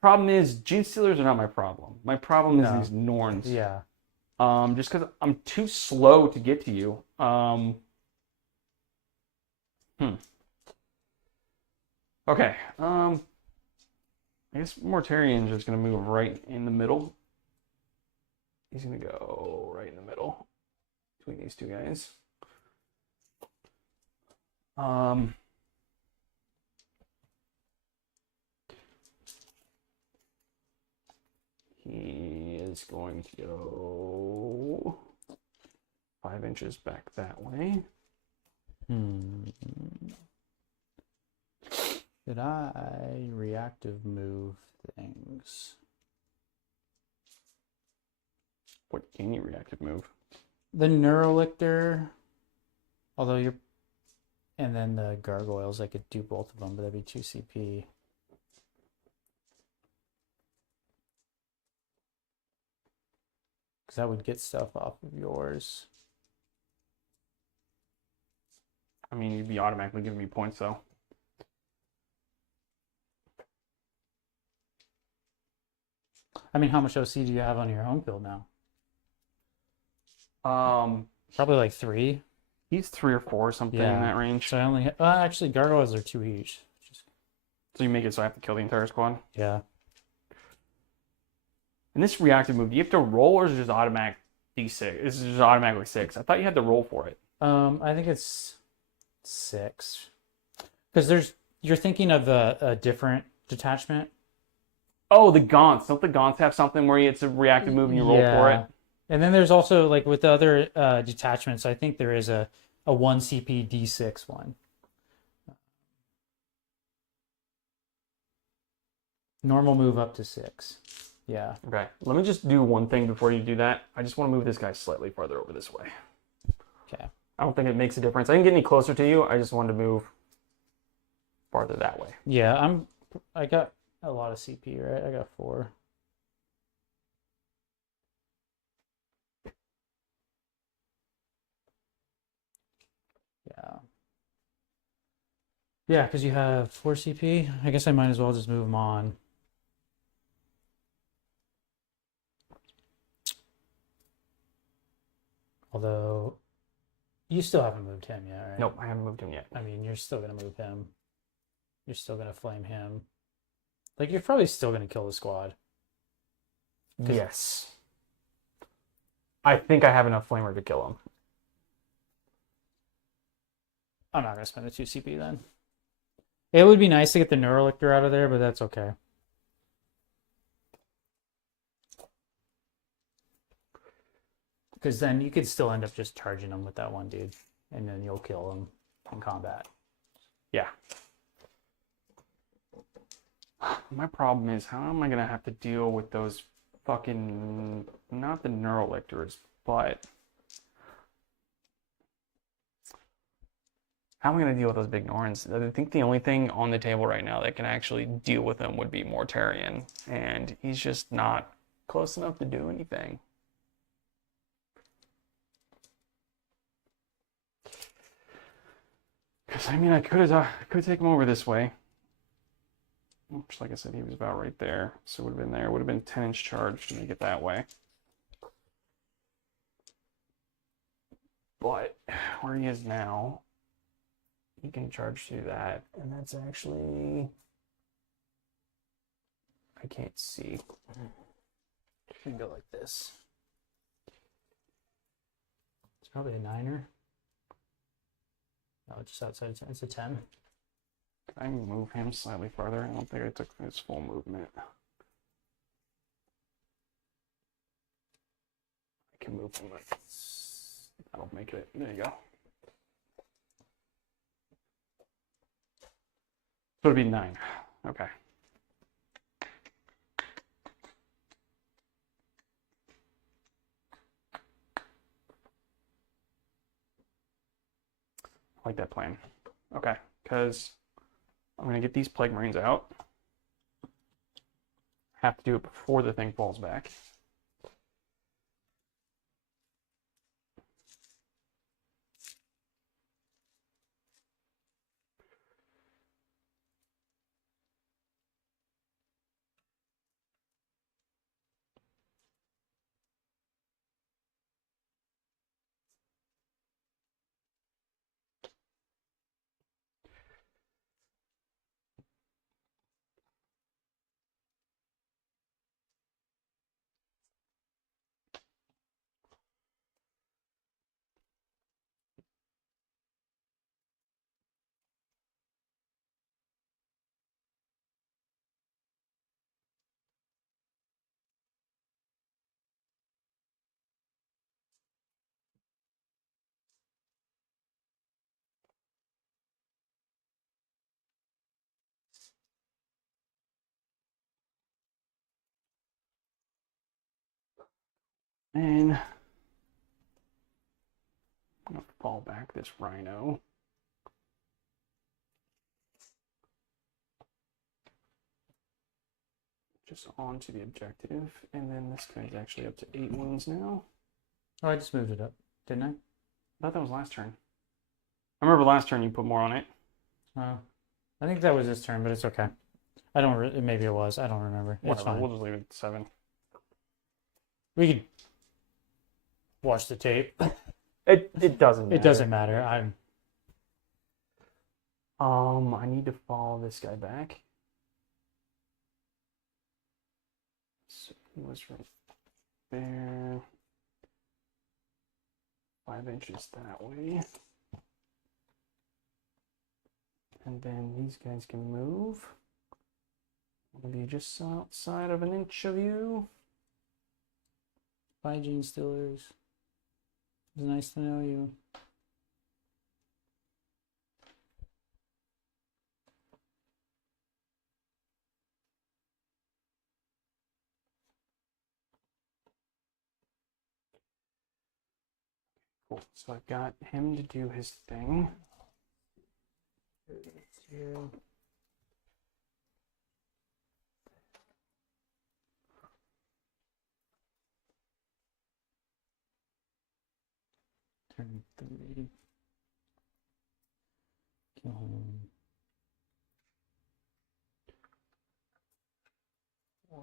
Problem is, Gene Stealers are not my problem. My problem is No. these Norns. Yeah. Just because I'm too slow to get to you. Okay. I guess Mortarian's just gonna move right in the middle. He's gonna go right in the middle between these two guys. He is going to go 5 inches back that way. Did I reactive move things? What can you reactive move? The Neurolictor, although you're, and then the Gargoyles, I could do both of them, but that'd be 2 CP. Because that would get stuff off of yours. I mean, you'd be automatically giving me points, though. I mean, how much OC do you have on your home field now? Probably like 3. He's 3 or 4, something in that range. So I only actually Gargoyles are 2 each. So you make it so I have to kill the entire squad. Yeah. And this reactive move, do you have to roll or is it just automatic D6? This is just automatically 6. I thought you had to roll for it. I think it's 6. Because you're thinking of a different detachment. Oh, the Gaunts. Don't the Gaunts have something where it's a reactive move and you roll for it? And then there's also, like, with the other detachments, I think there is a 1 CP D6 one. Normal move up to 6. Yeah. Okay. Let me just do one thing before you do that. I just want to move this guy slightly farther over this way. Okay. I don't think it makes a difference. I didn't get any closer to you. I just wanted to move farther that way. Yeah, I got a lot of CP, right? I got 4. Yeah. Yeah, because you have 4 CP. I guess I might as well just move them on. Although, you still haven't moved him yet, right? Nope, I haven't moved him yet. I mean, you're still going to move him. You're still going to flame him. Like, you're probably still going to kill the squad. Yes. I think I have enough flamer to kill him. I'm not going to spend the 2 CP then. It would be nice to get the Neurolictor out of there, but that's okay. Because then you could still end up just charging him with that one dude, and then you'll kill him in combat. Yeah. My problem is, how am I going to have to deal with those fucking, not the Neurolictors, but how am I going to deal with those big Norns? I think the only thing on the table right now that can actually deal with them would be Mortarian, and he's just not close enough to do anything. Because, I mean, I could take him over this way. Which, like I said, he was about right there. So it would have been there. It would have been 10-inch charge to make it that way. But where he is now, he can charge through that. And that's actually... I can't see. Can go like this. It's probably a 9er. No, it's just outside. It's a 10. I can move him slightly farther. I don't think I took his full movement. I can move him like this. That'll make it. There you go. So it'd be 9. Okay. I like that plan. Okay, because I'm going to get these Plague Marines out. Have to do it before the thing falls back. And I'm going to fall back this Rhino. Just onto the objective. And then this guy's actually up to 8 wounds now. Oh, I just moved it up, didn't I? I thought that was last turn. I remember last turn you put more on it. Oh, I think that was this turn, but it's okay. I don't. Maybe it was. I don't remember. It's Whatever, fine. we'll just leave it at 7. We could watch the tape. It doesn't matter. It doesn't matter. I need to follow this guy back. So he was right there. 5 inches that way. And then these guys can move. I'll be just outside of an inch of you. Bye, Gene Stillers. It was nice to know you. Cool. So I've got him to do his thing. Turn 3. Kill him. 4.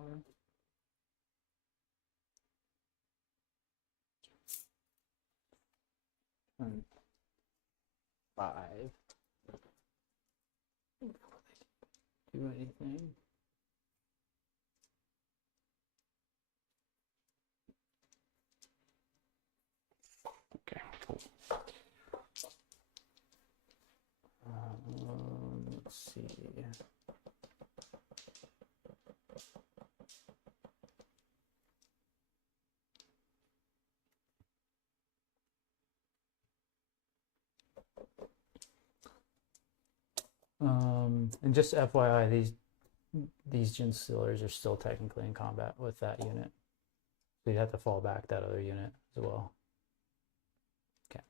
Turn 5. Do anything. Okay, cool. Let's see. And just FYI, these Gin Stealers are still technically in combat with that unit. So you have to fall back that other unit as well. Okay.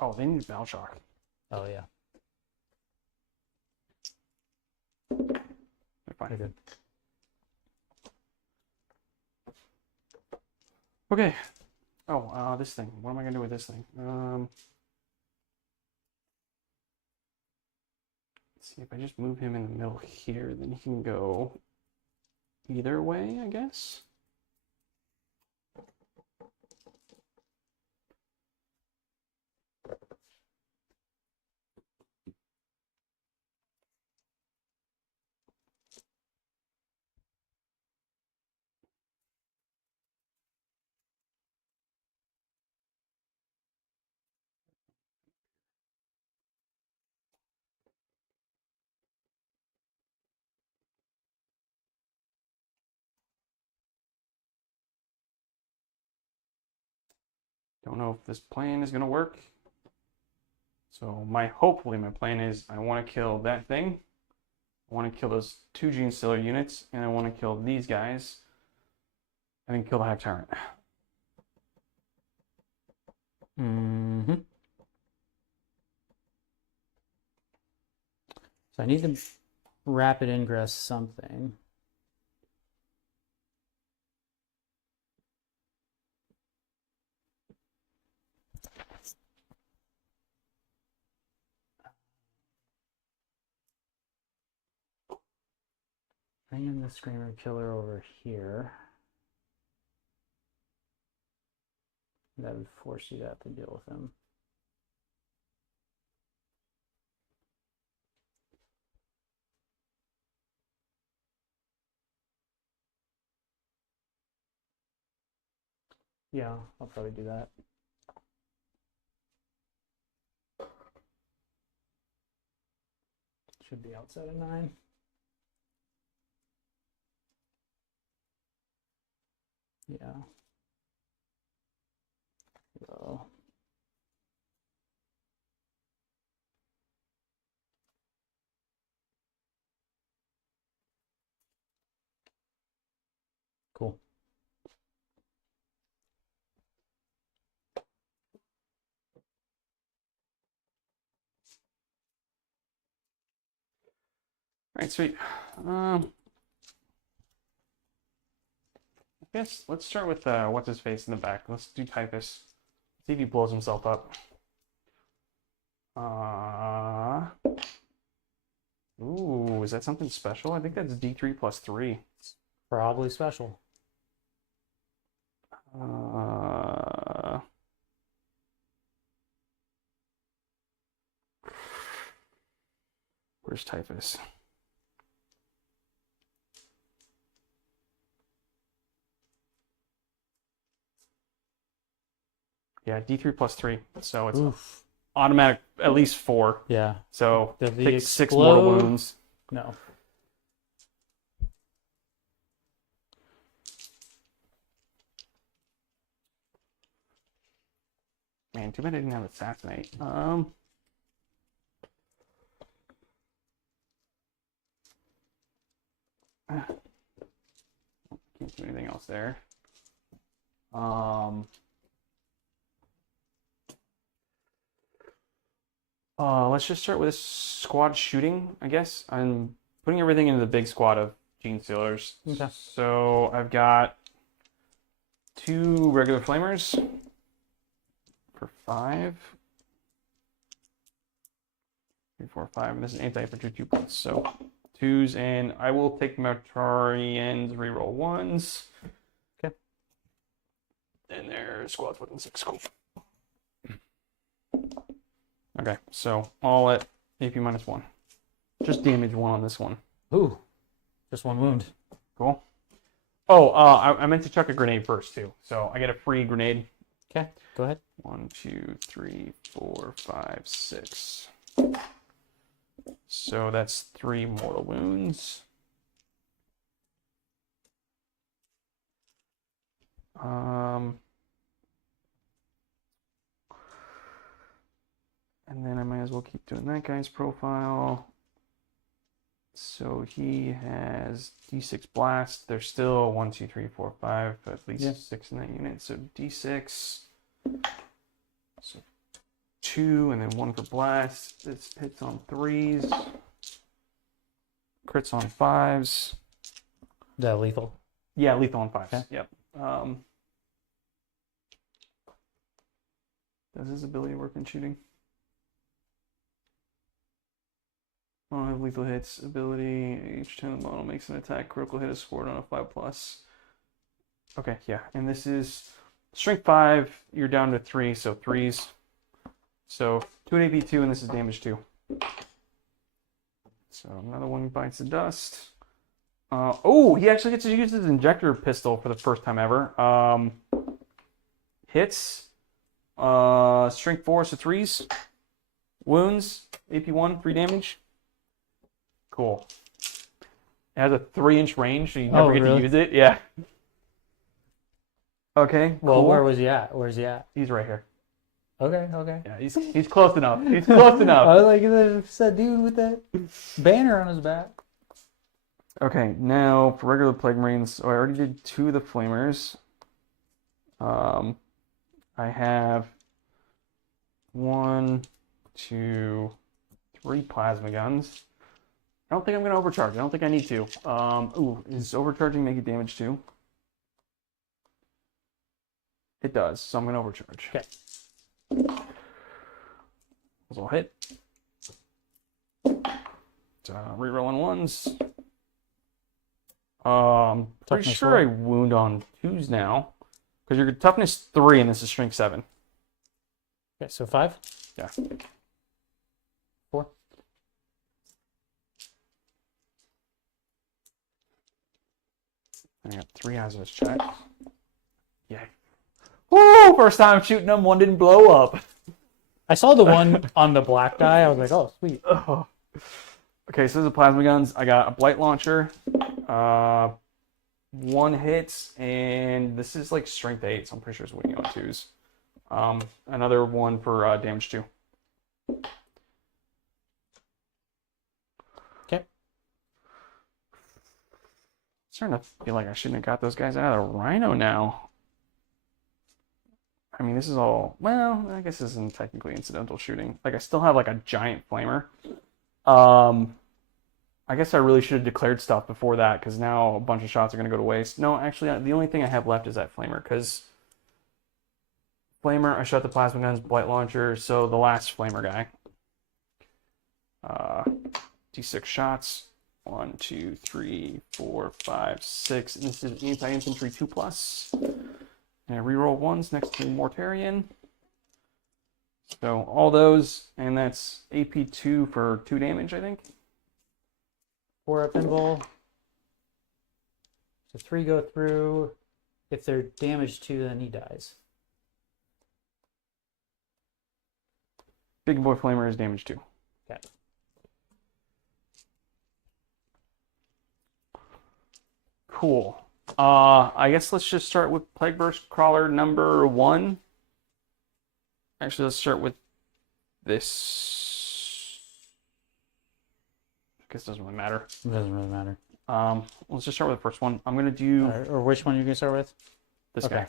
Oh, they need Battle Shock. Oh yeah. They're fine. You're good. Okay. Oh, this thing. What am I gonna do with this thing? Let's see, if I just move him in the middle here, then he can go either way, I guess. Don't know if this plan is gonna work. So hopefully my plan is I want to kill that thing. I want to kill those 2 Gene Stealer units, and I want to kill these guys, and then kill the Hive Tyrant. Mm-hmm. So I need to rapid ingress something. Bring in the Screamer Killer over here. That would force you to have to deal with him. Yeah, I'll probably do that. Should be outside of 9. Yeah. So. Cool. All right, sweet. I guess let's start with what's his face in the back. Let's do Typhus. See if he blows himself up. Ooh, is that something special? I think that's D3 plus 3. Probably special. Where's Typhus? Yeah, D3 plus 3. So it's automatic, at least 4. Yeah. So Does he take 6 explode? mortal wounds. No. Man, too bad I didn't have Assassinate. Can't do anything else there. Let's just start with squad shooting, I guess. I'm putting everything into the big squad of Gene Stealers. Okay. So I've got 2 regular flamers for 5. 3, 4, 5. And this is anti-infantry 2 points. So 2s, and I will take Mortarians, reroll 1s. Okay. And their squad's within 6. Cool. Okay, so all at AP minus 1. Just damage 1 on this one. Ooh. Just 1 wound. Cool. Oh, I meant to chuck a grenade first too. So I get a free grenade. Okay, go ahead. 1, 2, 3, 4, 5, 6. So that's 3 mortal wounds. And then I might as well keep doing that guy's profile. So he has D6 blast. There's still 1, 2, 3, 4, 5, at least 6 in that unit. So D6. So 2 and then 1 for blast. This hits on 3s. Crits on 5s. The lethal. Yeah, lethal on 5s. Okay. Yep. Does his ability work in shooting? I don't have lethal hits. Ability, each time the model makes an attack, critical hit is scored on a 5+. Okay, yeah. And this is strength 5, you're down to 3, so 3s. So 2 at AP 2, and this is damage 2. So another one bites the dust. Oh, he actually gets to use his injector pistol for the first time ever. Hits. Strength 4, so 3s. Wounds, AP 1, 3 damage. Cool. It has a 3-inch range, so you never get to use it. Yeah. Okay, Well, cool. where was he at? Where's he at? He's right here. Okay, okay. Yeah, he's close enough. He's close I enough. was like, it's that dude with that banner on his back. Okay, now for regular Plague Marines, so I already did 2 of the Flamers. I have 1, 2, 3 plasma guns. I don't think I'm gonna overcharge. I don't think I need to. Ooh, is overcharging make you damage too? It does, so I'm gonna overcharge. Okay. Those will hit. Rerolling 1s. Pretty Toughness sure what? I wound on 2s now. Because your toughness 3 and this is strength 7. Okay, so 5? Yeah. 4? I got 3 hazardous checks. Yeah. Woo! First time shooting them, one didn't blow up. I saw the one on the black die. I was like, oh, sweet. Oh. Okay, so this is plasma guns. I got a blight launcher, 1 hit, and this is like strength 8, so I'm pretty sure it's winning on 2s. Another one for damage 2. Okay. Starting to feel like I shouldn't have got those guys out of the Rhino now. I mean, this is all, well, I guess this isn't technically incidental shooting. Like, I still have like a giant flamer. I guess I really should have declared stuff before that, because now a bunch of shots are going to go to waste. No, actually, the only thing I have left is that flamer, because flamer, I shot the plasma guns, blight launcher, so the last flamer guy. D6 shots. 1, 2, 3, 4, 5, 6. And this is anti-infantry 2+. And I reroll 1s next to Mortarion. So all those, and that's AP 2 for 2 damage, I think. 4 up pinball. So 3 go through. If they're damaged 2, then he dies. Big boy flamer is damage 2. Okay. Cool. I guess let's just start with Plague Burst Crawler number 1. Actually, let's start with this. I guess it doesn't really matter. It doesn't really matter. Let's just start with the first one. I'm gonna do Or which one you can start with? this Okay. guy.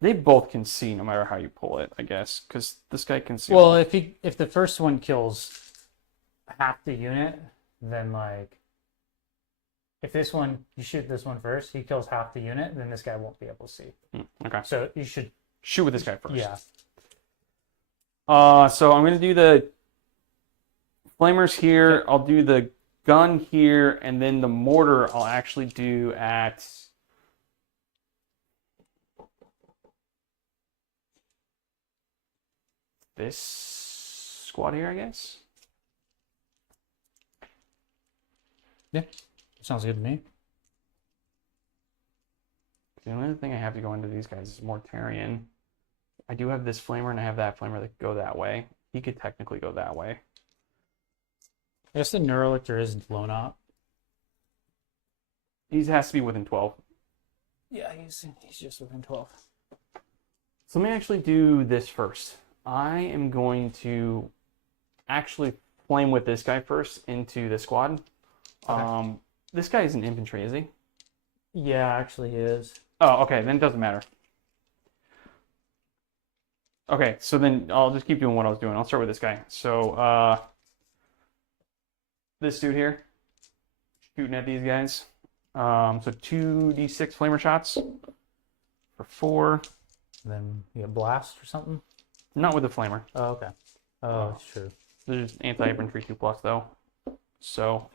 They both can see no matter how you pull it, I guess, because this guy can see. Well, if the first one kills half the unit, then like if this one you shoot this one first, he kills half the unit, then this guy won't be able to see. Okay. So you should Shoot with this guy first. Yeah. So I'm gonna do the flamers here. I'll do the gun here, and then the mortar I'll actually do at this squad here, I guess. Yeah. Sounds good to me. The only other thing I have to go into these guys is Mortarion. I do have this flamer and I have that flamer that could go that way. He could technically go that way. I guess the Neurolictor isn't blown up. He has to be within 12. Yeah, he's just within 12. So let me actually do this first. I am going to actually flame with this guy first into the squad. Okay. This guy isn't infantry, is he? Yeah, actually he is. Oh, okay, then it doesn't matter. Okay, so then I'll just keep doing what I was doing. I'll start with this guy. So, this dude here, shooting at these guys. So 2d6 flamer shots for 4. Then you get blast or something? Not with the flamer. Oh, okay. Oh, it's true. There's anti-infantry 2+ though. So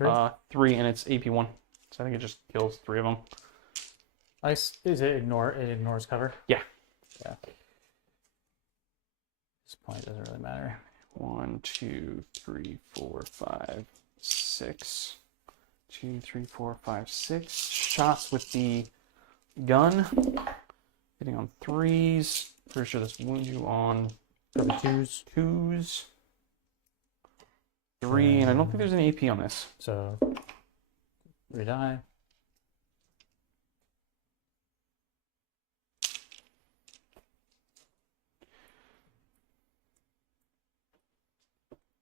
3, and it's AP1. So I think it just kills 3 of them. Is it ignores cover? Yeah. Yeah. At this point, it doesn't really matter. 1, 2, 3, 4, 5, 6. 2, 3, 4, 5, 6 shots with the gun. Hitting on 3s. Pretty sure this wounds you on Cover 2s. 2s. 3, and I don't think there's an AP on this. So 3 die.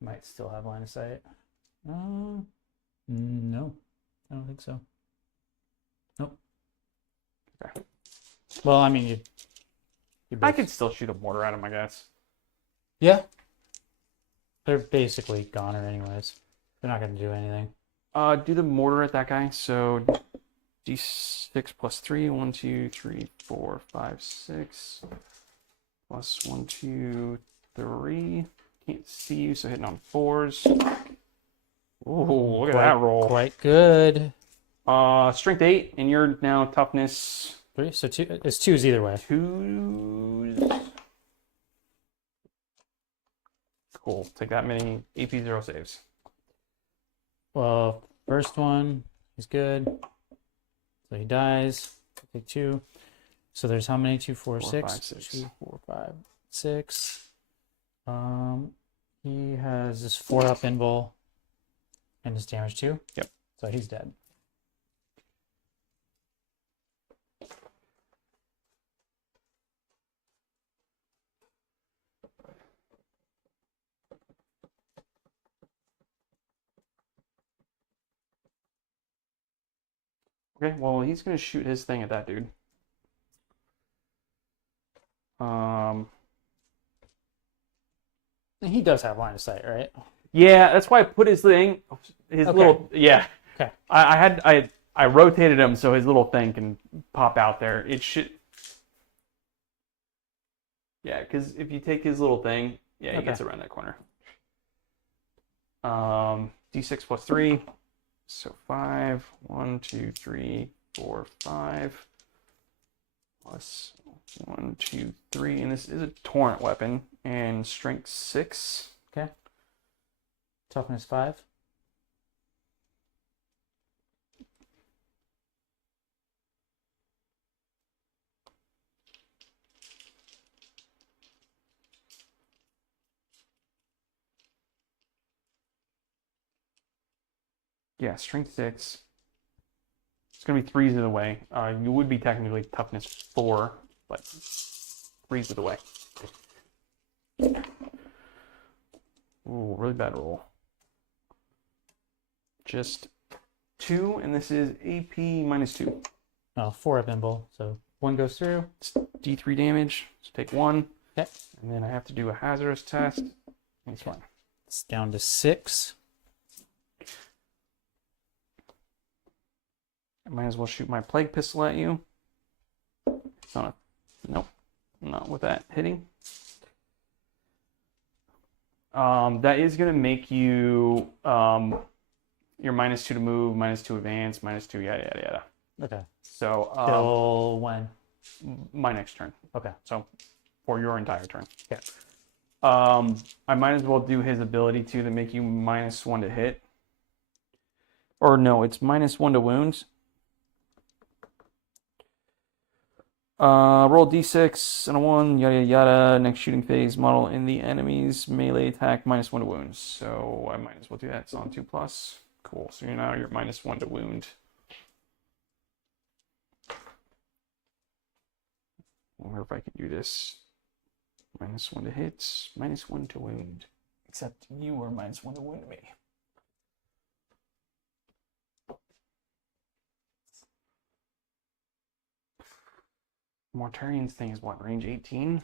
Might still have line of sight. No, I don't think so. Nope. Okay. Well, I mean, I could still shoot a mortar at him, I guess. Yeah. They're basically goner anyways. They're not going to do anything. Do the mortar at that guy. So D6 plus 3. 1, 2, 3, 4, 5, 6. Plus 1, 2, 3. Can't see you, so hitting on 4s. Ooh, look at that roll. Quite good. Strength 8, and you're now toughness 3. So 2. It's 2s either way. 2s. Cool. Take that many AP0 saves. Well, first one, he's good. So he dies. Take 2. So there's how many? 2, 4, 4, 6. 5, 6. 2, 4, 5, 6. He has this 4-up invul and his damage 2. Yep. So he's dead. Okay, well, he's going to shoot his thing at that dude. He does have line of sight, right? Yeah, that's why I put his thing, his Okay. little, yeah. Okay. I rotated him so his little thing can pop out there. It should, yeah, because if you take his little thing, yeah, he gets around that corner. D6 plus 3, so 5. 1, 2, 3, 4, 5. Plus 1, 2, 3, and this is a torrent weapon, and strength 6. Okay. Toughness 5. Yeah, strength 6. It's going to be 3s of the way. You would be technically toughness 4, but 3s of the way. Ooh, really bad roll. Just 2, and this is AP minus 2. Oh, 4-up invul. So 1 goes through. It's D3 damage, so take 1. Okay. And then I have to do a hazardous test, and it's fine. It's down to 6. I might as well shoot my plague pistol at you. It's not a, nope, not with that hitting. That is going to make you your -2 to move, -2 advance, -2 yada yada yada. Okay. So Till when? my next turn. Okay. So for your entire turn. Okay. I might as well do his ability to make you -1 to hit. Or no, it's -1 to wounds. Roll D6 and a 1, yada yada yada. Next shooting phase, model in the enemy's melee attack -1 to wounds. So I might as well do that. It's on 2+. Cool. So now you're -1 to wound. I wonder if I can do this. -1 to hit, -1 to wound. Except you are -1 to wound me. Mortarian's thing is what, range 18?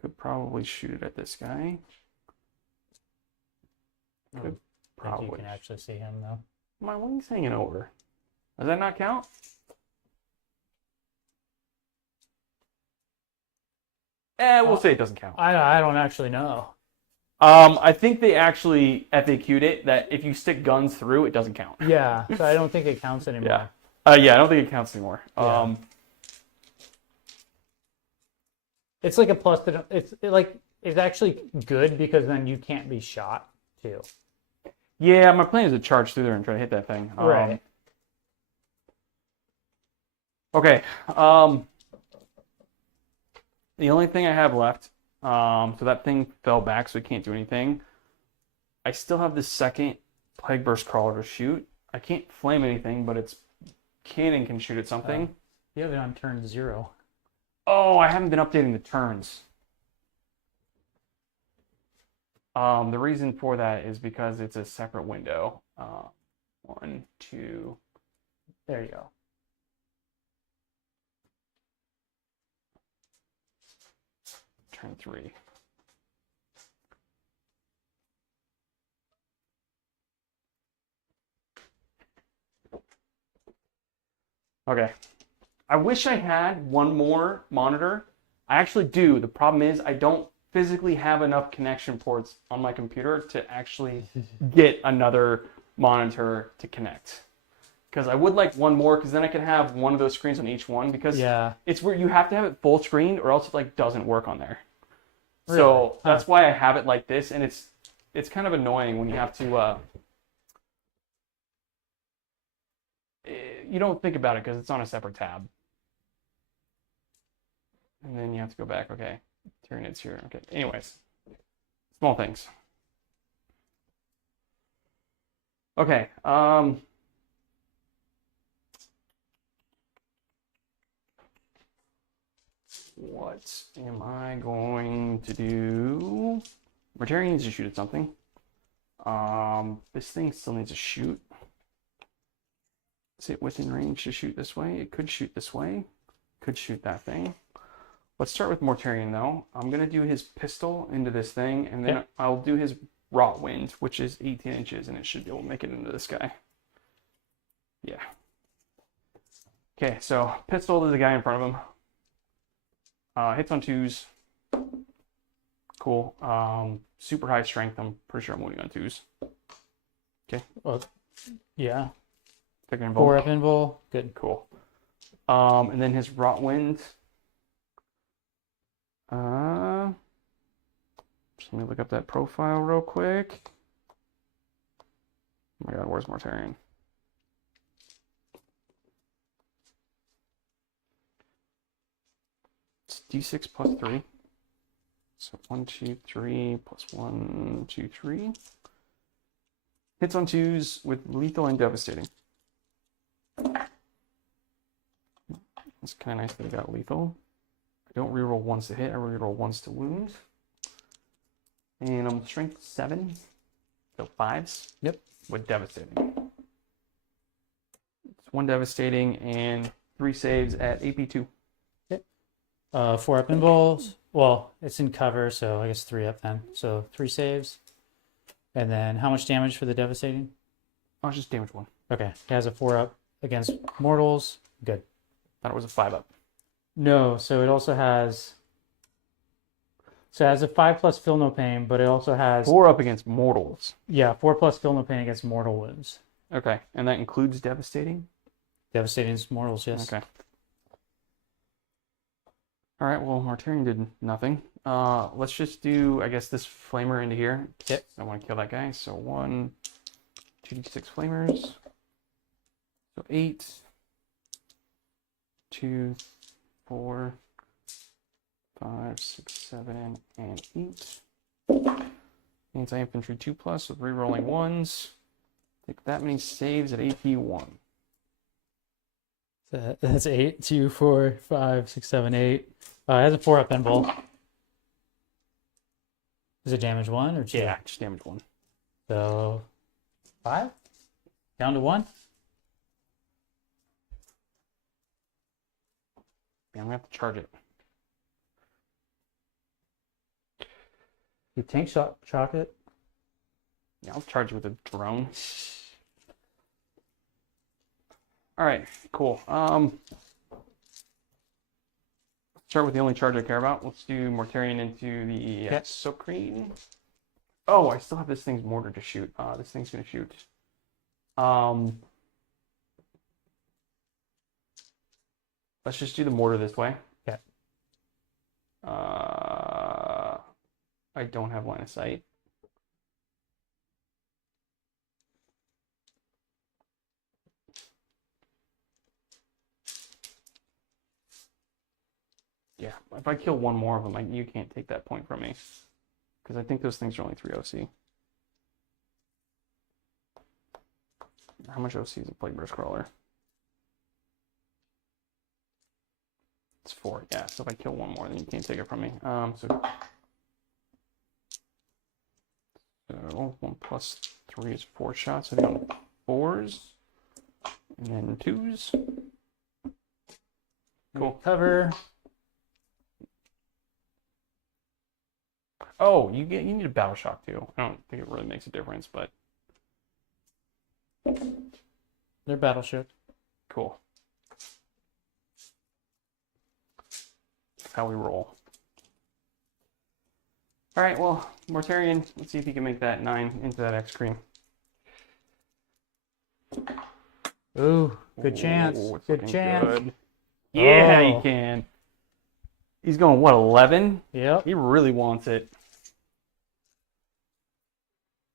Could probably shoot it at this guy. I Could think you probably. can actually see him though. My wing's hanging over. Does that not count? We'll say it doesn't count. I don't actually know. I think they actually FAQ'd it that if you stick guns through, it doesn't count. Yeah, so I don't think it counts anymore. Yeah. Yeah, I don't think it counts anymore. Yeah. It's like a plus that it's actually good because then you can't be shot too. Yeah, my plan is to charge through there and try to hit that thing. Right. Okay. The only thing I have left, so that thing fell back, so it can't do anything. I still have the second Plague Burst Crawler to shoot. I can't flame anything, but its cannon can shoot at something. You have it on turn 0. Oh, I haven't been updating the turns. The reason for that is because it's a separate window. 1, 2, there you go. Turn 3. Okay. I wish I had one more monitor. I actually do. The problem is I don't physically have enough connection ports on my computer to actually get another monitor to connect. Because I would like one more, because then I can have one of those screens on each one, because it's where you have to have it full screened or else it like doesn't work on there. Really? So that's why I have it like this, and it's kind of annoying when you have to you don't think about it because it's on a separate tab. And then you have to go back. Okay. Tyranids here. Okay. Anyways. Small things. Okay. What am I going to do? Mortarion needs to shoot at something. This thing still needs to shoot. Is it within range to shoot this way? It could shoot this way. Could shoot that thing. Let's start with Mortarion, though. I'm going to do his pistol into this thing, and then I'll do his Rot Wind, which is 18 inches, and it should be able to make it into this guy. Yeah. Okay, so pistol to the guy in front of him. Hits on 2s. Cool. Super high strength. I'm pretty sure I'm winning on 2s. Okay. Well, yeah. 4 up invul. Good. Cool. And then his Rot Wind. Just let me look up that profile real quick. Oh my god, where's Mortarion? It's D6 plus 3. So 1, 2, 3 plus 1, 2, 3. Hits on 2s with lethal and devastating. It's kind of nice that I got lethal. I don't reroll once to hit, I reroll once to wound. And I'm strength 7, so 5s. Yep. With devastating. It's 1 devastating and 3 saves at AP 2. Yep. 4 up invuls. Well, it's in cover, so I guess 3 up then. So 3 saves. And then how much damage for the devastating? Oh, it's just damage 1. Okay. It has a 4 up against mortals. Good. Thought it was a 5 up. No, so it also has. So it has a 5 plus feel no pain, but it also has 4 up against mortals. Yeah, 4 plus feel no pain against mortal wounds. Okay, and that includes devastating? Devastating is mortals, yes. Okay. Alright, well, Mortarion did nothing. Let's just do, I guess, this flamer into here. Yep. I want to kill that guy. So 1, 2d6 flamers. So 8, 2, 4, 5, 6, 7, and 8. Anti-infantry 2 plus with rerolling 1s. Take that many saves at AP 1. That's 8, 2, 4, 5, 6, 7, 8. It has a 4 up invul. Is it damage 1 or 2? Yeah, just damage 1. So 5? Down to 1? Yeah, I'm gonna have to charge it. You tank shock it? Yeah, I'll charge it with a drone. Alright, cool. Start with the only charge I care about. Let's do Mortarion into the Exocrine. Oh, I still have this thing's mortar to shoot. This thing's gonna shoot. Let's just do the mortar this way. Okay. I don't have line of sight. Yeah, if I kill one more of them, you can't take that point from me. Because I think those things are only 3 OC. How much OC is a Plague Burst Crawler? It's 4, yeah. So if I kill one more, then you can't take it from me. So So 1 plus 3 is 4 shots. I think on 4s. And then 2s. Cool. Cover. Oh, you need a battle shock too. I don't think it really makes a difference, but They're battleship. cool. That's how we roll. All right, well, Mortarion, let's see if he can make that 9 into that X cream. Ooh, good chance. Ooh, it's Good looking chance. good. Yeah, Oh. he can. He's going, what, 11? Yep. He really wants it.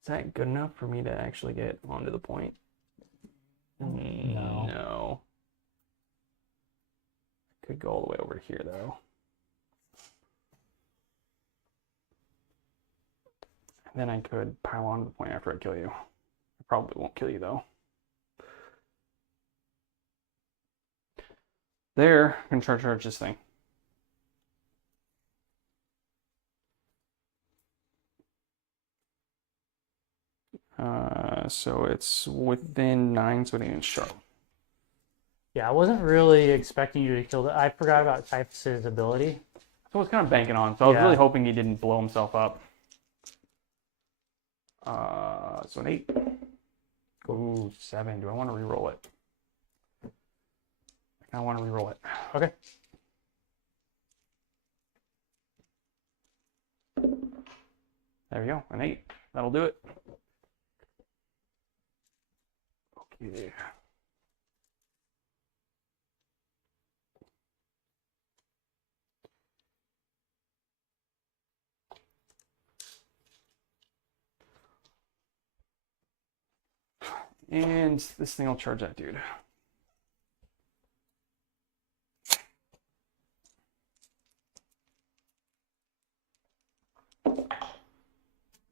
Is that good enough for me to actually get onto the point? No. No. Could go all the way over here, though. And then I could pile onto the point after I kill you. I probably won't kill you, though. There, I'm going to charge this thing. So it's within 9, so it ain't sharp. Yeah, I wasn't really expecting you to kill it. I forgot about Typhus's ability. So I was kind of banking on. So I was Yeah. really hoping he didn't blow himself up. So an 8. Ooh, 7. Do I want to re-roll it? I kind of want to re-roll it. Okay. There we go. An 8. That'll do it. Okay. And this thing will charge that dude.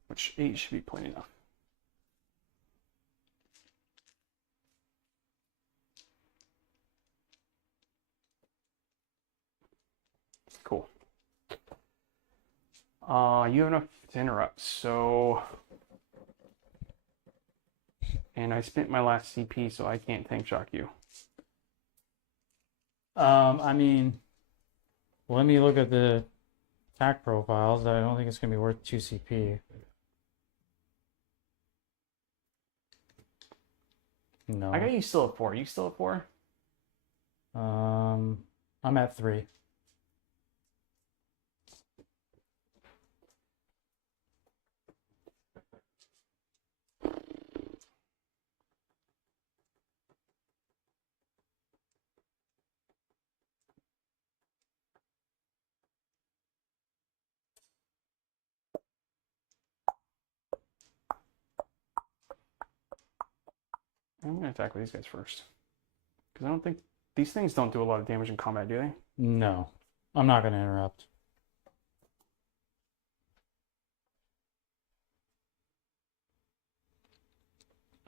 Which 8 should be plenty enough. Cool. You have enough to interrupt, so... And I spent my last CP, so I can't tank shock you. I mean, let me look at the attack profiles. I don't think it's going to be worth 2 CP. No. I got you still at 4. Are you still at 4? I'm at 3. I'm going to attack with these guys first. Because I don't think... These things don't do a lot of damage in combat, do they? No. I'm not going to interrupt.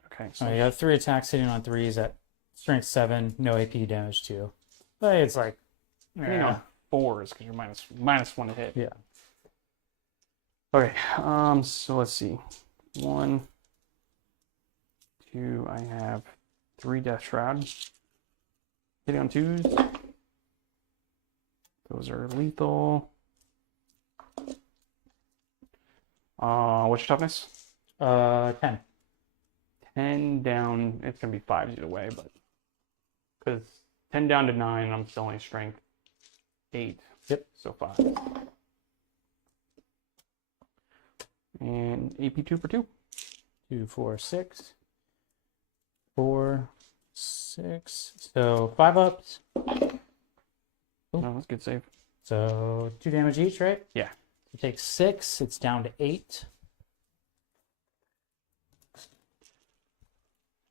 Okay, so... Oh, you got 3 attacks hitting on 3s at strength 7, no AP damage too. But it's like... Hitting on 4s, because you're minus 1 to hit. Yeah. Okay, so let's see. 1, 2, I have 3 Death Shroud. Hitting on 2s. Those are lethal. What's your toughness? 10. 10 down. It's going to be 5s either way, but... Because 10 down to 9, I'm still only strength 8. Yep. So 5. And AP 2 for 2. 2, 4, 6. 4, 6. So 5 ups. No, that's a good save. So 2 damage each, right? Yeah. You take 6. It's down to 8.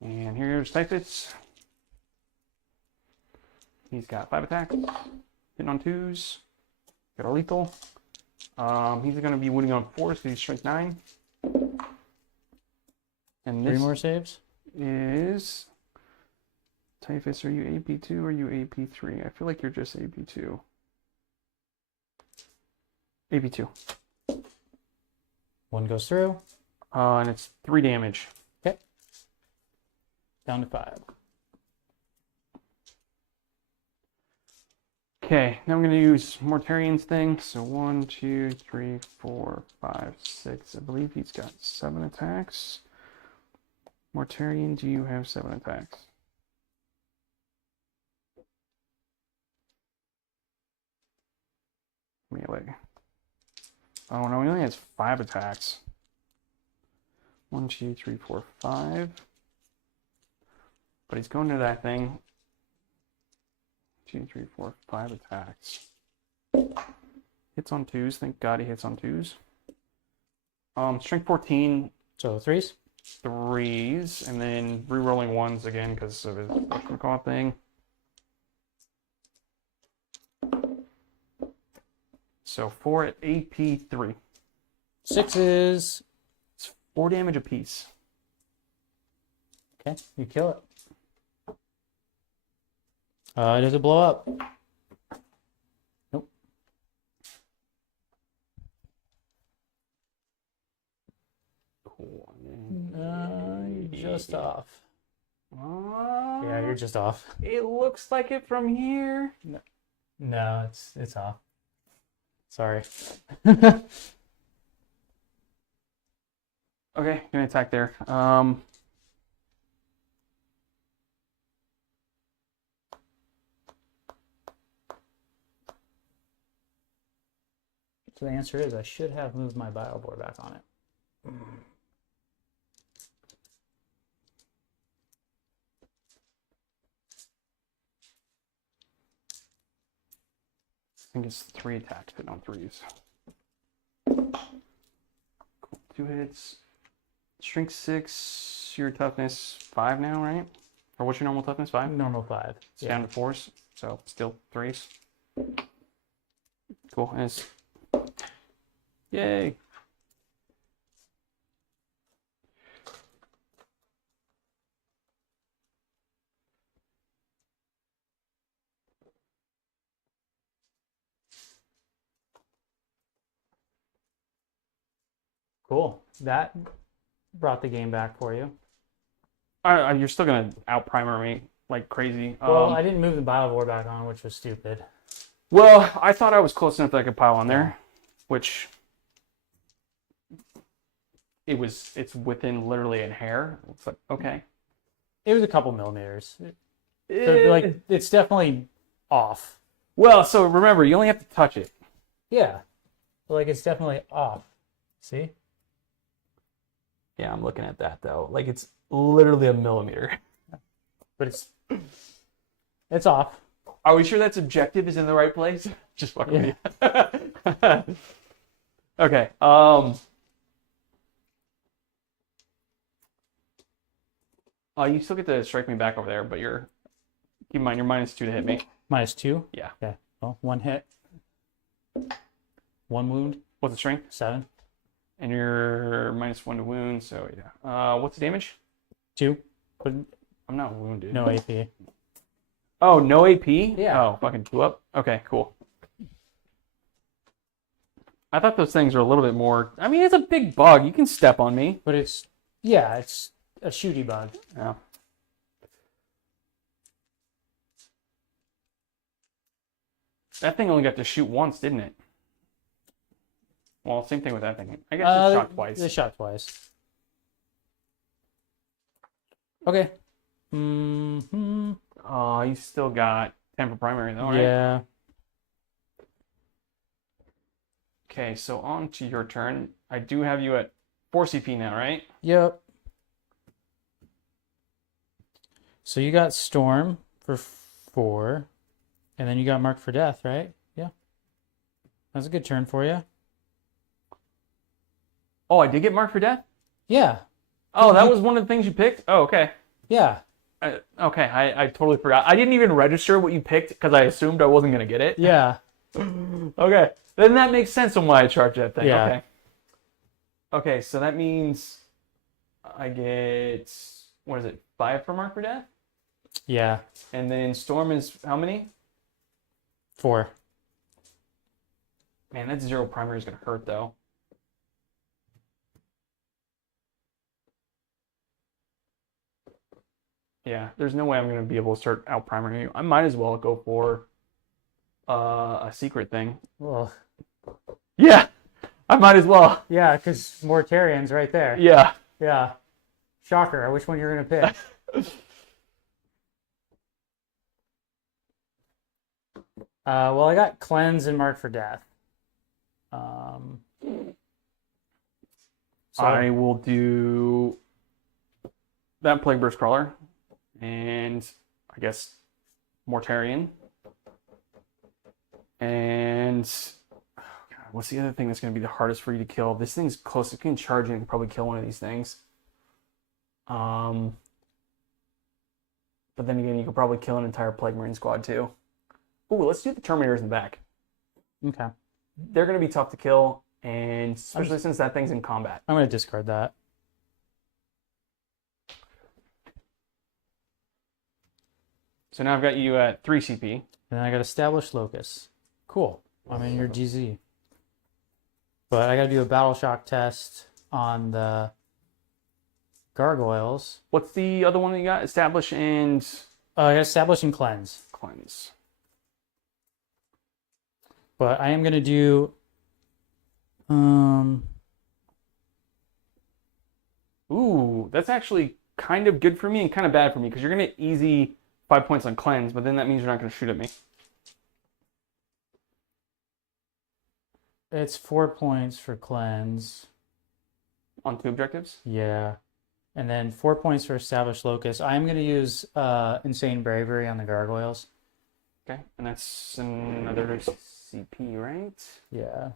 And here's Typhus. He's got 5 attacks. Hitting on 2s. Got a lethal. He's going to be wounding on 4, so he's strength 9. And 3 this more saves. is... Typhus, are you AP2 or are you AP3? I feel like you're just AP2. AP2. 1 goes through. And it's 3 damage. Okay. Down to 5. Okay, now I'm going to use Mortarian's thing. So 1, 2, 3, 4, 5, 6. I believe he's got 7 attacks. Mortarian, do you have 7 attacks? Melee. Oh no, he only has 5 attacks. 1, 2, 3, 4, 5. But he's going to that thing. 2, 3, 4, 5 attacks. Hits on 2s. Thank God he hits on 2s. Strength 14. So 3s? 3s. And then re-rolling 1s again because of his call thing. So 4 at AP 3. 6s. It's 4 damage apiece. Okay, you kill it. Does it blow up? Nope. You're just off. Yeah, you're just off. It looks like it from here. No, it's off. Sorry. Okay, gonna attack there. So the answer is I should have moved my battle board back on it. I think it's 3 attacks, but not 3s. Cool. 2 hits. Strength 6, your toughness 5 now, right? Or what's your normal toughness? 5? Normal 5. It's down to 4s, so still 3s. Cool. And it's... Yay! Cool. That brought the game back for you. You're still gonna out-primer me like crazy. Well, I didn't move the battle board back on, which was stupid. Well, I thought I was close enough that I could pile on there, which it's within literally a hair. It's like, okay. It was a couple millimeters. So, it's definitely off. Well, so remember, you only have to touch it. Yeah. It's definitely off. See? Yeah, I'm looking at that though. Like it's literally a millimeter. But it's off. Are we sure that subjective is in the right place? Just fucking with you. Okay. You still get to strike me back over there, but keep in mind you're -2 to hit me. -2? Yeah. Okay. Well, 1 hit. 1 wound. What's the strength? 7. And you're -1 to wound, so yeah. What's the damage? 2. But I'm not wounded. no AP. Oh, no AP? Yeah. Oh, fucking 2 up? Okay, cool. I thought those things were a little bit more... I mean, it's a big bug. You can step on me. But it's a shooty bug. Yeah. That thing only got to shoot once, didn't it? Well, same thing with that thing. I guess it shot twice. It shot twice. Okay. Mm-hmm. Oh, you still got 10 for primary though, right? Yeah. Okay, so on to your turn. I do have you at 4 CP now, right? Yep. So you got Storm for 4, and then you got Mark for Death, right? Yeah. That's a good turn for you. Oh, I did get marked for death? Yeah. Oh, that was one of the things you picked? Oh, okay. Yeah. Okay, I totally forgot. I didn't even register what you picked because I assumed I wasn't going to get it. Yeah. Okay. Then that makes sense on why I charged that thing. Yeah. Okay. Okay, so that means I get, what is it, 5 for mark for death? Yeah. And then Storm is how many? 4. Man, that 0 primary is going to hurt, though. Yeah, there's no way I'm gonna be able to start out primary you. I might as well go for a secret thing. Well, Yeah, I might as well. yeah, because Mortarian's right there. Yeah. Yeah. Shocker. Which one you're gonna pick? Well, I got Cleanse and Mark for Death. So I will do that Plague Burst Crawler and I guess Mortarion. And oh God, what's the other thing that's going to be the hardest for you to kill? This thing's close. It can charge and probably kill one of these things. But then again, you could probably kill an entire Plague Marine squad too. Ooh, let's do the Terminators in the back. okay. They're going to be tough to kill, and especially since that thing's in combat. I'm gonna discard that. So now I've got you at 3 CP. And then I got Established Locus. Cool. I'm in your GZ. But I gotta do a Battle Shock test on the Gargoyles. What's the other one that you got? Establish and I got Establish and Cleanse. Cleanse. But I am gonna do Ooh, that's actually kind of good for me and kind of bad for me because you're going to easy 5 points on Cleanse, but then that means you're not going to shoot at me. it's 4 points for Cleanse. On 2 objectives? Yeah. And then 4 points for Established Locus. I'm gonna use Insane Bravery on the Gargoyles. Okay, and that's another CP, right? Yeah.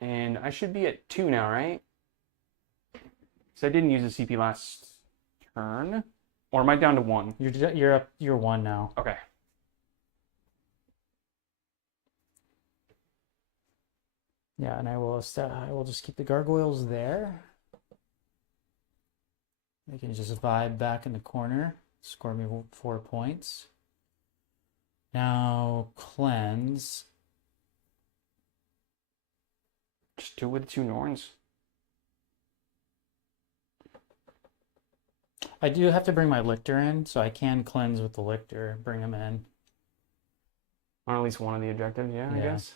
And I should be at 2 now, right? So I didn't use a CP last turn. Or am I down to 1? You're up. You're 1 now. Okay. Yeah, and I will just keep the Gargoyles there. They can just vibe back in the corner. Score me 4 points. Now Cleanse. Just do it with the 2 Norns. I do have to bring my Lictor in, so I can cleanse with the Lictor. Bring him in. On at least one of the objectives, yeah, I Yeah. guess.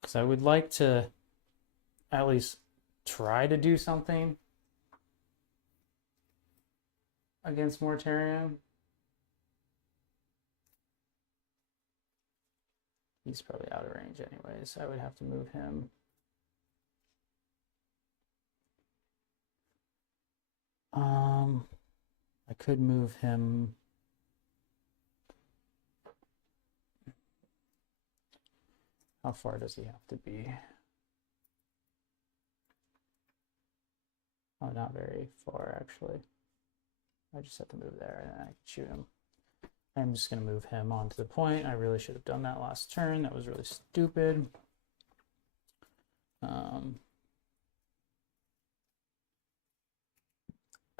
Because I would like to at least try to do something against Mortarion. He's probably out of range anyways. I would have to move him. I could move him. How far does he have to be? Oh, not very far, actually. I just have to move there and I can shoot him. I'm just going to move him onto the point. I really should have done that last turn. That was really stupid. I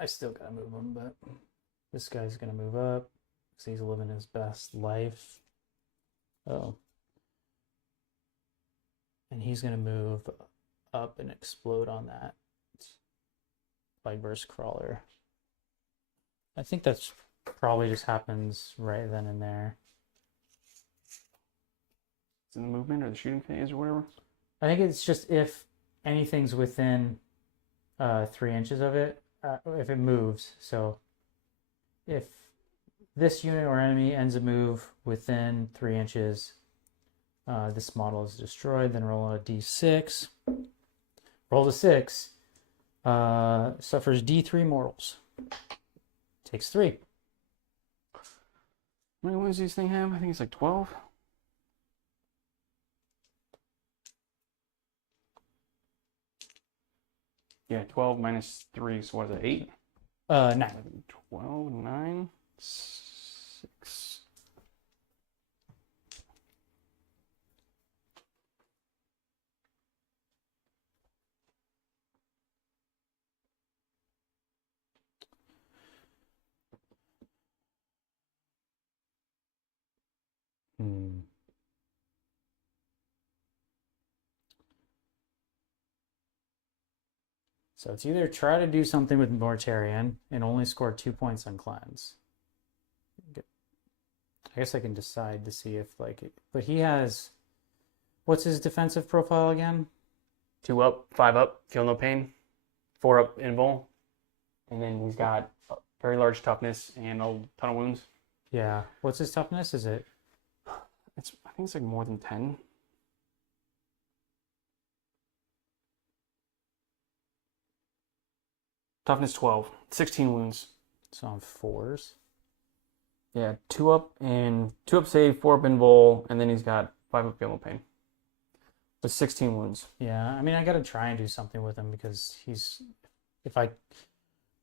still got to move him, but this guy's going to move up because he's living his best life. Oh. And he's going to move up and explode on that Plague Burst Crawler. I think that's probably just happens right then and there. It's in the movement or the shooting phase or whatever? I think it's just if anything's within 3 inches of it, if it moves. So if this unit or enemy ends a move within 3 inches, this model is destroyed. Then roll a d6. Roll a 6. Suffers d3 mortals. Takes 3. How many wounds does this thing have? I think it's like 12. Yeah, 12 minus 3, so what is it, 8? 9. 12, 9, 6. So it's either try to do something with Mortarion and only score 2 points on cleanse. I guess I can decide to see if but he has, what's his defensive profile again? 2 up, 5 up, feel no pain. 4 up, invul. And then he's got a very large toughness and a ton of wounds. Yeah. What's his toughness? Is it? I think it's like more than 10. Toughness 12, 16 wounds. So on 4s. Yeah, 2 up save, 4 up invul, and then he's got 5 up feel no pain. With 16 wounds. Yeah, I mean, I got to try and do something with him because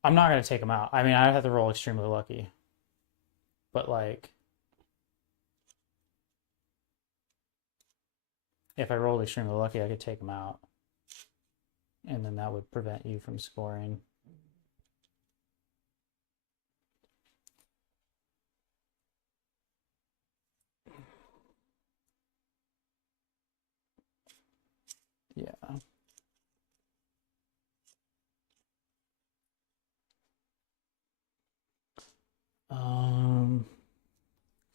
I'm not going to take him out. I mean, I have to roll extremely lucky. But if I rolled extremely lucky, I could take him out. And then that would prevent you from scoring. Yeah.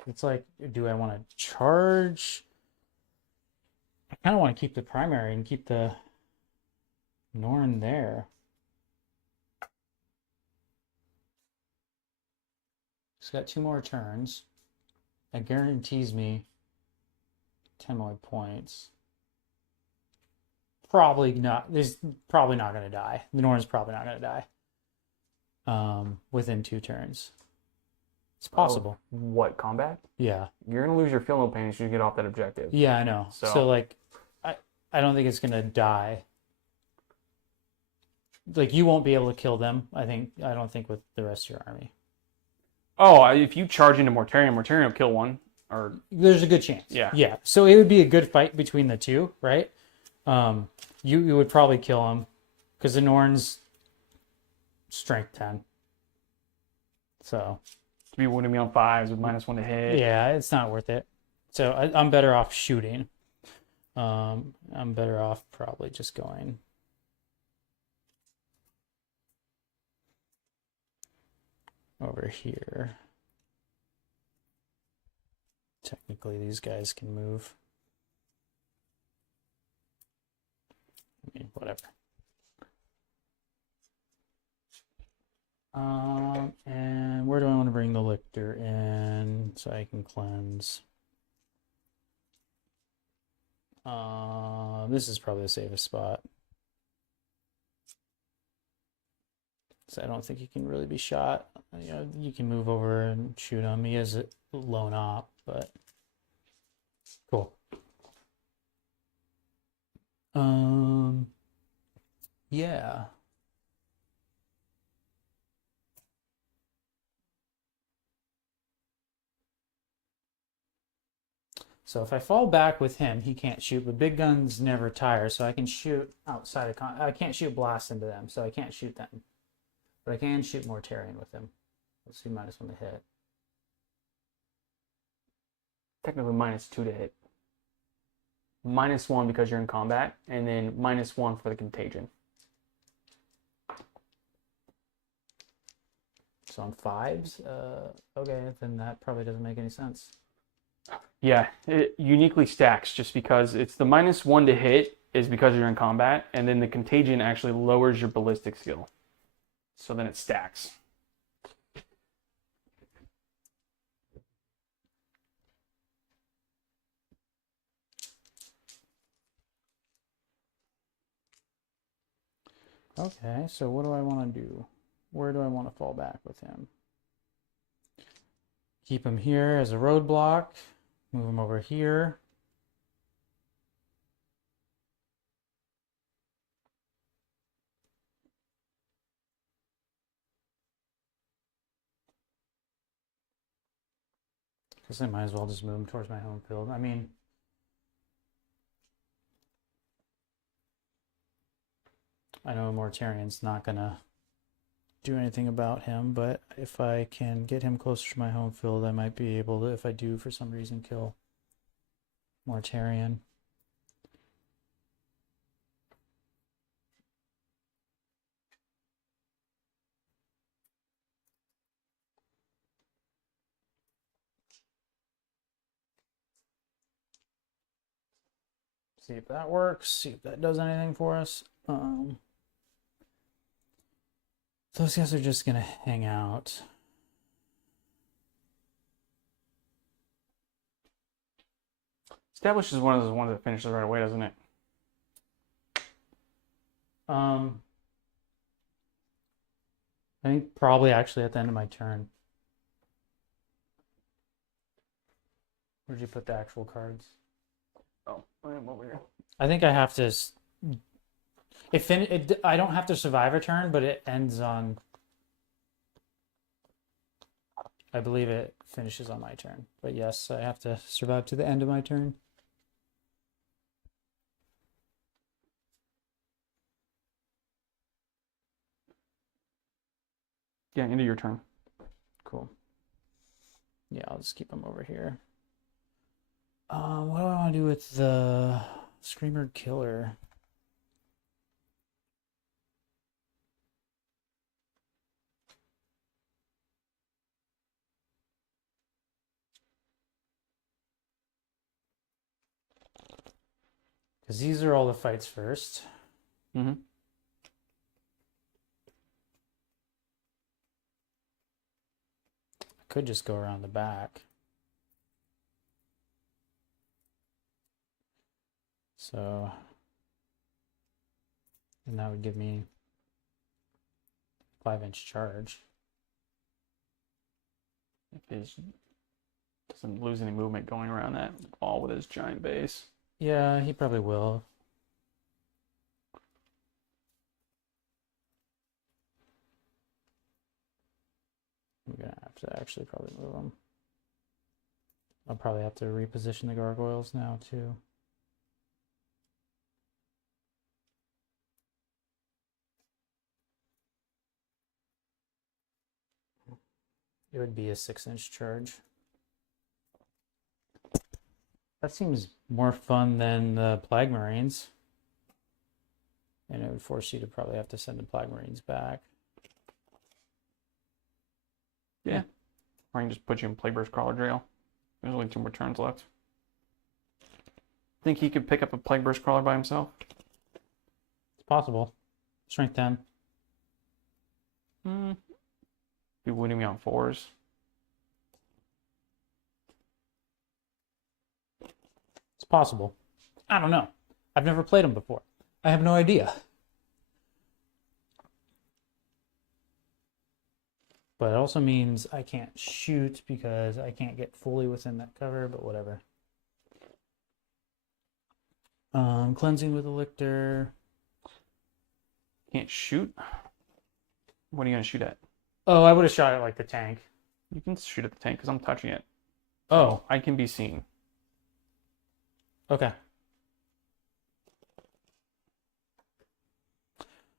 It's like, do I want to charge? I kind of want to keep the primary and keep the Norn there. He's got 2 more turns. That guarantees me 10 more points. Probably not. He's probably not going to die. The Norn's probably not going to die. Within 2 turns. It's possible. Oh, what, combat? Yeah. You're going to lose your feel no pain as you get off that objective. Yeah, I know. So I don't think it's going to die. You won't be able to kill them. I don't think with the rest of your army. Oh, if you charge into Mortarion will kill one. Or there's a good chance. Yeah. Yeah. So it would be a good fight between the two, right? You would probably kill him because the Norn's strength 10. So to be winning me on 5s with -1 to hit. Yeah, it's not worth it. So I'm better off shooting. I'm better off probably just going over here. Technically, these guys can move. I mean, whatever. And where do I want to bring the lictor in so I can cleanse? This is probably the safest spot. So I don't think he can really be shot. You know, you can move over and shoot him. He has a lone op, but cool. Yeah. So if I fall back with him, he can't shoot. But big guns never tire, so I can shoot outside of I can't shoot blast into them, so I can't shoot them. But I can shoot Mortarion with him. Let's see, -1 to hit. Technically -2 to hit. -1 because you're in combat, and then -1 for the contagion. So on 5s, okay, then that probably doesn't make any sense. Yeah, it uniquely stacks just because it's the -1 to hit is because you're in combat, and then the contagion actually lowers your ballistic skill. So then it stacks. Okay, so what do I want to do? Where do I want to fall back with him? Keep him here as a roadblock. Move him over here. Because I might as well just move him towards my home field. I mean, I know Mortarion's not going to do anything about him, but if I can get him closer to my home field, I might be able to, if I do for some reason, kill Mortarion. See if that works. See if that does anything for us. Those guys are just gonna hang out. Establish is one of those ones that finishes right away, doesn't it? I think probably actually at the end of my turn. Where'd you put the actual cards? Oh, I am over here. I think I have to. I don't have to survive a turn, but it ends on. I believe it finishes on my turn. But yes, I have to survive to the end of my turn. Yeah, end of your turn. Cool. Yeah, I'll just keep them over here. What do I want to do with the Screamer Killer? Because these are all the fights first. Mm-hmm. I could just go around the back. So, and that would give me 5-inch charge. If he doesn't lose any movement going around that wall with his giant base. Yeah, he probably will. I'm gonna have to actually probably move him. I'll probably have to reposition the gargoyles now too. It would be a 6-inch charge. That seems more fun than the Plague Marines. And it would force you to probably have to send the Plague Marines back. Yeah. Or I can just put you in Plaguebear's Crawler Jail. There's only 2 more turns left. Think he could pick up a Plaguebear's Crawler by himself? It's possible. Strength 10. Be winning me on 4s. It's possible. I don't know. I've never played them before. I have no idea. But it also means I can't shoot because I can't get fully within that cover, but whatever. Cleansing with a lictor. Can't shoot? What are you going to shoot at? Oh, I would have shot at like the tank. You can shoot at the tank because I'm touching it. Oh, I can be seen. okay.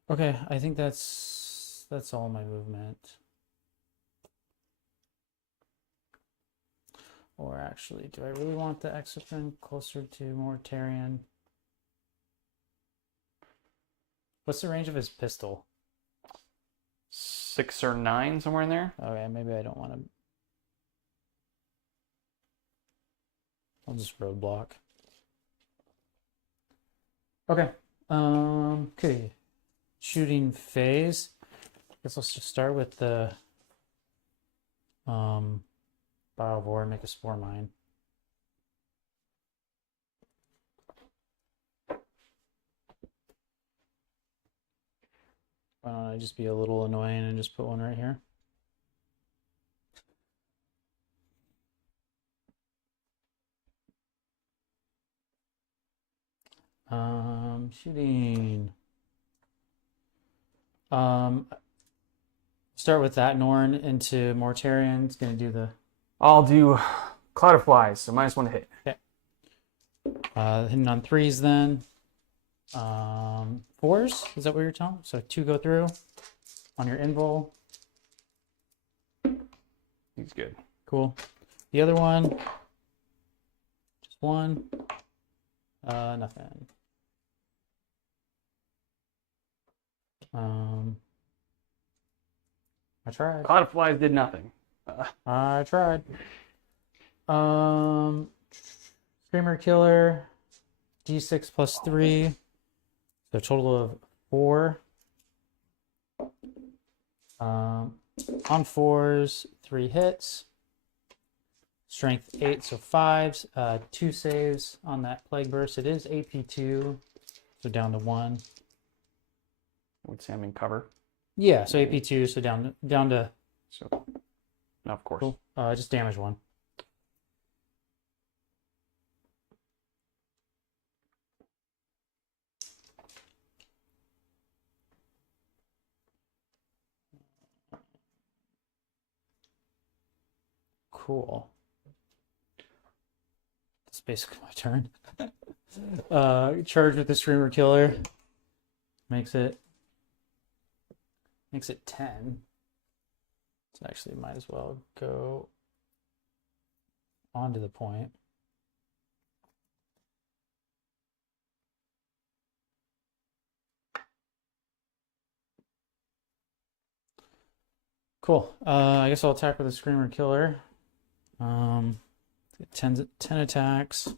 Okay, I think that's all my movement. Or actually, do I really want the Exocrine closer to Mortarion? What's the range of his pistol? 6 or 9, somewhere in there. Okay, maybe I don't want to. I'll just roadblock. Okay. Okay. Shooting phase. Guess let's just start with the Biovore and make a Spore Mine. Why don't I just be a little annoying and just put one right here? Shooting. Start with that Norn into Mortarion. It's gonna do the. I'll do Cloud of Flies, so -1 to hit. Okay. Hitting on 3s then. 4s? Is that what you're telling? So 2 go through on your invul. He's good. Cool. The other one, just 1. Nothing. I tried. Cloud of Flies did nothing. I tried. Screamer Killer. D6 plus 3. So a total of 4. On 4s, 3 hits. Strength 8, so 5s. 2 saves on that Plague Burst. It is AP2, so down to 1. Would say I'm in cover. Yeah, so AP2, so down to. So, no, of course. Cool. Just damage 1. Cool. That's basically my turn. Charge with the Screamer Killer. Makes it 10. So actually might as well go onto the point. Cool. I guess I'll attack with a Screamer Killer. 10 attacks.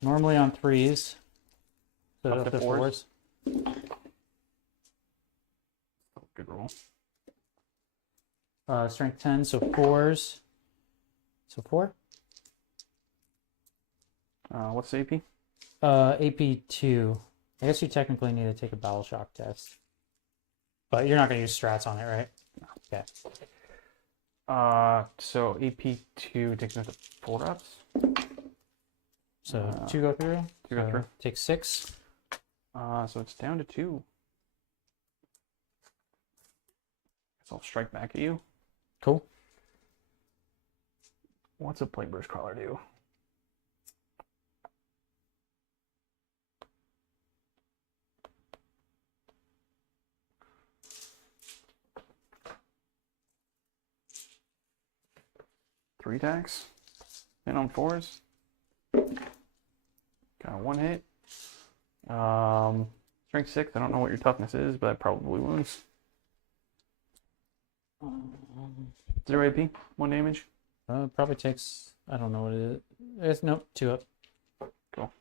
Normally on 3s. So Up to 4s. Good roll. Strength 10, so 4s. So 4. What's the AP? AP2. I guess you technically need to take a Battle Shock test. But you're not going to use strats on it, right? No. Okay. So AP2 takes another 4 ups. So 2 go through. 2 go through. Take 6. So it's down to 2. Guess I'll strike back at you. Cool. What's a Plague Burst Crawler do? Three attacks. And on 4s. Got a 1 hit. Strength 6. I don't know what your toughness is, but that probably wounds. 0 AP. 1 damage. Probably takes, I don't know what it is. It's, nope, 2 up. Cool.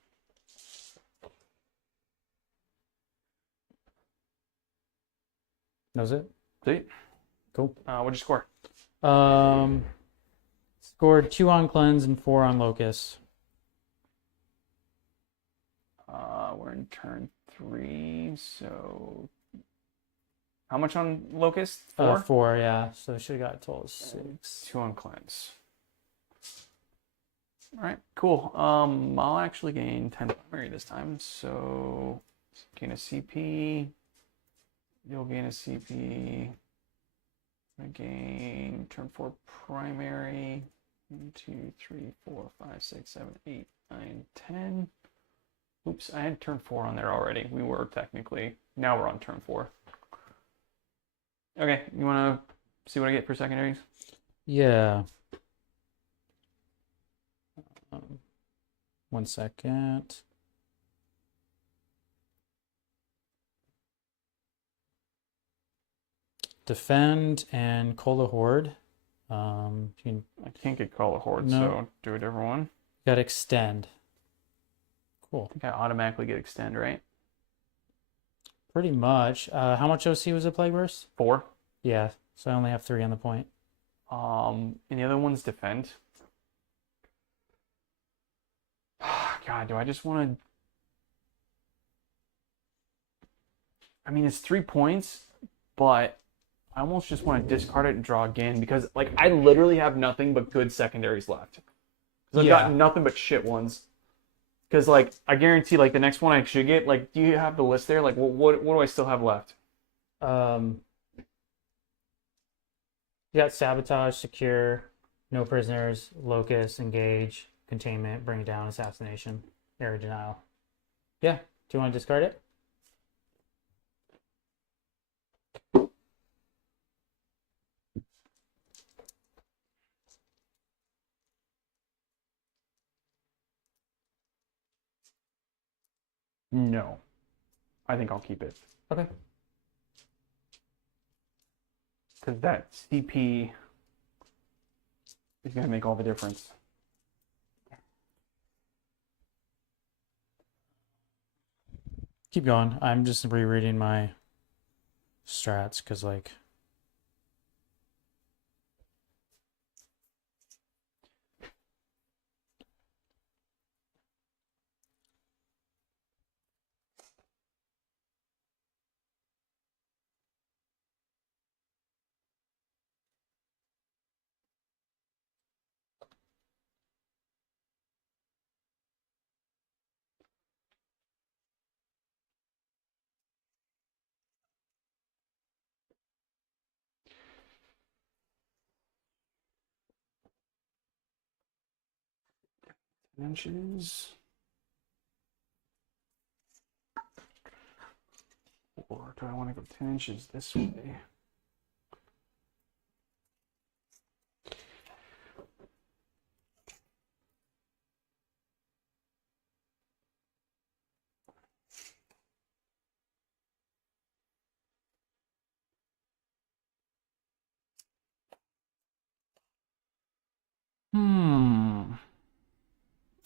That was it? See? Cool. What'd you score? Scored 2 on Cleanse and 4 on Locust. We're in turn 3, so how much on Locust? 4? 4, yeah. So I should have got a total of 6. 2 on Cleanse. All right, cool. I'll actually gain 10 primary this time, so gain a CP. You'll gain a CP. I gain turn 4 primary. 1, 2, 3, 4, 5, 6, 7, 8, 9, 10. Oops, I had turn 4 on there already. We were technically. Now we're on turn 4. Okay, you want to see what I get for secondaries? Yeah. 1 second. Defend and Cola Horde. You I can't get Call of Horde, No. so do a different one. got Extend. Cool. I think I automatically get Extend, right? Pretty much. How much OC was a Plague Burst? 4. Yeah, so I only have 3 on the point. And the other one's Defend. God, do I just want to... I mean, it's 3 points, but I almost just want to discard it and draw again because, like, I literally have nothing but good secondaries left. Because I've got nothing but shit ones. Because, like, I guarantee, like, the next one I should get, like, do you have the list there? Like, what do I still have left? You got Sabotage, Secure, No Prisoners, Locust, Engage, Containment, Bring It Down, Assassination, Area Denial. Yeah. Do you want to discard it? No. I think I'll keep it. Okay. Because that CP is going to make all the difference. Keep going. I'm just rereading my strats because, like, Inches. Or do I want to go 10 inches this way?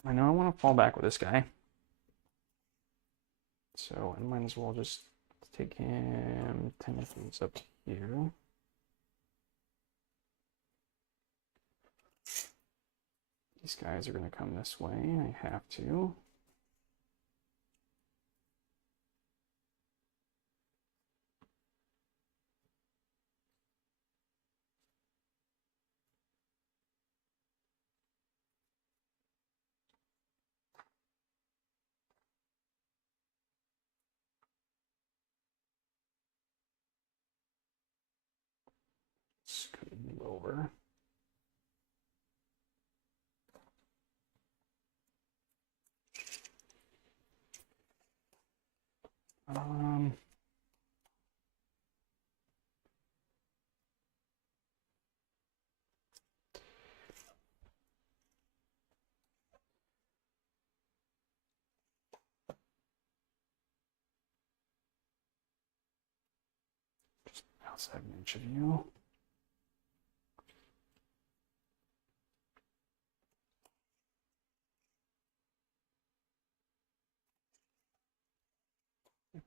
I know I want to fall back with this guy. So I might as well just take him 10 inches up here. These guys are going to come this way. I have to. Scoot over. Um, just outside an inch of you.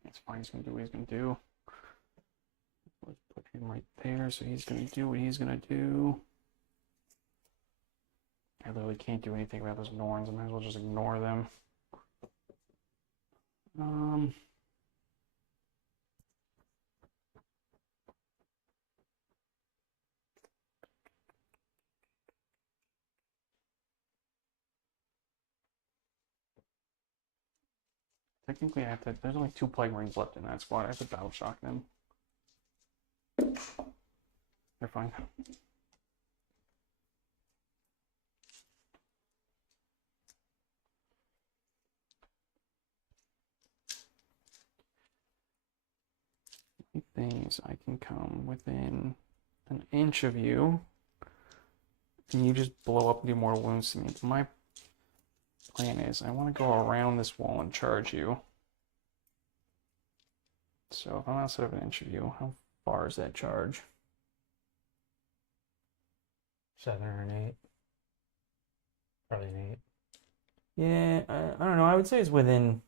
That's fine. He's going to do what he's going to do. Let's put him right there. So he's going to do what he's going to do. I literally can't do anything about those Norns. I might as well just ignore them. Technically, I have to. There's only 2 Plague Marines left in that squad. I have to battle shock them. They're fine. The thing is, I can come within an inch of you, and you just blow up and do more wounds to me. My plan is, I want to go around this wall and charge you. So if I'm outside of an inch of you, how far is that charge? 7 or an 8. Probably an 8. Yeah, I don't know. I would say it's within.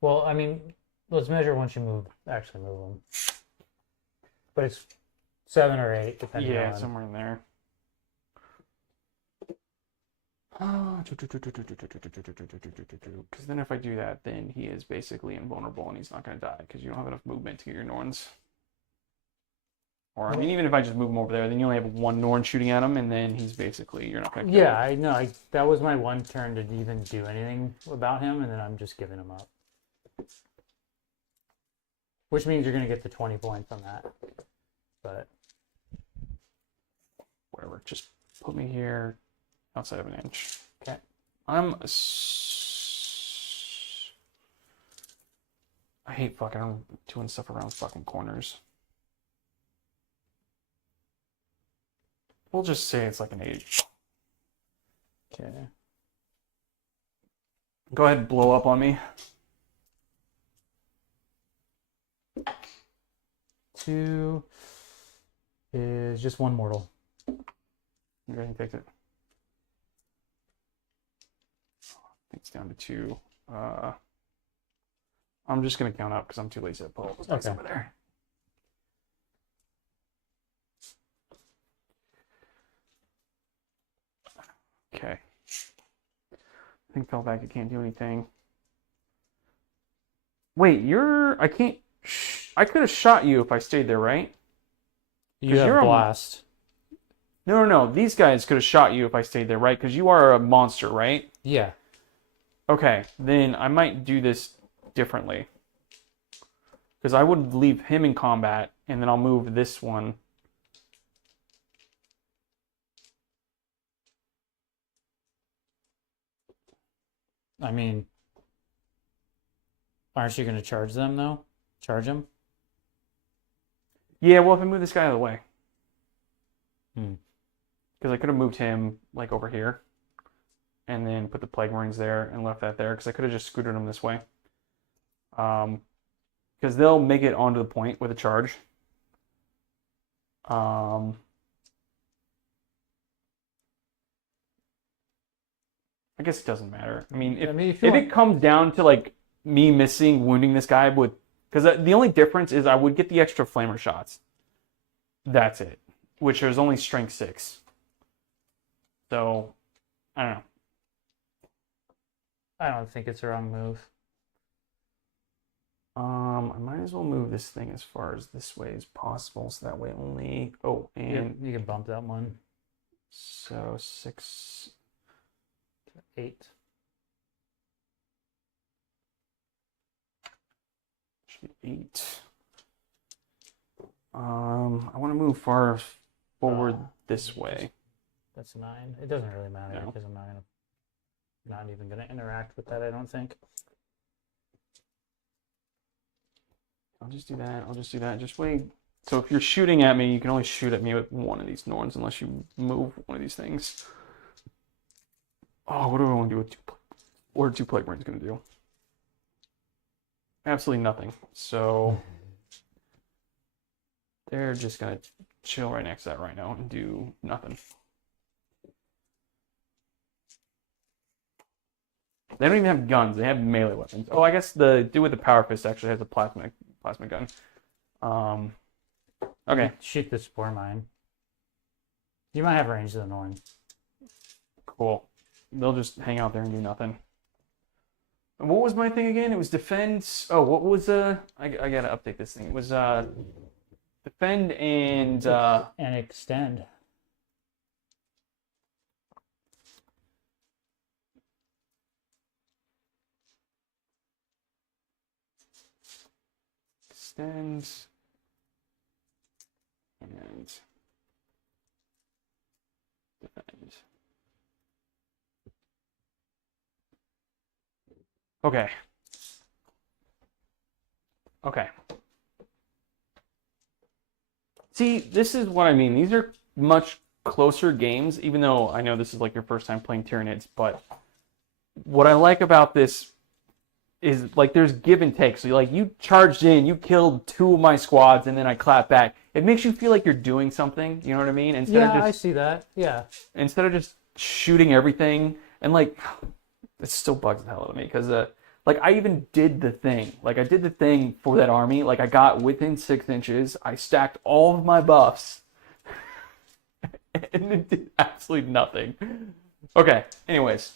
Well, I mean, let's measure once you move. Actually, move them. But it's 7 or 8, depending Yeah, on. somewhere in there. Because then if I do that, then he is basically invulnerable and he's not going to die because you don't have enough movement to get your Norns. Or, I mean, even if I just move him over there, then you only have 1 Norn shooting at him, and then he's basically, you're not going to kill him. Yeah, I know. That was my one turn to even do anything about him, and then I'm just giving him up. Which means you're going to get the 20 points on that. But Whatever, just put me here outside of an inch. okay. I hate fucking doing stuff around fucking corners. We'll just say it's like an 8. Okay. Go ahead and blow up on me. 2 is just 1 mortal. Okay, he takes it. I think it's down to 2. I'm just gonna count up because I'm too lazy to pull those dice over there. Okay. I think fell back. You can't do anything. Wait, I can't. I could have shot you if I stayed there, right? You have blast. No. These guys could have shot you if I stayed there, right? Because you are a monster, right? Yeah. Okay, then I might do this differently. Because I would leave him in combat, and then I'll move this one. I mean, aren't you going to charge them, though? Charge him? Yeah, well, if I move this guy out of the way. Hmm. Because I could have moved him, like, over here. And then put the Plague Marines there and left that there. Because I could have just scooted them this way. Because they'll make it onto the point with a charge. I guess it doesn't matter. I mean, if it comes down to like me wounding this guy with, because the only difference is I would get the extra flamer shots. That's it. Which is only strength 6. So, I don't know. I don't think it's a wrong move. I might as well move this thing as far as this way as possible, so that way only. Oh, and you can bump that one. So 6, 8. Should be 8. I want to move far forward this way. That's 9. It doesn't really matter No. because I'm not even gonna interact with that. I don't think. I'll just do that. Just wait. So if you're shooting at me, you can only shoot at me with one of these Norns unless you move one of these things. Oh, what do I want to do with 2? What are 2 Plague Marines going to do? Absolutely nothing. So they're just going to chill right next to that right now and do nothing. They don't even have guns. They have melee weapons. Oh, I guess the dude with the Power Fist actually has a plasma gun. Okay. Shoot the Spore Mine. You might have range to the Norn. Cool. They'll just hang out there and do nothing. And what was my thing again? It was defend. Oh, what was I gotta update this thing. It was defend and extend. Extend and defend. Okay. See, this is what I mean. These are much closer games, even though I know this is like your first time playing Tyranids, but what I like about this is like there's give and take. So like you charged in, you killed 2 of my squads, and then I clap back. It makes you feel like you're doing something. You know what I mean? I see that. Yeah. Instead of just shooting everything, and like it still bugs the hell out of me because like I even did the thing. Like I did the thing for that army. Like I got within 6 inches. I stacked all of my buffs, and it did absolutely nothing. Okay. Anyways.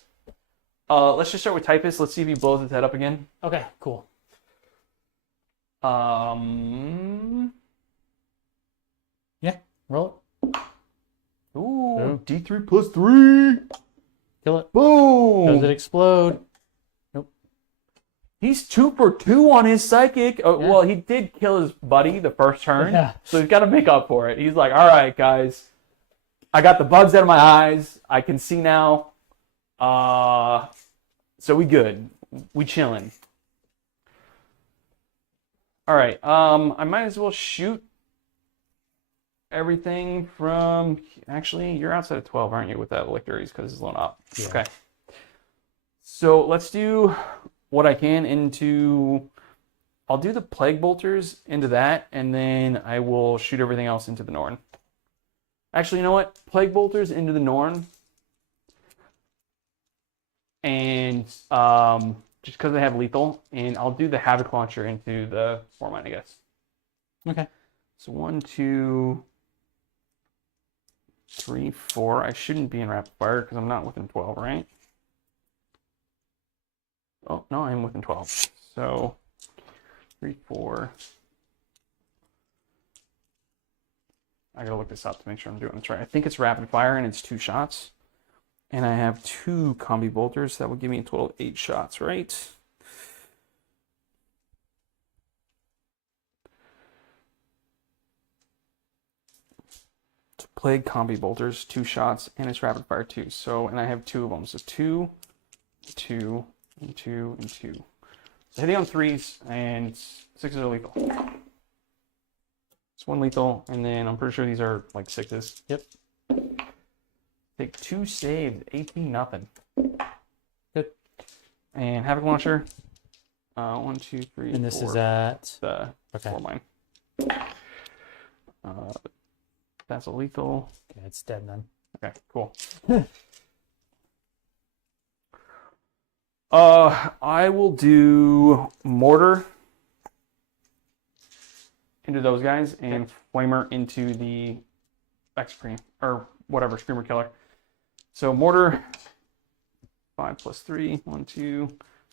Let's just start with Typus. Let's see if he blows his head up again. Okay, cool. Yeah, roll it. Ooh, D3 plus 3. Kill it. Boom. Does it explode? Nope. He's 2 for 2 on his psychic. Oh, Yeah. Well, he did kill his buddy the first turn, Yeah. so he's got to make up for it. He's like, all right, guys, I got the bugs out of my eyes. I can see now. So we good. We chilling. All right. I might as well shoot everything from. Actually, you're outside of 12, aren't you? With that Lictories because it's lown up. Yeah. Okay. So let's do what I can into. I'll do the Plague Bolters into that, and then I will shoot everything else into the Norn. Actually, you know what? Plague Bolters into the Norn. And just because they have lethal. And I'll do the Havoc Launcher into the 4-mine, I guess. Okay. So 1, 2, 3, 4. I shouldn't be in rapid fire because I'm not within 12, right? Oh, no, I'm within 12. So 3, 4. I gotta look this up to make sure I'm doing this right. I think it's rapid fire and it's 2 shots. And I have 2 combi bolters. That would give me a total of 8 shots, right? Plague combi bolters, 2 shots, and it's rapid fire 2. So, and I have 2 of them. So 2, 2, and 2, and 2. So hitting on 3s, and 6s are lethal. It's 1 lethal, and then I'm pretty sure these are like 6s. Yep. Take 2 saves, 18 nothing. Good. And Havoc Launcher. 1, 2, 3. And this 4, is at the okay. 4-mine. That's a lethal. Okay, it's dead then. Okay, cool. I will do Mortar into those guys and Flamer into the X-Cream or whatever, Screamer Killer. So Mortar, 5 plus 3, 1, 2,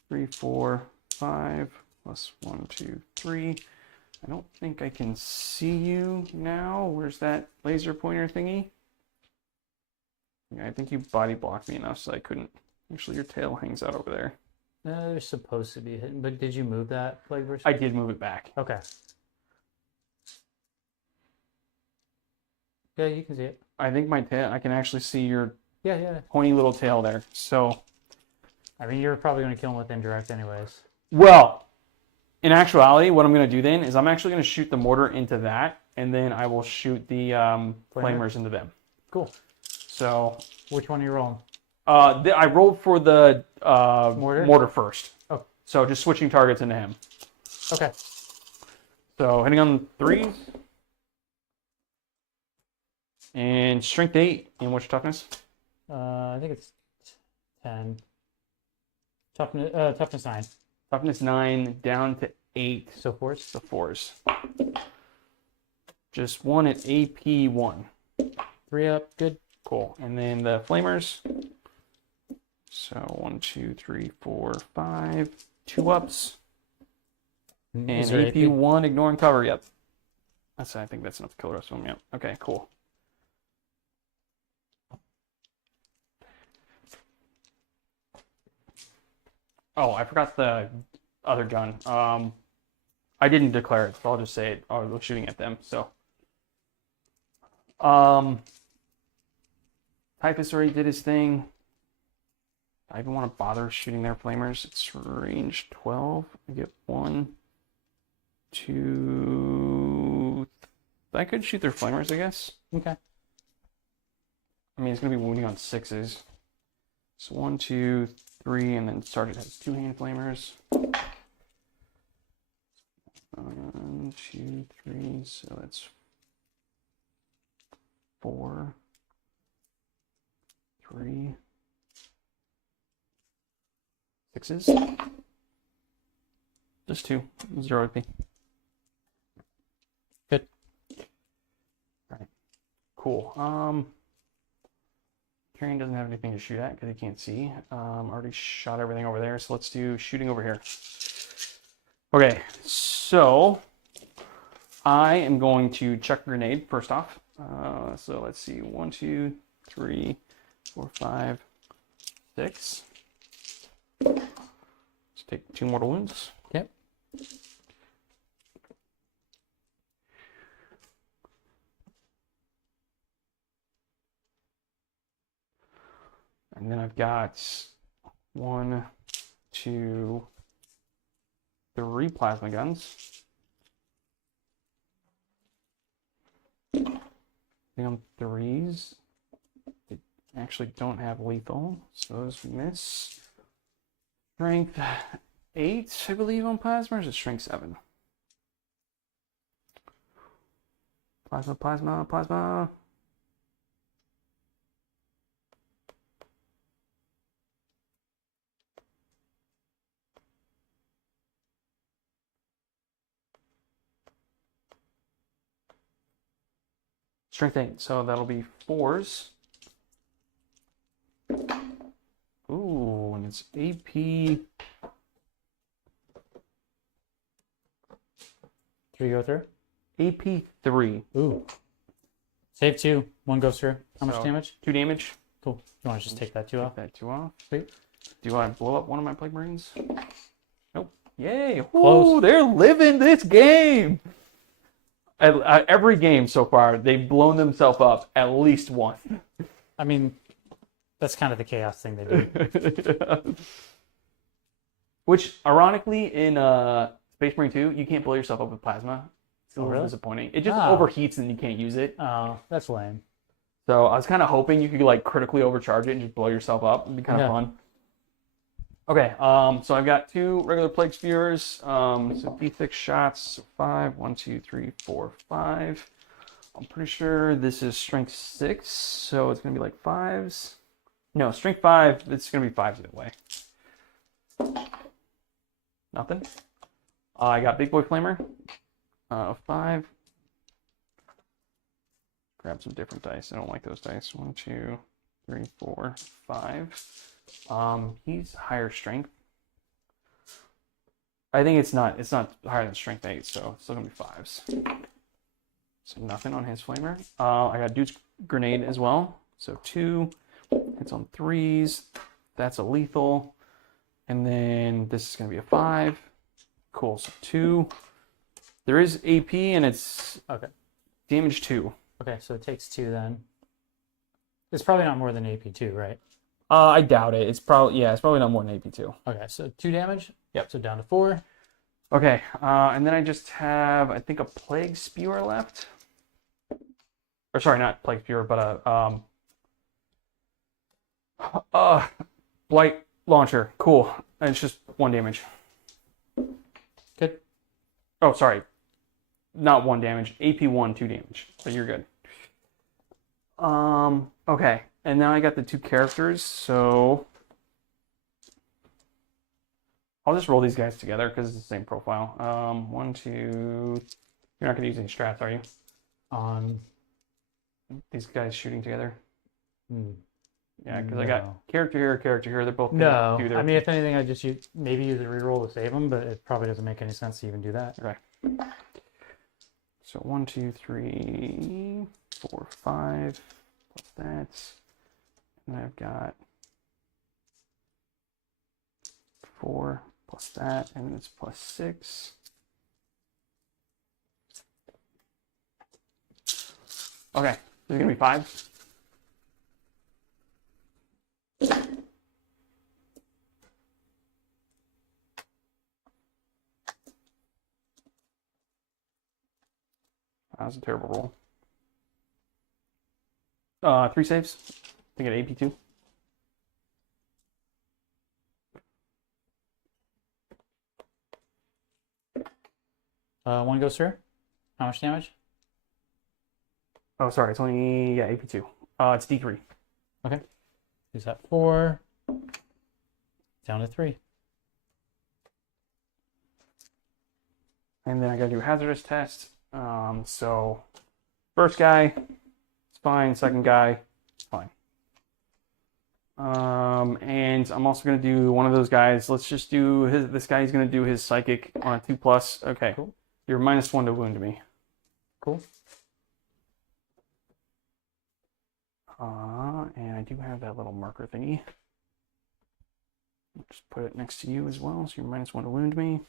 3, 4, 5, plus 1, 2, 3. I don't think I can see you now. Where's that laser pointer thingy? Yeah, I think you body blocked me enough so I couldn't. Actually, your tail hangs out over there. They're supposed to be hidden, but did you move that Plague Burst? I did move it back. Okay. Yeah, you can see it. I think my tail, I can actually see your Yeah. pointy little tail there. So, I mean, you're probably going to kill him with indirect anyways. well, in actuality, what I'm going to do then is I'm actually going to shoot the mortar into that, and then I will shoot the flamers into them. Cool. So, which one are you rolling? I rolled for the mortar first. Oh. So just switching targets into him. Okay. So hitting on 3s. And strength 8. And what's your toughness? I think it's 10. Toughness 9. Toughness 9 down to 8. So 4s? So 4s. Just 1 at AP 1. 3 up. Good. Cool. And then the flamers. So 1, 2, 3, 4, 5. 2 ups. And AP 1 ignoring cover. Yep. I think that's enough to kill the rest of them. Yep. Okay, cool. Oh, I forgot the other gun. I didn't declare it, so I'll just say it. I was shooting at them, so. Typhus already did his thing. I even want to bother shooting their flamers. It's range 12. I get 1, 2. I could shoot their flamers, I guess. Okay. I mean, it's going to be wounding on 6s. So 1, 2, 3, and then Sergeant has 2 hand flamers. 1, 2, 3, so that's 4, 3, 6s. Just 2. 0 AP. Good. Alright. Cool. Tyrion doesn't have anything to shoot at because he can't see. Already shot everything over there, so let's do shooting over here. Okay, so I am going to chuck a grenade first off. So let's see, 1, 2, 3, 4, 5, 6. Let's take 2 mortal wounds. Yep. And then I've got 1, 2, 3 plasma guns. I think on 3s. They actually don't have lethal, so those miss. Strength 8, I believe, on plasma, or is it strength 7? Plasma. Strength 8, so that'll be 4s. Ooh, and it's AP. 3 go through. AP 3. Ooh. Save 2. 1 goes through. How much So, damage? 2 damage. Cool. You want to just take that 2 off? Take that 2 off. Sweet. Do I blow up one of my Plague Marines? Nope. Yay. Close. Ooh, they're living this game. Every game so far, they've blown themselves up at least once. I mean, that's kind of the chaos thing they do. Which, ironically, in Space Marine 2, you can't blow yourself up with plasma. It's a little really? disappointing. It just Oh. overheats and you can't use it. Oh, that's lame. So I was kind of hoping you could like critically overcharge it and just blow yourself up. It'd be kind of fun. Okay, so I've got 2 regular Plague Spheres. So D6 shots. So 5, 1, 2, 3, 4, 5. I'm pretty sure this is strength 6, so it's gonna be like 5s. No, strength 5. It's gonna be 5s either way. Nothing. I got Big Boy Flamer. 5. Grab some different dice. I don't like those dice. 1, 2, 3, 4, 5. He's higher strength. I think it's not higher than strength 8, so it's still gonna be 5s. So nothing on his flamer. I got Dude's Grenade as well. So 2 hits on 3s. That's a lethal. And then this is gonna be a 5. Cool. So 2. There is AP and it's Okay. damage 2. Okay, so it takes 2 then. It's probably not more than AP2, right? I doubt it. It's probably not more than AP2. Okay, so 2 damage. Yep. So down to 4. Okay, and then I just have, I think, a Plague Spewer left. Or sorry, not Plague Spewer, but a Blight Launcher. Cool. And it's just 1 damage. Good. Oh, sorry. Not 1 damage. AP1, 2 damage. So you're good. Okay. And now I got the 2 characters, so I'll just roll these guys together because it's the same profile. 1, 2. You're not gonna use any strats, are you? On These guys shooting together. hmm. Yeah, because I got character here. They're both gonna No. do their. I mean, if anything, I just maybe use a reroll to save them, but it probably doesn't make any sense to even do that. Okay. So 1, 2, 3, 4, 5 plus that. And I've got 4 plus that, and it's plus 6. Okay, there's gonna be 5. That was a terrible roll. 3 saves. I think at AP2. One goes through. How much damage? Oh, sorry, it's only AP2. It's D3. Okay. Use that 4. Down to 3. And then I gotta do a hazardous test. So first guy, it's fine. Second guy, it's fine. And I'm also gonna do one of those guys. Let's just do this guy. He's gonna do his psychic on a 2+. Okay, cool. You're -1 to wound me. Cool. And I do have that little marker thingy. Just put it next to you as well, so you're -1 to wound me.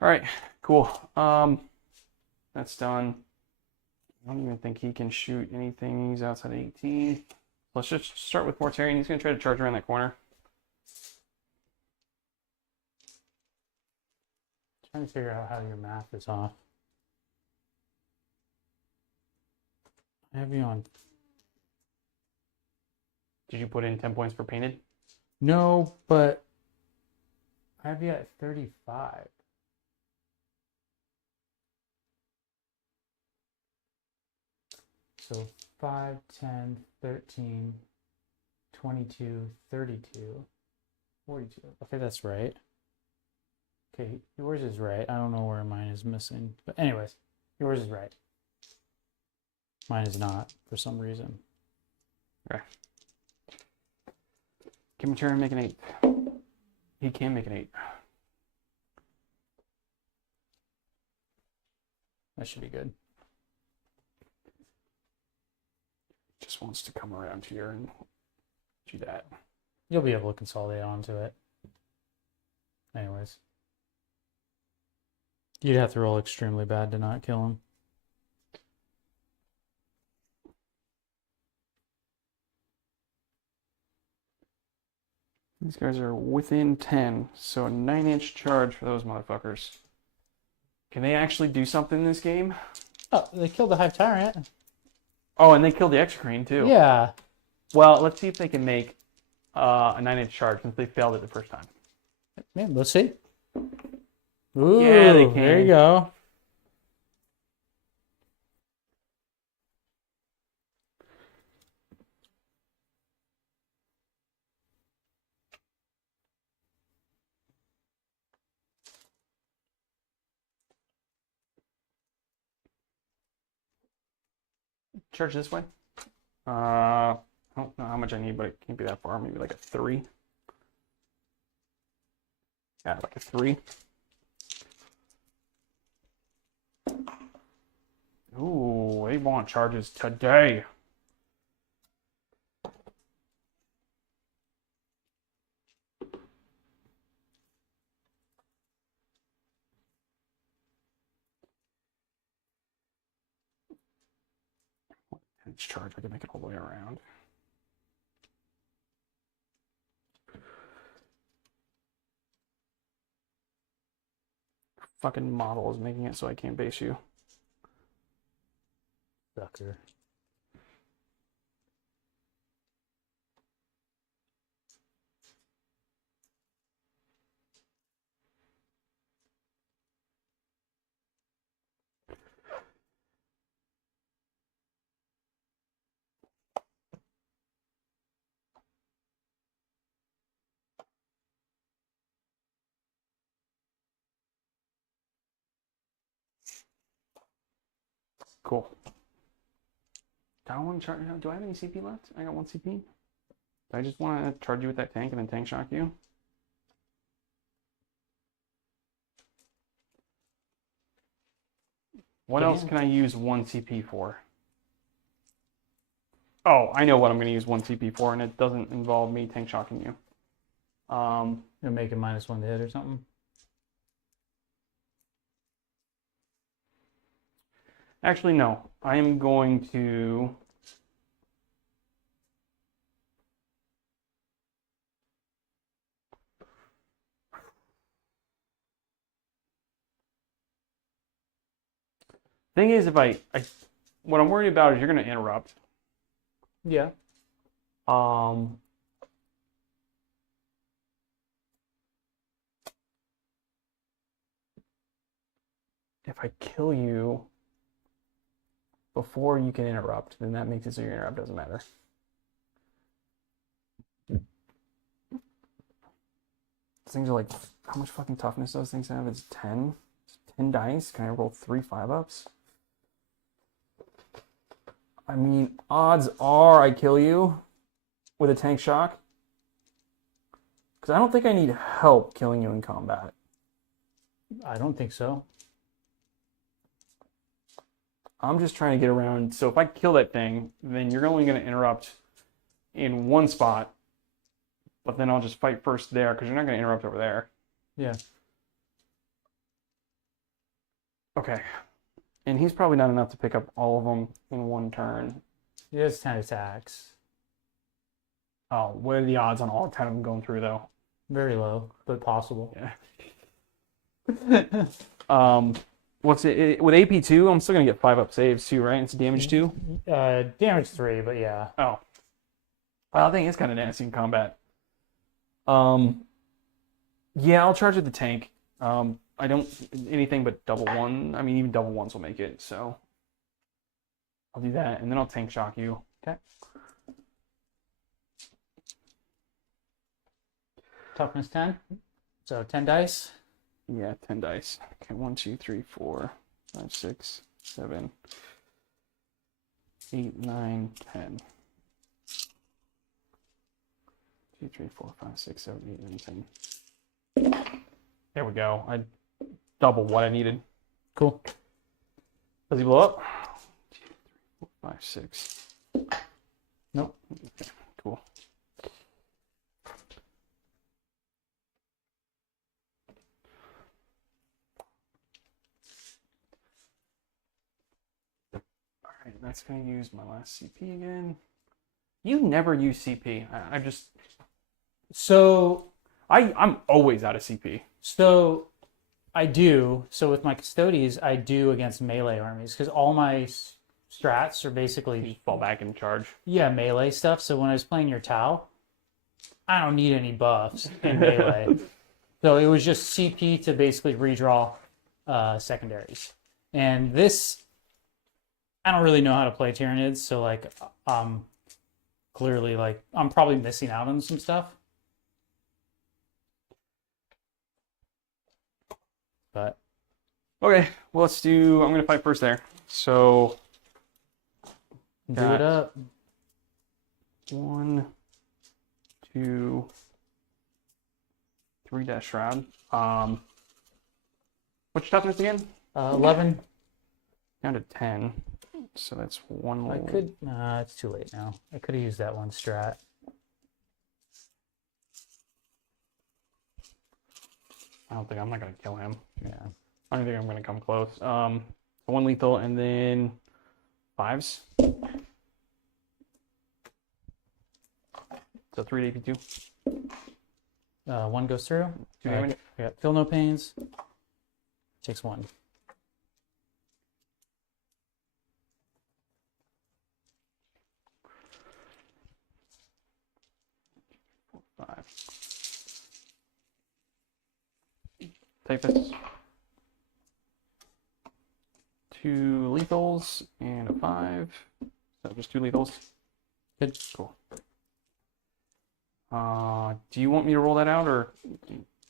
All right, cool. That's done. I don't even think he can shoot anything. He's outside of 18. Let's just start with Mortarion. He's gonna try to charge around that corner. Trying to figure out how your math is off. I have you on. Did you put in 10 points for painted? No, but I have you at 35. So 5, 10, 13, 22, 32, 42. Okay, that's right. Okay, yours is right. I don't know where mine is missing. But anyways, yours is right. Mine is not, for some reason. Okay. Give him a turn and make an 8. He can make an 8. That should be good. Just wants to come around here and do that. You'll be able to consolidate onto it. Anyways. You'd have to roll extremely bad to not kill him. These guys are within 10, so a 9-inch charge for those motherfuckers. Can they actually do something in this game? Oh, they killed the Hive Tyrant. Oh, and they killed the Exocrine too. Yeah. Well, let's see if they can make a 9-inch charge since they failed it the first time. Yeah, let's see. Ooh, Yeah, they can. There you go. Charge this way. I don't know how much I need, but it can't be that far. Maybe like a 3. Yeah, like a 3. Ooh, they want charges today. Each charge, I can make it all the way around. Fucking model is making it so I can't base you. Sucker. Cool. Do I want to charge? Do I have any CP left? I got 1 CP. Do I just want to charge you with that tank and then tank shock you? What else can I use 1 CP for? Oh, I know what I'm going to use 1 CP for, and it doesn't involve me tank shocking you. You'll make it -1 to hit or something. Actually, no. I am going to... Thing is, if what I'm worried about is you're going to interrupt. Yeah. If I kill you before you can interrupt, then that makes it so your interrupt doesn't matter. These things are like, how much fucking toughness those things have? It's 10? 10 dice? Can I roll 3 5-ups? I mean, odds are I kill you with a tank shock. Because I don't think I need help killing you in combat. I don't think so. I'm just trying to get around. So if I kill that thing, then you're only going to interrupt in one spot. But then I'll just fight first there because you're not going to interrupt over there. Yeah. Okay. And he's probably not enough to pick up all of them in one turn. He has 10 attacks. Oh, what are the odds on all 10 of them going through, though? Very low, but possible. Yeah. What's it with AP2? I'm still gonna get 5-up saves too, right? It's damage 2. Damage 3, but yeah. Oh, well, I think it's kind of nasty in combat. Yeah, I'll charge at the tank. I don't anything but double 1. I mean, even double 1s will make it. So I'll do that, and then I'll tank shock you. Okay. Toughness 10. So 10 dice. Yeah, 10 dice. Okay, 1, 2, 3, 4, 5, 6, 7, 8, 9, 10. 2, 3, 4, 5, 6, 7, 8, 9, 10. There we go. I double what I needed. Cool. Does he blow up? 2, 3, 4, 5, 6. Nope. Okay, cool. Alright, that's going to use my last CP again. You never use CP. I just... So I'm always out of CP. So I do. So with my custodies, I do against melee armies because all my strats are You basically just fall back and charge. melee stuff. So when I was playing your Tau, I don't need any buffs in melee. So it was just CP to basically redraw secondaries. And this, I don't really know how to play Tyranids, so like clearly like I'm probably missing out on some stuff. But Okay, well, let's do... I'm going to fight first there. So... do Got it up. 1, 2, 3 dash shroud. What's your toughness again? 11. Down to 10. So that's one. I could. Nah, it's too late now. I could have used that one strat. I don't think I'm not gonna kill him. Yeah. I don't think I'm gonna come close. One lethal and then 5s. So 3 AP2. One goes through. 2 damage. I got feel no pains. Takes 1. 5. Typhus. 2 lethals and a 5. So just 2 lethals. Good. Cool. Do you want me to roll that out, or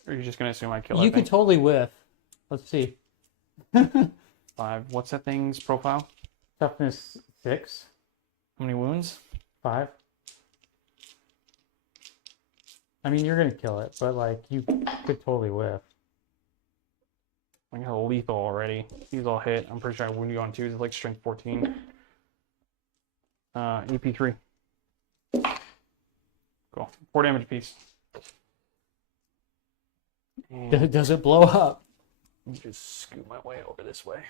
are you just gonna assume I kill it? You could totally whiff. Let's see. 5. What's that thing's profile? Toughness 6. How many wounds? 5. I mean, you're gonna kill it, but like you could totally whiff. I got a lethal already. He's all hit. I'm pretty sure I wound you on 2. It's like strength 14. AP3. Cool. 4 damage apiece. And Does it blow up? let me just scoot my way over this way.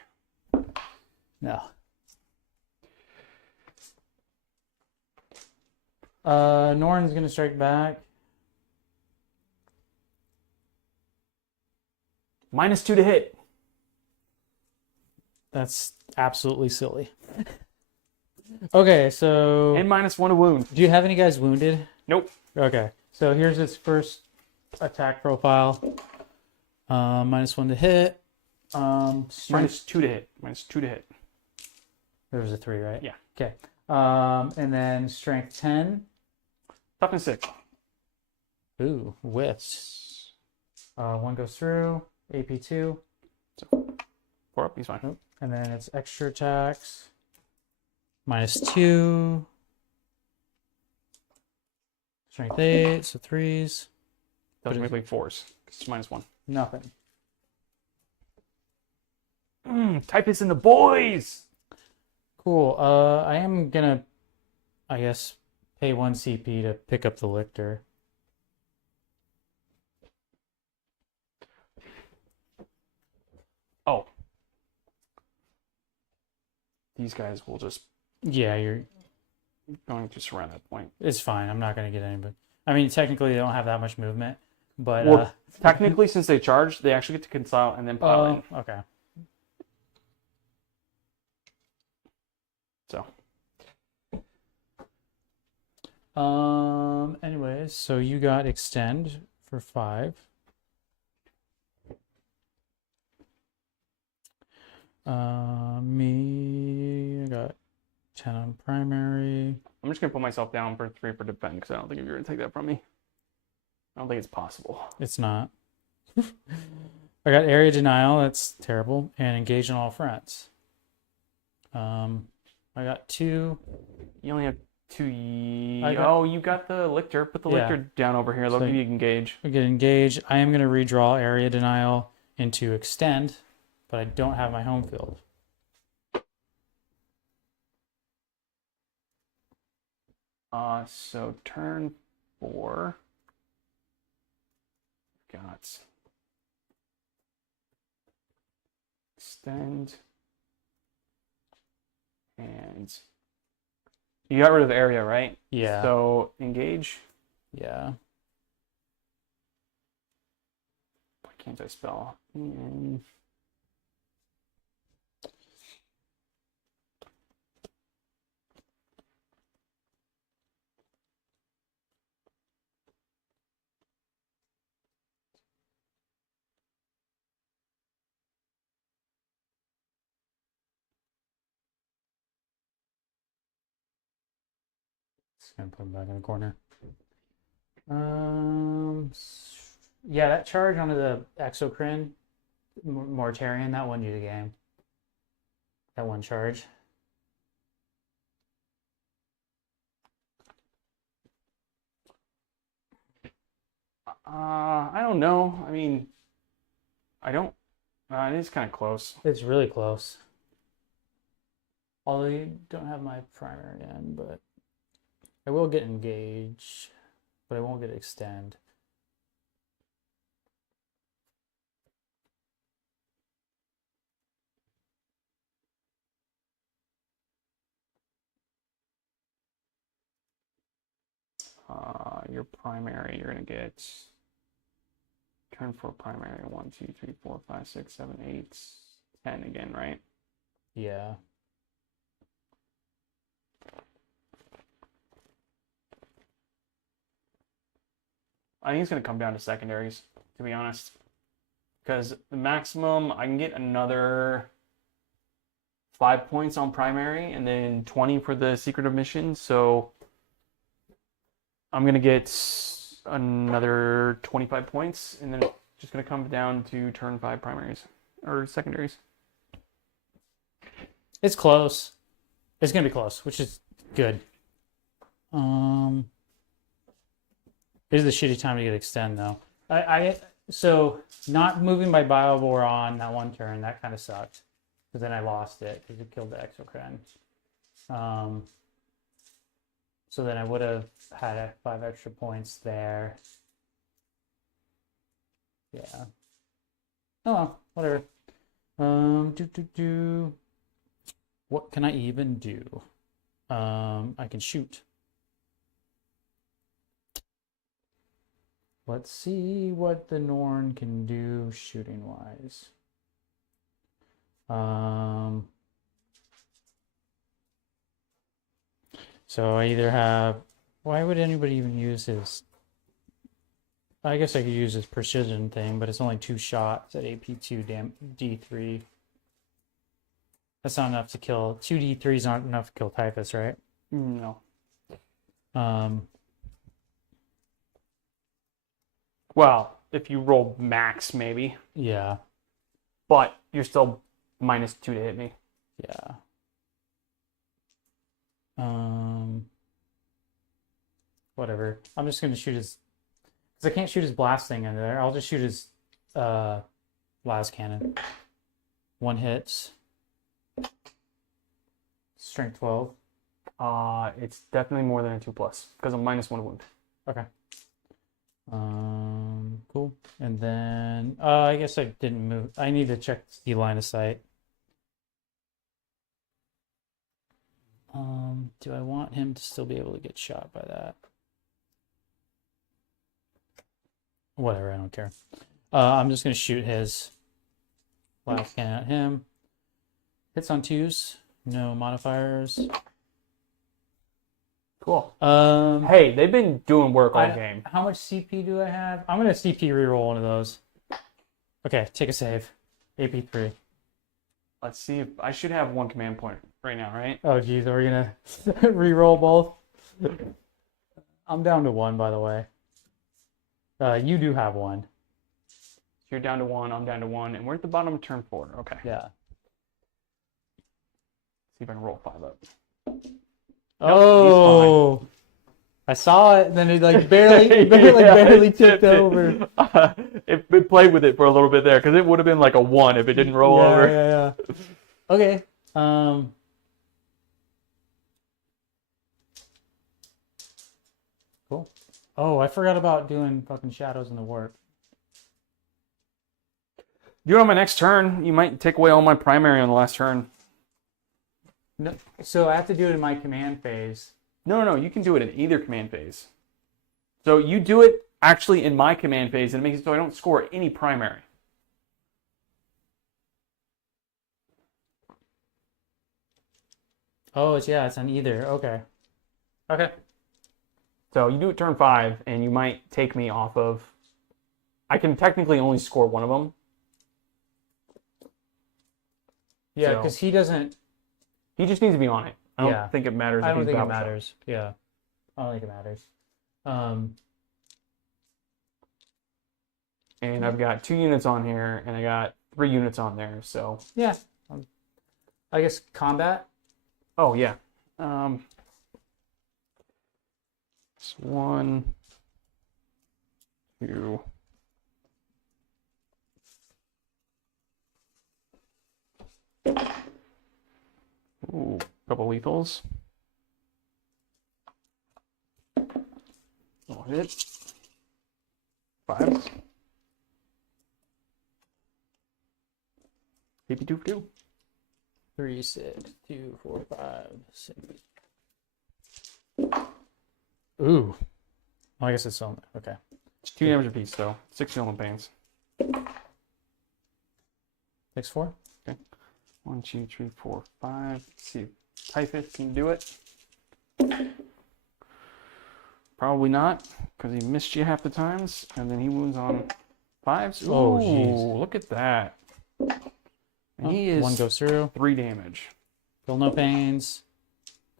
No. Norn's gonna strike back. -2 to hit. That's absolutely silly. Okay, so And -1 to wound. do you have any guys wounded? Nope. Okay, so here's its first attack profile. -1 to hit. Strength. -2 to hit. -2 to hit. There was a 3, right? Yeah. Okay. And then strength 10. Toughness 6. Ooh, whiffs. 1 goes through. AP2. 4 up. He's fine. Nope. And then it's extra attacks. -2. Strength 8, so 3s. Doesn't make like 4s. It's -1. Nothing. Typhus and the boys. Cool. I am gonna, I guess, pay 1 CP to pick up the lictor. Oh. These guys will just Yeah, you're. going to surround that point. It's fine. I'm not gonna get anybody. I mean, technically, they don't have that much movement, but Well, technically, since they charge, they actually get to consile and then pile in. okay. So Anyways, so you got extend for 5. Me, I got 10 on primary. I'm just gonna put myself down for 3 for defend because I don't think you're gonna take that from me. I don't think it's possible. It's not. I got area denial. That's terrible. And engage on all fronts. I I got 2. You only have 2. got- Oh, you got the lictor. Put the Yeah. lictor down over here. They'll So- give you engage. We get engage. I am going to redraw area denial into extend, but I don't have my home field. So turn 4. Got extend. And you got rid of area, right? Yeah. So engage. Yeah. Why can't I spell? And Just going to put him back in the corner. Yeah, that charge onto the Exocrine Mortarian, that won you the game. That one charge. I don't know. I mean, I don't. It is kind of close. It's really close. Although you don't have my primary end, but I will get engage, but I won't get extend. Your primary, you're gonna get turn 4 primary 1, 2, 3, 4, 5, 6, 7, 8, 10 again, right? Yeah. I think it's gonna come down to secondaries, to be honest, because the maximum I can get another 5 points on primary and then 20 for the secret mission. So I'm gonna get another 25 points, and then it's just gonna come down to turn 5 primaries or secondaries. It's close. It's gonna be close, which is good. This is the shitty time to get extend though. So not moving my Biobore on that one turn, that kind of sucked. Because then I lost it because it killed the Exocrine. So then I would have had 5 extra points there. Yeah. Oh well, whatever. What can I even do? I can shoot. Let's see what the Norn can do shooting wise. So I either have, why would anybody even use his, I guess I could use his precision thing, but it's only 2 shots at AP2 D3. That's not enough to kill, 2 D3 is not enough to kill Typhus, right? No. Well, if you roll max, maybe. Yeah. But you're still -2 to hit me. Yeah. Whatever. I'm just gonna shoot his, because I can't shoot his blast thing in there. I'll just shoot his las cannon. 1 hit. Strength 12. It's definitely more than a 2+ because I'm -1 wound. Okay. Cool. And then I guess I didn't move. I need to check the line of sight. Do I want him to still be able to get shot by that? Whatever, I don't care. I'm just gonna shoot his last cannon at him. Hits on 2s, no modifiers. Cool. Um, Hey, they've been doing work all game. How much CP do I have? I'm gonna CP reroll one of those. Okay, take a save. AP3. Let's see if I should have 1 command point right now, right? Oh geez, are we gonna reroll both? I'm down to 1, by the way. You do have 1. You're down to 1, I'm down to 1, and we're at the bottom of turn 4. Okay. Yeah. See if I can roll 5 up. Oh, I saw it, then it like barely tipped over. It played with it for a little bit there because it would have been like a 1 if it didn't roll over. Yeah. Okay. Cool. Oh, I forgot about doing fucking shadows in the warp. Do it on my next turn. You might take away all my primary on the last turn. No, so I have to do it in my command phase. No. You can do it in either command phase. So you do it actually in my command phase, and it makes it so I don't score any primary. Oh, it's on either. Okay. Okay. So you do it turn 5, and you might take me off of... I can technically only score one of them. Yeah, because he doesn't... He just needs to be on it. I don't think it matters. I don't think it matters. Yeah. I don't think it matters. And I've got 2 units on here, and I got 3 units on there, so... Yeah. I guess combat? Oh, yeah. It's 1, 2... Ooh, couple lethals. Oh, hit. 5. AP 2 for 2. 3, 6, 2, 4, 5, 6. Ooh. Well, I guess it's on. Okay. It's 2 damage apiece, though. 6 healing pains. 6, 4. 1, 2, 3, 4, 5. Let's see if Typhus can do it. Probably not, because he missed you half the times, and then he wounds on 5s. Ooh, oh, jeez. Look at that. And he is 1 goes through. 3 damage. Feel no pains.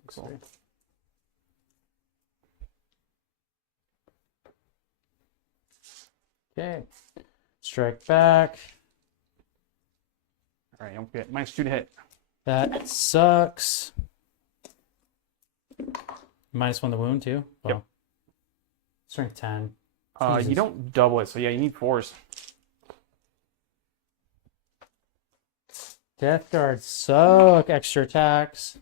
Cool. Okay. Strike back. All right, don't get -2 to hit. That sucks. -1 the wound too. Well, Yep. Strength 10. You don't double it, so yeah, you need 4s. Death guards suck. Extra attacks.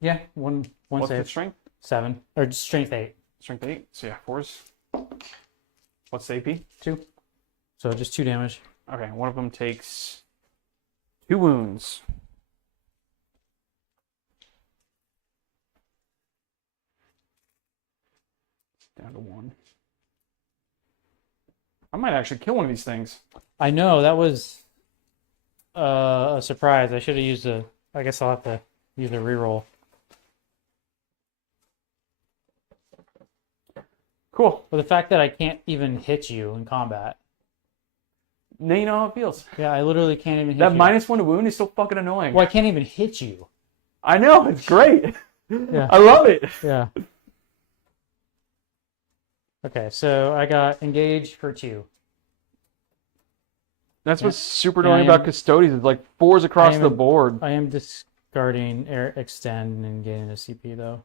Yeah, one What's the save. strength? 7 or strength 8. Strength 8. So yeah, 4s. What's the AP? 2. So just 2 damage. Okay, one of them takes 2 wounds. Down to 1. I might actually kill one of these things. I know that was a surprise. I should have used a. I guess I'll have to use a reroll. Cool. But the fact that I can't even hit you in combat. Now you know how it feels. Yeah, I literally can't even hit That you. -1 to wound is so fucking annoying. Well, I can't even hit you. I know, it's great. Yeah. I love it. Yeah. Okay, so I got engage for 2. That's what's super Yeah, I annoying about am- custodies. It's like 4s across the board. I am discarding air extend and getting a CP though.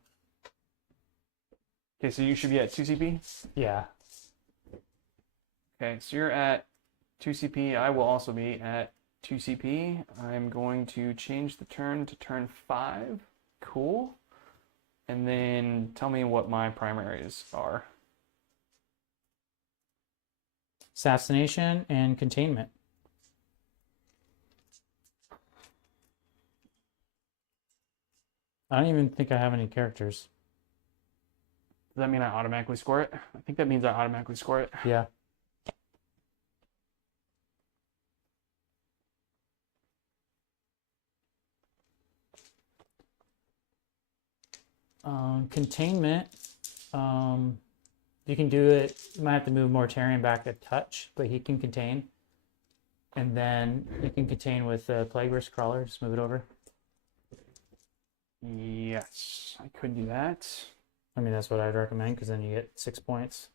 Okay, so you should be at 2 CP. Yeah. Okay, so you're at 2 CP. I will also be at 2 CP. I'm going to change the turn to turn 5. Cool. And then tell me what my primaries are. Assassination and containment. I don't even think I have any characters. Does that mean I automatically score it? I think that means I automatically score it. Yeah. Containment. You can do it. You might have to move Mortarion back a touch, but he can contain. And then you can contain with Plague Risk Crawler. Just move it over. Yes, I could do that. I mean, that's what I'd recommend because then you get 6 points.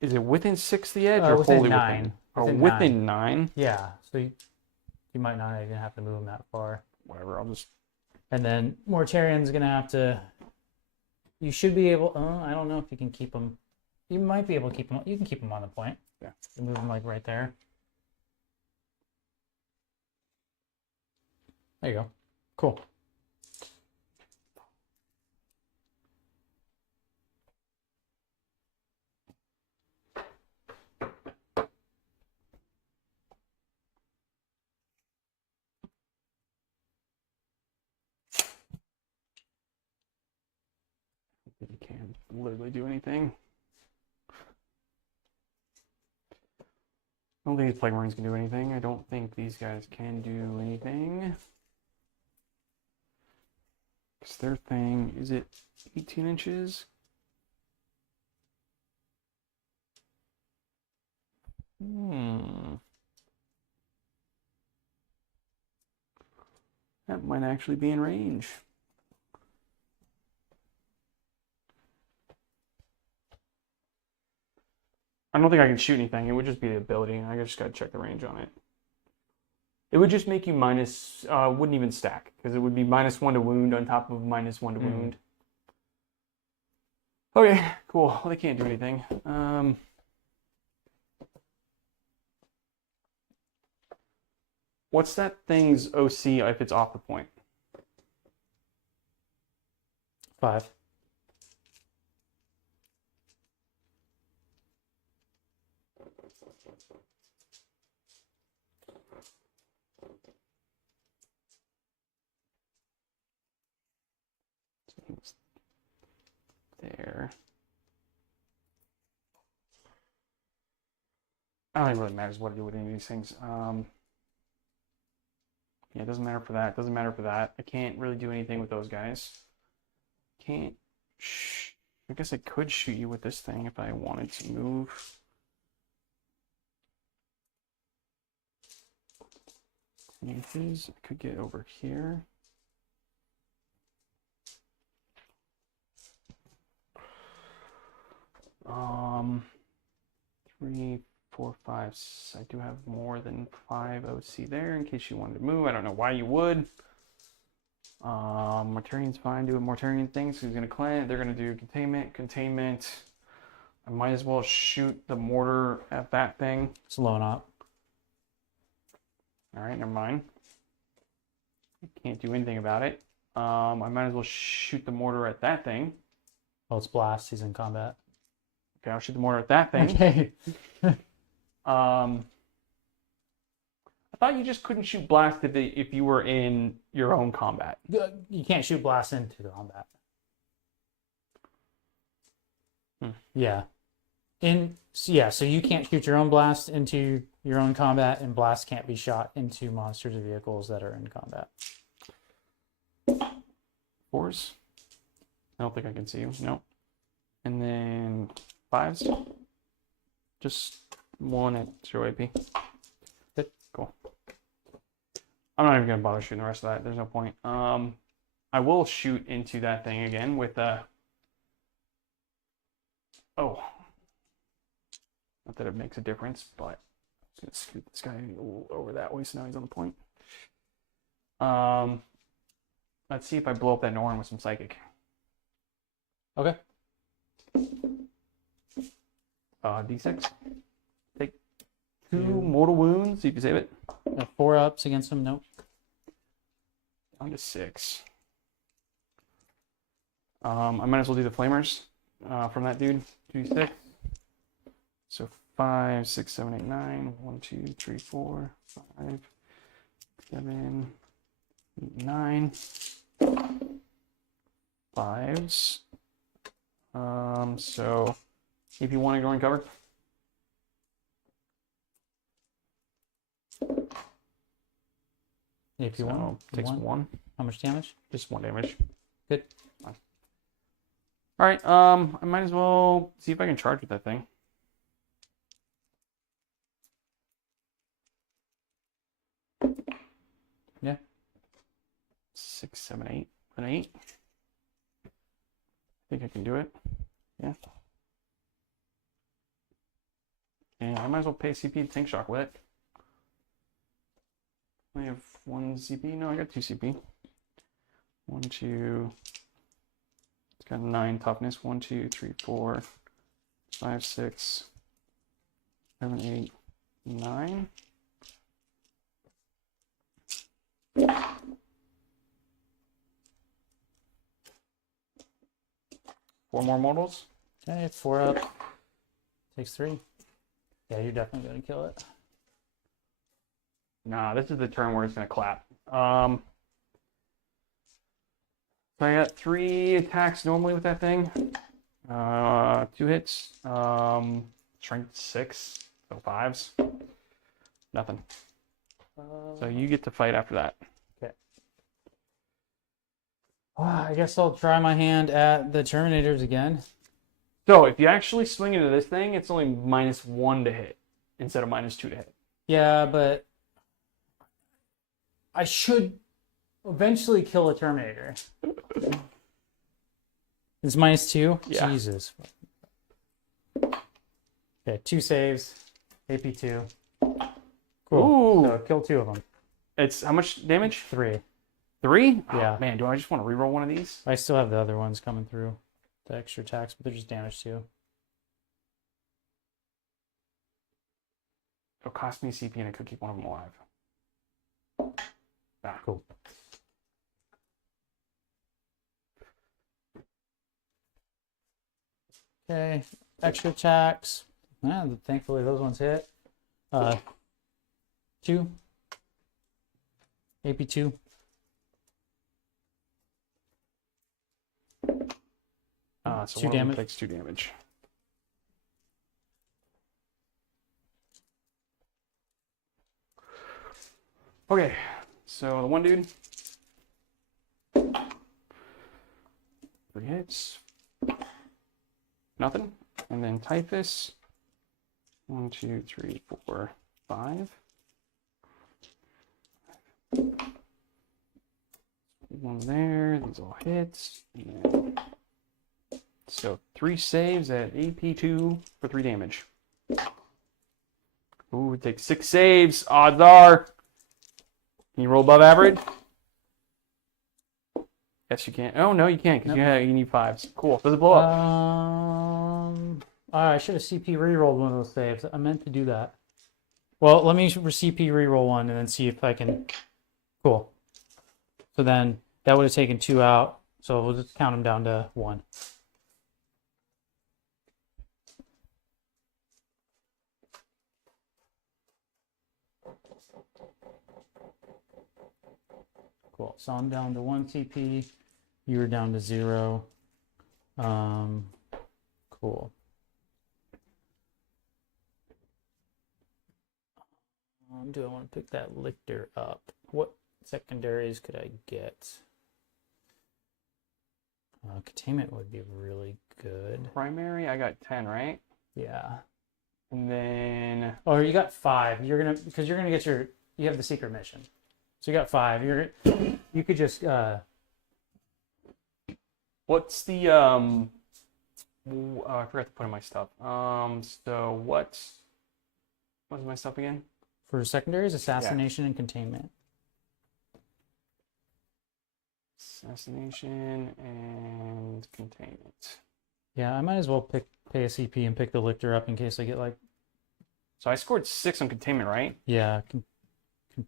Is it within 6 the edge or Within wholly 9. within? Oh, Within within 9? Yeah. So You might not even have to move him that far. Whatever, I'll just... And then Mortarian's going to have to... You should be able... I don't know if you can keep him... You might be able to keep him... You can keep him on the point. Yeah. You move him like right there. There you go. Cool. You can't literally do anything. I don't think these Plague Marines can do anything. I don't think these guys can do anything. Because their thing, is it 18 inches? That might actually be in range. I don't think I can shoot anything. It would just be the ability. I just gotta check the range on it. It would just make you minus, wouldn't even stack, because it would be -1 to wound on top of -1 to wound. Okay, cool. Well, they can't do anything. What's that thing's OC if it's off the point? 5. There. I don't think it really matters what I do with any of these things. Yeah, it doesn't matter for that. It doesn't matter for that. I can't really do anything with those guys. Can't. I guess I could shoot you with this thing if I wanted to move. Inches. I could get over here. Three, 4, 5. I do have more than 5 OC there in case you wanted to move. I don't know why you would. Mortarian's fine doing Mortarian things. He's gonna cleanse. They're gonna do containment. I might as well shoot the mortar at that thing. Slowing up. All right, never mind. Can't do anything about it. I might as well shoot the mortar at that thing. Oh, it's blast. He's in combat. Okay, I'll shoot the mortar at that thing. Okay. I thought you just couldn't shoot blast if you were in your own combat. You can't shoot blast into the combat. Yeah. So you can't shoot your own blast into your own combat, and blast can't be shot into monsters or vehicles that are in combat. 4s? I don't think I can see you. No. And then 5s? Just 1 at 0 AP. Good. Cool. I'm not even going to bother shooting the rest of that. There's no point. I will shoot into that thing again with oh. Not that it makes a difference, but I'm just going to scoot this guy a little over that way so now he's on the point. Let's see if I blow up that Norn with some Psychic. Okay. D6. Take 2 mortal wounds. See if you save it. 4 ups against him. Nope. Down to 6. I might as well do the flamers from that dude. 2d6. So 5, 6, 7, 8, 9. 1, 2, 3, 4, 5, 7, 8, 9. 5s. So if you want to go in cover. If you want. Takes 1. How much damage? Just 1 damage. Good. All right. I might as well see if I can charge with that thing. Yeah. 6, 7, 8. An 8. I think I can do it. Yeah. And I might as well pay CP to tank shock with it. I have 1 CP. No, I got 2 CP. 1, 2. It's got 9 toughness. 1, 2, 3, 4, 5, 6, 7, 8, 9. Four more mortals. Okay, 4 up. Takes 3. Yeah, you're definitely gonna kill it. Nah, this is the turn where it's gonna clap. So I got 3 attacks normally with that thing. 2 hits. Strength 6, so 5s. Nothing. So you get to fight after that. Okay. I guess I'll try my hand at the Terminators again. So if you actually swing into this thing, it's only -1 to hit instead of -2 to hit. Yeah, but I should eventually kill a Terminator. It's -2? Yeah. Jesus. Okay, 2 saves. AP2. Cool. Ooh. So kill 2 of them. It's how much damage? 3. 3? Yeah. Oh, man, do I just want to reroll one of these? I still have the other ones coming through. The extra attacks, but they're just damage too. It'll cost me CP and I could keep one of them alive. Ah, Cool. Okay, extra attacks. Thankfully those ones hit. 2. AP2. So 2 one of them damage. takes 2 damage. Okay, so the one dude. 3 hits. Nothing. And then Typhus. 1, 2, 3, 4, 5. One there. These all hits. And then... So 3 saves at AP2 for 3 damage. Ooh, it takes 6 saves. Odds are. Can you roll above average? Yes, you can. Oh, no, you can't because you need 5s. Cool. Does it blow up? I should have CP rerolled one of those saves. I meant to do that. Well, let me CP reroll one and then see if I can. Cool. So then that would have taken 2 out. So we'll just count them down to 1. Cool. So I'm down to 1 CP. You're down to 0. Cool. Do I want to pick that Lictor up? What secondaries could I get? Containment would be really good. Primary, I got 10, right? Yeah. And then... Oh, you got 5. You're gonna get your. You have the secret mission. So you got 5. You could just. What's the I forgot to put in my stuff. So what was my stuff again? For secondaries, assassination and containment. Assassination and containment. Yeah, I might as well pay a CP and pick the Lictor up in case I get like. So I scored 6 on containment, right? Yeah. 1,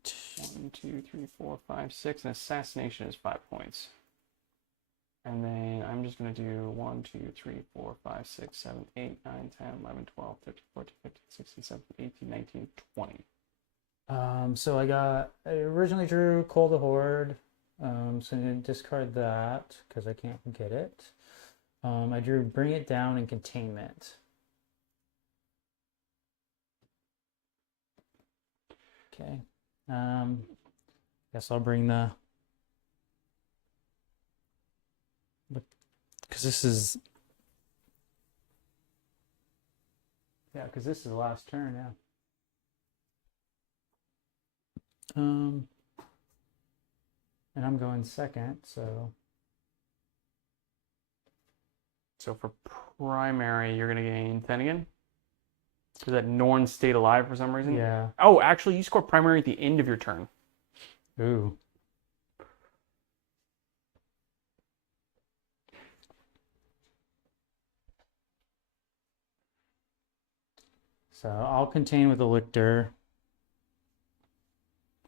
2, 3, 4, 5, 6, and assassination is 5 points. And then I'm just going to do 1, 2, 3, 4, 5, 6, 7, 8, 9, 10, 11, 12, 13, 14, 15, 16, 17, 18, 19, 20. So I originally drew Cold the Horde. So I'm going to discard that because I can't get it. I drew Bring It Down and Containment. Okay. Guess I'll bring the. Because this is. Yeah, because this is the last turn, yeah. And I'm going second, so. So for primary, you're going to gain 10 again? Because that Norn stayed alive for some reason? Yeah. Oh, actually, you score primary at the end of your turn. Ooh. So I'll contain with the lictor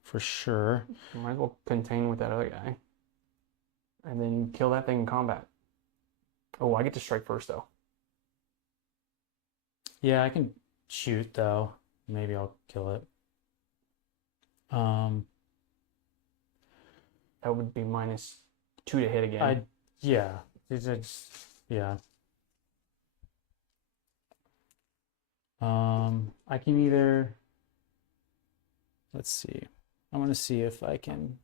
for sure. Might as well contain with that other guy. And then kill that thing in combat. Oh, I get to strike first, though. Yeah, I can shoot though. Maybe I'll kill it. That would be -2 to hit again. Yeah. Yeah. I can either, let's see. I want to see if I can,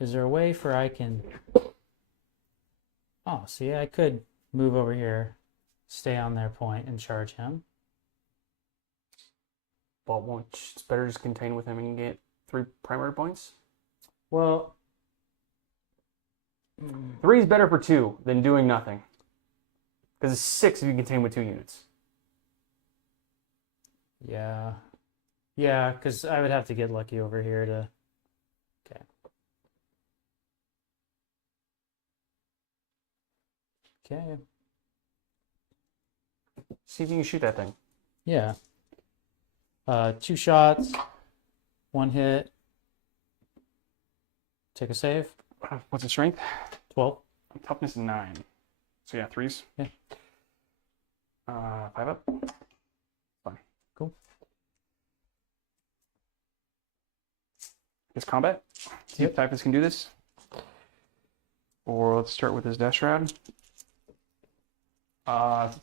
is there a way for I can, oh, see, I could move over here, stay on their point and charge him. But it's better just contain with him and get 3 primary points. Well, 3 is better for 2 than doing nothing. Because it's 6 if you contain with 2 units. yeah. Yeah, because I would have to get lucky over here to, okay. Okay. See if you can shoot that thing. Yeah. 2 shots, 1 hit. Take a save. What's the strength? 12. Toughness 9. So yeah, 3s. Yeah. 5 up. Fine. Cool. His combat. See if Typhus can do this. Or let's start with his Death Shroud. Since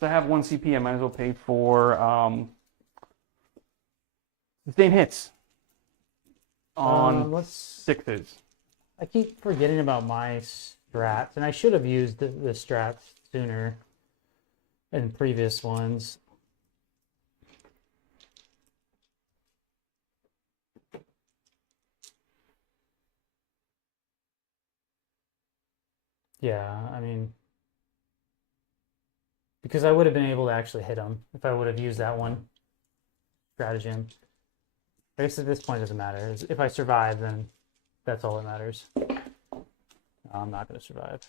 I have 1 CP, I might as well pay for sustain hits on Let's. 6s. I keep forgetting about my strats, and I should have used the strats sooner in previous ones. Yeah, I mean, because I would have been able to actually hit him if I would have used that one stratagem. I guess at this point it doesn't matter. If I survive, then that's all that matters. No, I'm not going to survive.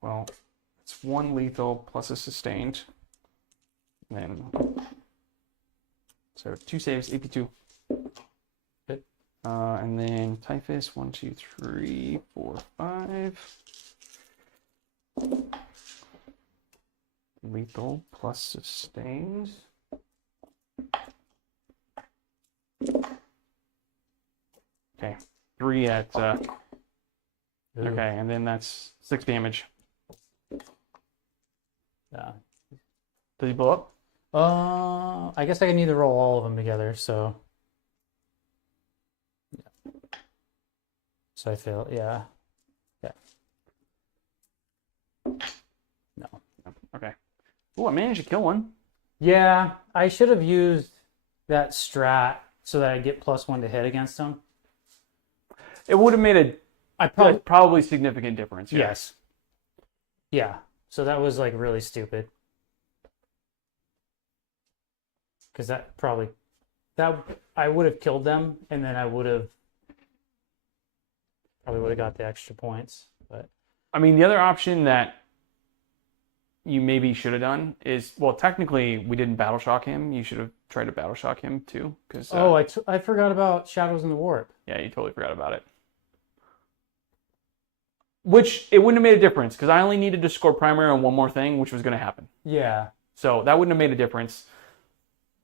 Well, it's 1 lethal plus a sustained. And then, so 2 saves, AP2. Good. And then Typhus, 1, 2, 3, 4, 5. Lethal plus sustained. Okay, 3 at, okay, and then that's 6 damage. Yeah. Does he blow up? I guess I can either roll all of them together, so. Yeah. So I fail, yeah. Yeah. No. Okay. Oh, I managed to kill one. Yeah, I should have used that strat so that I get +1 to hit against them. It would have made I a probably significant difference. Yeah. Yes. Yeah. So that was like really stupid. Because that I would have killed them, and then I probably would have got the extra points. But I mean, the other option that you maybe should have done is, well, technically we didn't battle shock him. You should have tried to battle shock him too, because I forgot about Shadows in the Warp. yeah, you totally forgot about it. Which it wouldn't have made a difference because I only needed to score primary on 1 more thing, which was going to happen. Yeah. So that wouldn't have made a difference.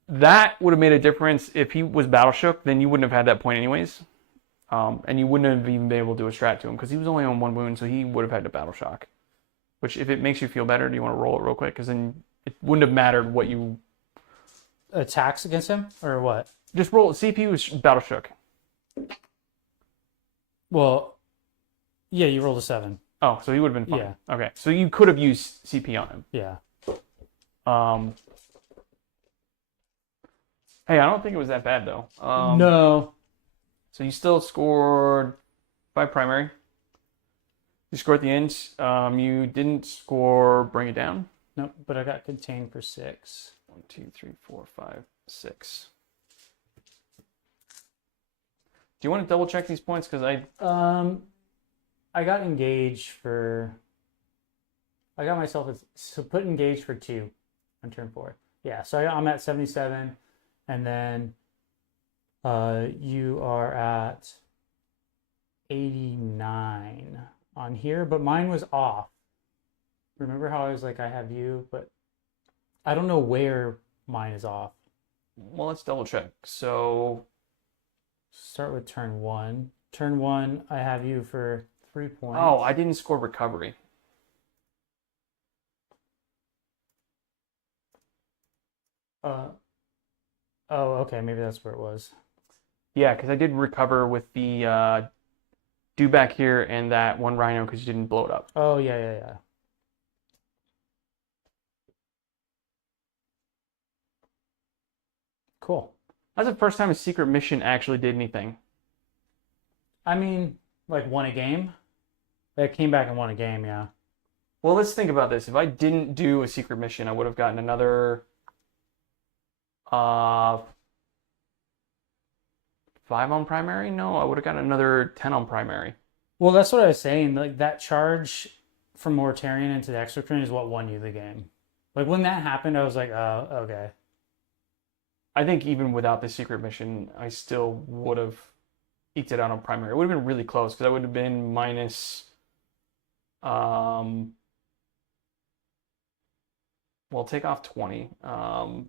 That would have made a difference if he was battle shook. Then you wouldn't have had that point anyways, and you wouldn't have even been able to do a strat to him because he was only on 1 wound, so he would have had to battle shock. Which, if it makes you feel better, do you want to roll it real quick? Because then it wouldn't have mattered what you Attacks against him or what? just roll. See if he was battle shook. Well, yeah, you rolled a 7. Oh, so he would have been fine. Yeah. Okay, so you could have used CP on him. Yeah. Hey, I don't think it was that bad though. No. So you still scored 5 primary. You scored at the end. You didn't score bring it down. Nope, but I got contained for 6. 1, 1, 2, 3, 4, 5, 6. Do you want to double check these points? Because I got engaged for. I got myself put engaged for 2 on turn 4. Yeah, so I'm at 77, and then you are at 89 on here, but mine was off. Remember how I was like, I have you, but I don't know where mine is off. well, let's double check. So Start with turn 1. Turn 1, I have you for 3 points. oh, I didn't score recovery. Oh, okay, maybe that's where it was. Yeah, because I did recover with the do back here and that one rhino because you didn't blow it up. Oh, yeah. Cool. That's the first time a secret mission actually did anything. I mean, like won a game? That came back and won a game, yeah. Well, let's think about this. If I didn't do a secret mission, I would have gotten another 5 on primary? No, I would have gotten another 10 on primary. Well, that's what I was saying. Like that charge from Mortarion into the Exocrine is what won you the game. Like when that happened, I was like, oh, okay. I think even without the secret mission, I still would have eked it out on primary. It would have been really close because I would have been minus, well, take off 20, and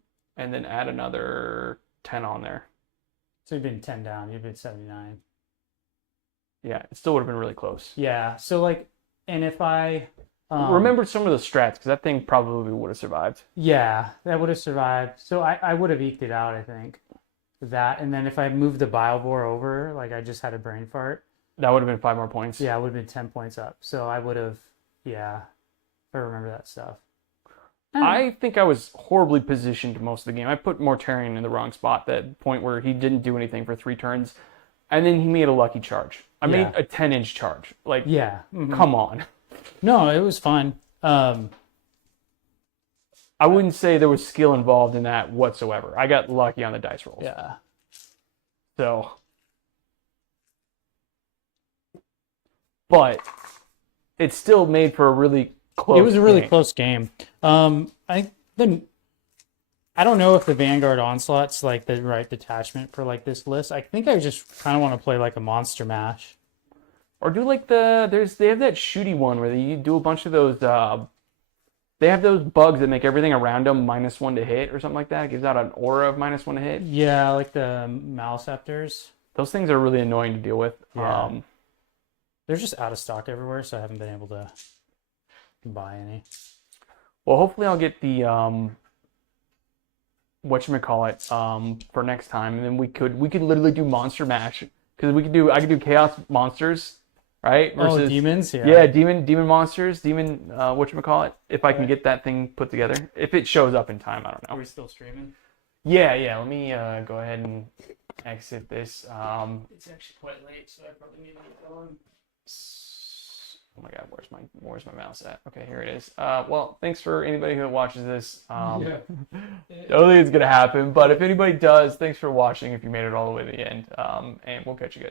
then add another 10 on there. So you've been 10 down. You've been 79. Yeah, it still would have been really close. Yeah. So like, and if I remember some of the strats because that thing probably would have survived. yeah, that would have survived. So I would have eked it out, I think. That, and then if I moved the Bilebore over, like I just had a brain fart. That would have been 5 more points. Yeah, it would have been 10 points up. So I would have, yeah, if I remember that stuff. I think I was horribly positioned most of the game. I put Mortarion in the wrong spot, that point where he didn't do anything for 3 turns, and then he made a lucky charge. I made a 10-inch charge. Like, yeah, come on. No, it was fun. I wouldn't say there was skill involved in that whatsoever. I got lucky on the dice rolls. Yeah. So, but it still made for a really close It was a really game. close game. I don't know if the Vanguard Onslaught's like the right detachment for like this list. I think I just kind of want to play like a monster mash. Or do like they have that shooty one where you do a bunch of those they have those bugs that make everything around them -1 to hit or something like that. It gives out an aura of -1 to hit. Yeah, like the Maleceptors. Those things are really annoying to deal with. Yeah. They're just out of stock everywhere, so I haven't been able to buy any. Well, hopefully I'll get the whatchamacallit for next time, and then we could literally do monster mash because I could do chaos monsters, right? Versus, demons, yeah, demon monsters, whatchamacallit. If I can get that thing put together, if it shows up in time, I don't know. Are we still streaming? Yeah. Let me go ahead and exit this. It's actually quite late, so I probably need to get going. Oh my God, where's my mouse at? Okay, here it is. Well, thanks for anybody who watches this. Don't think it's gonna happen, but if anybody does, thanks for watching. If you made it all the way to the end, and we'll catch you guys.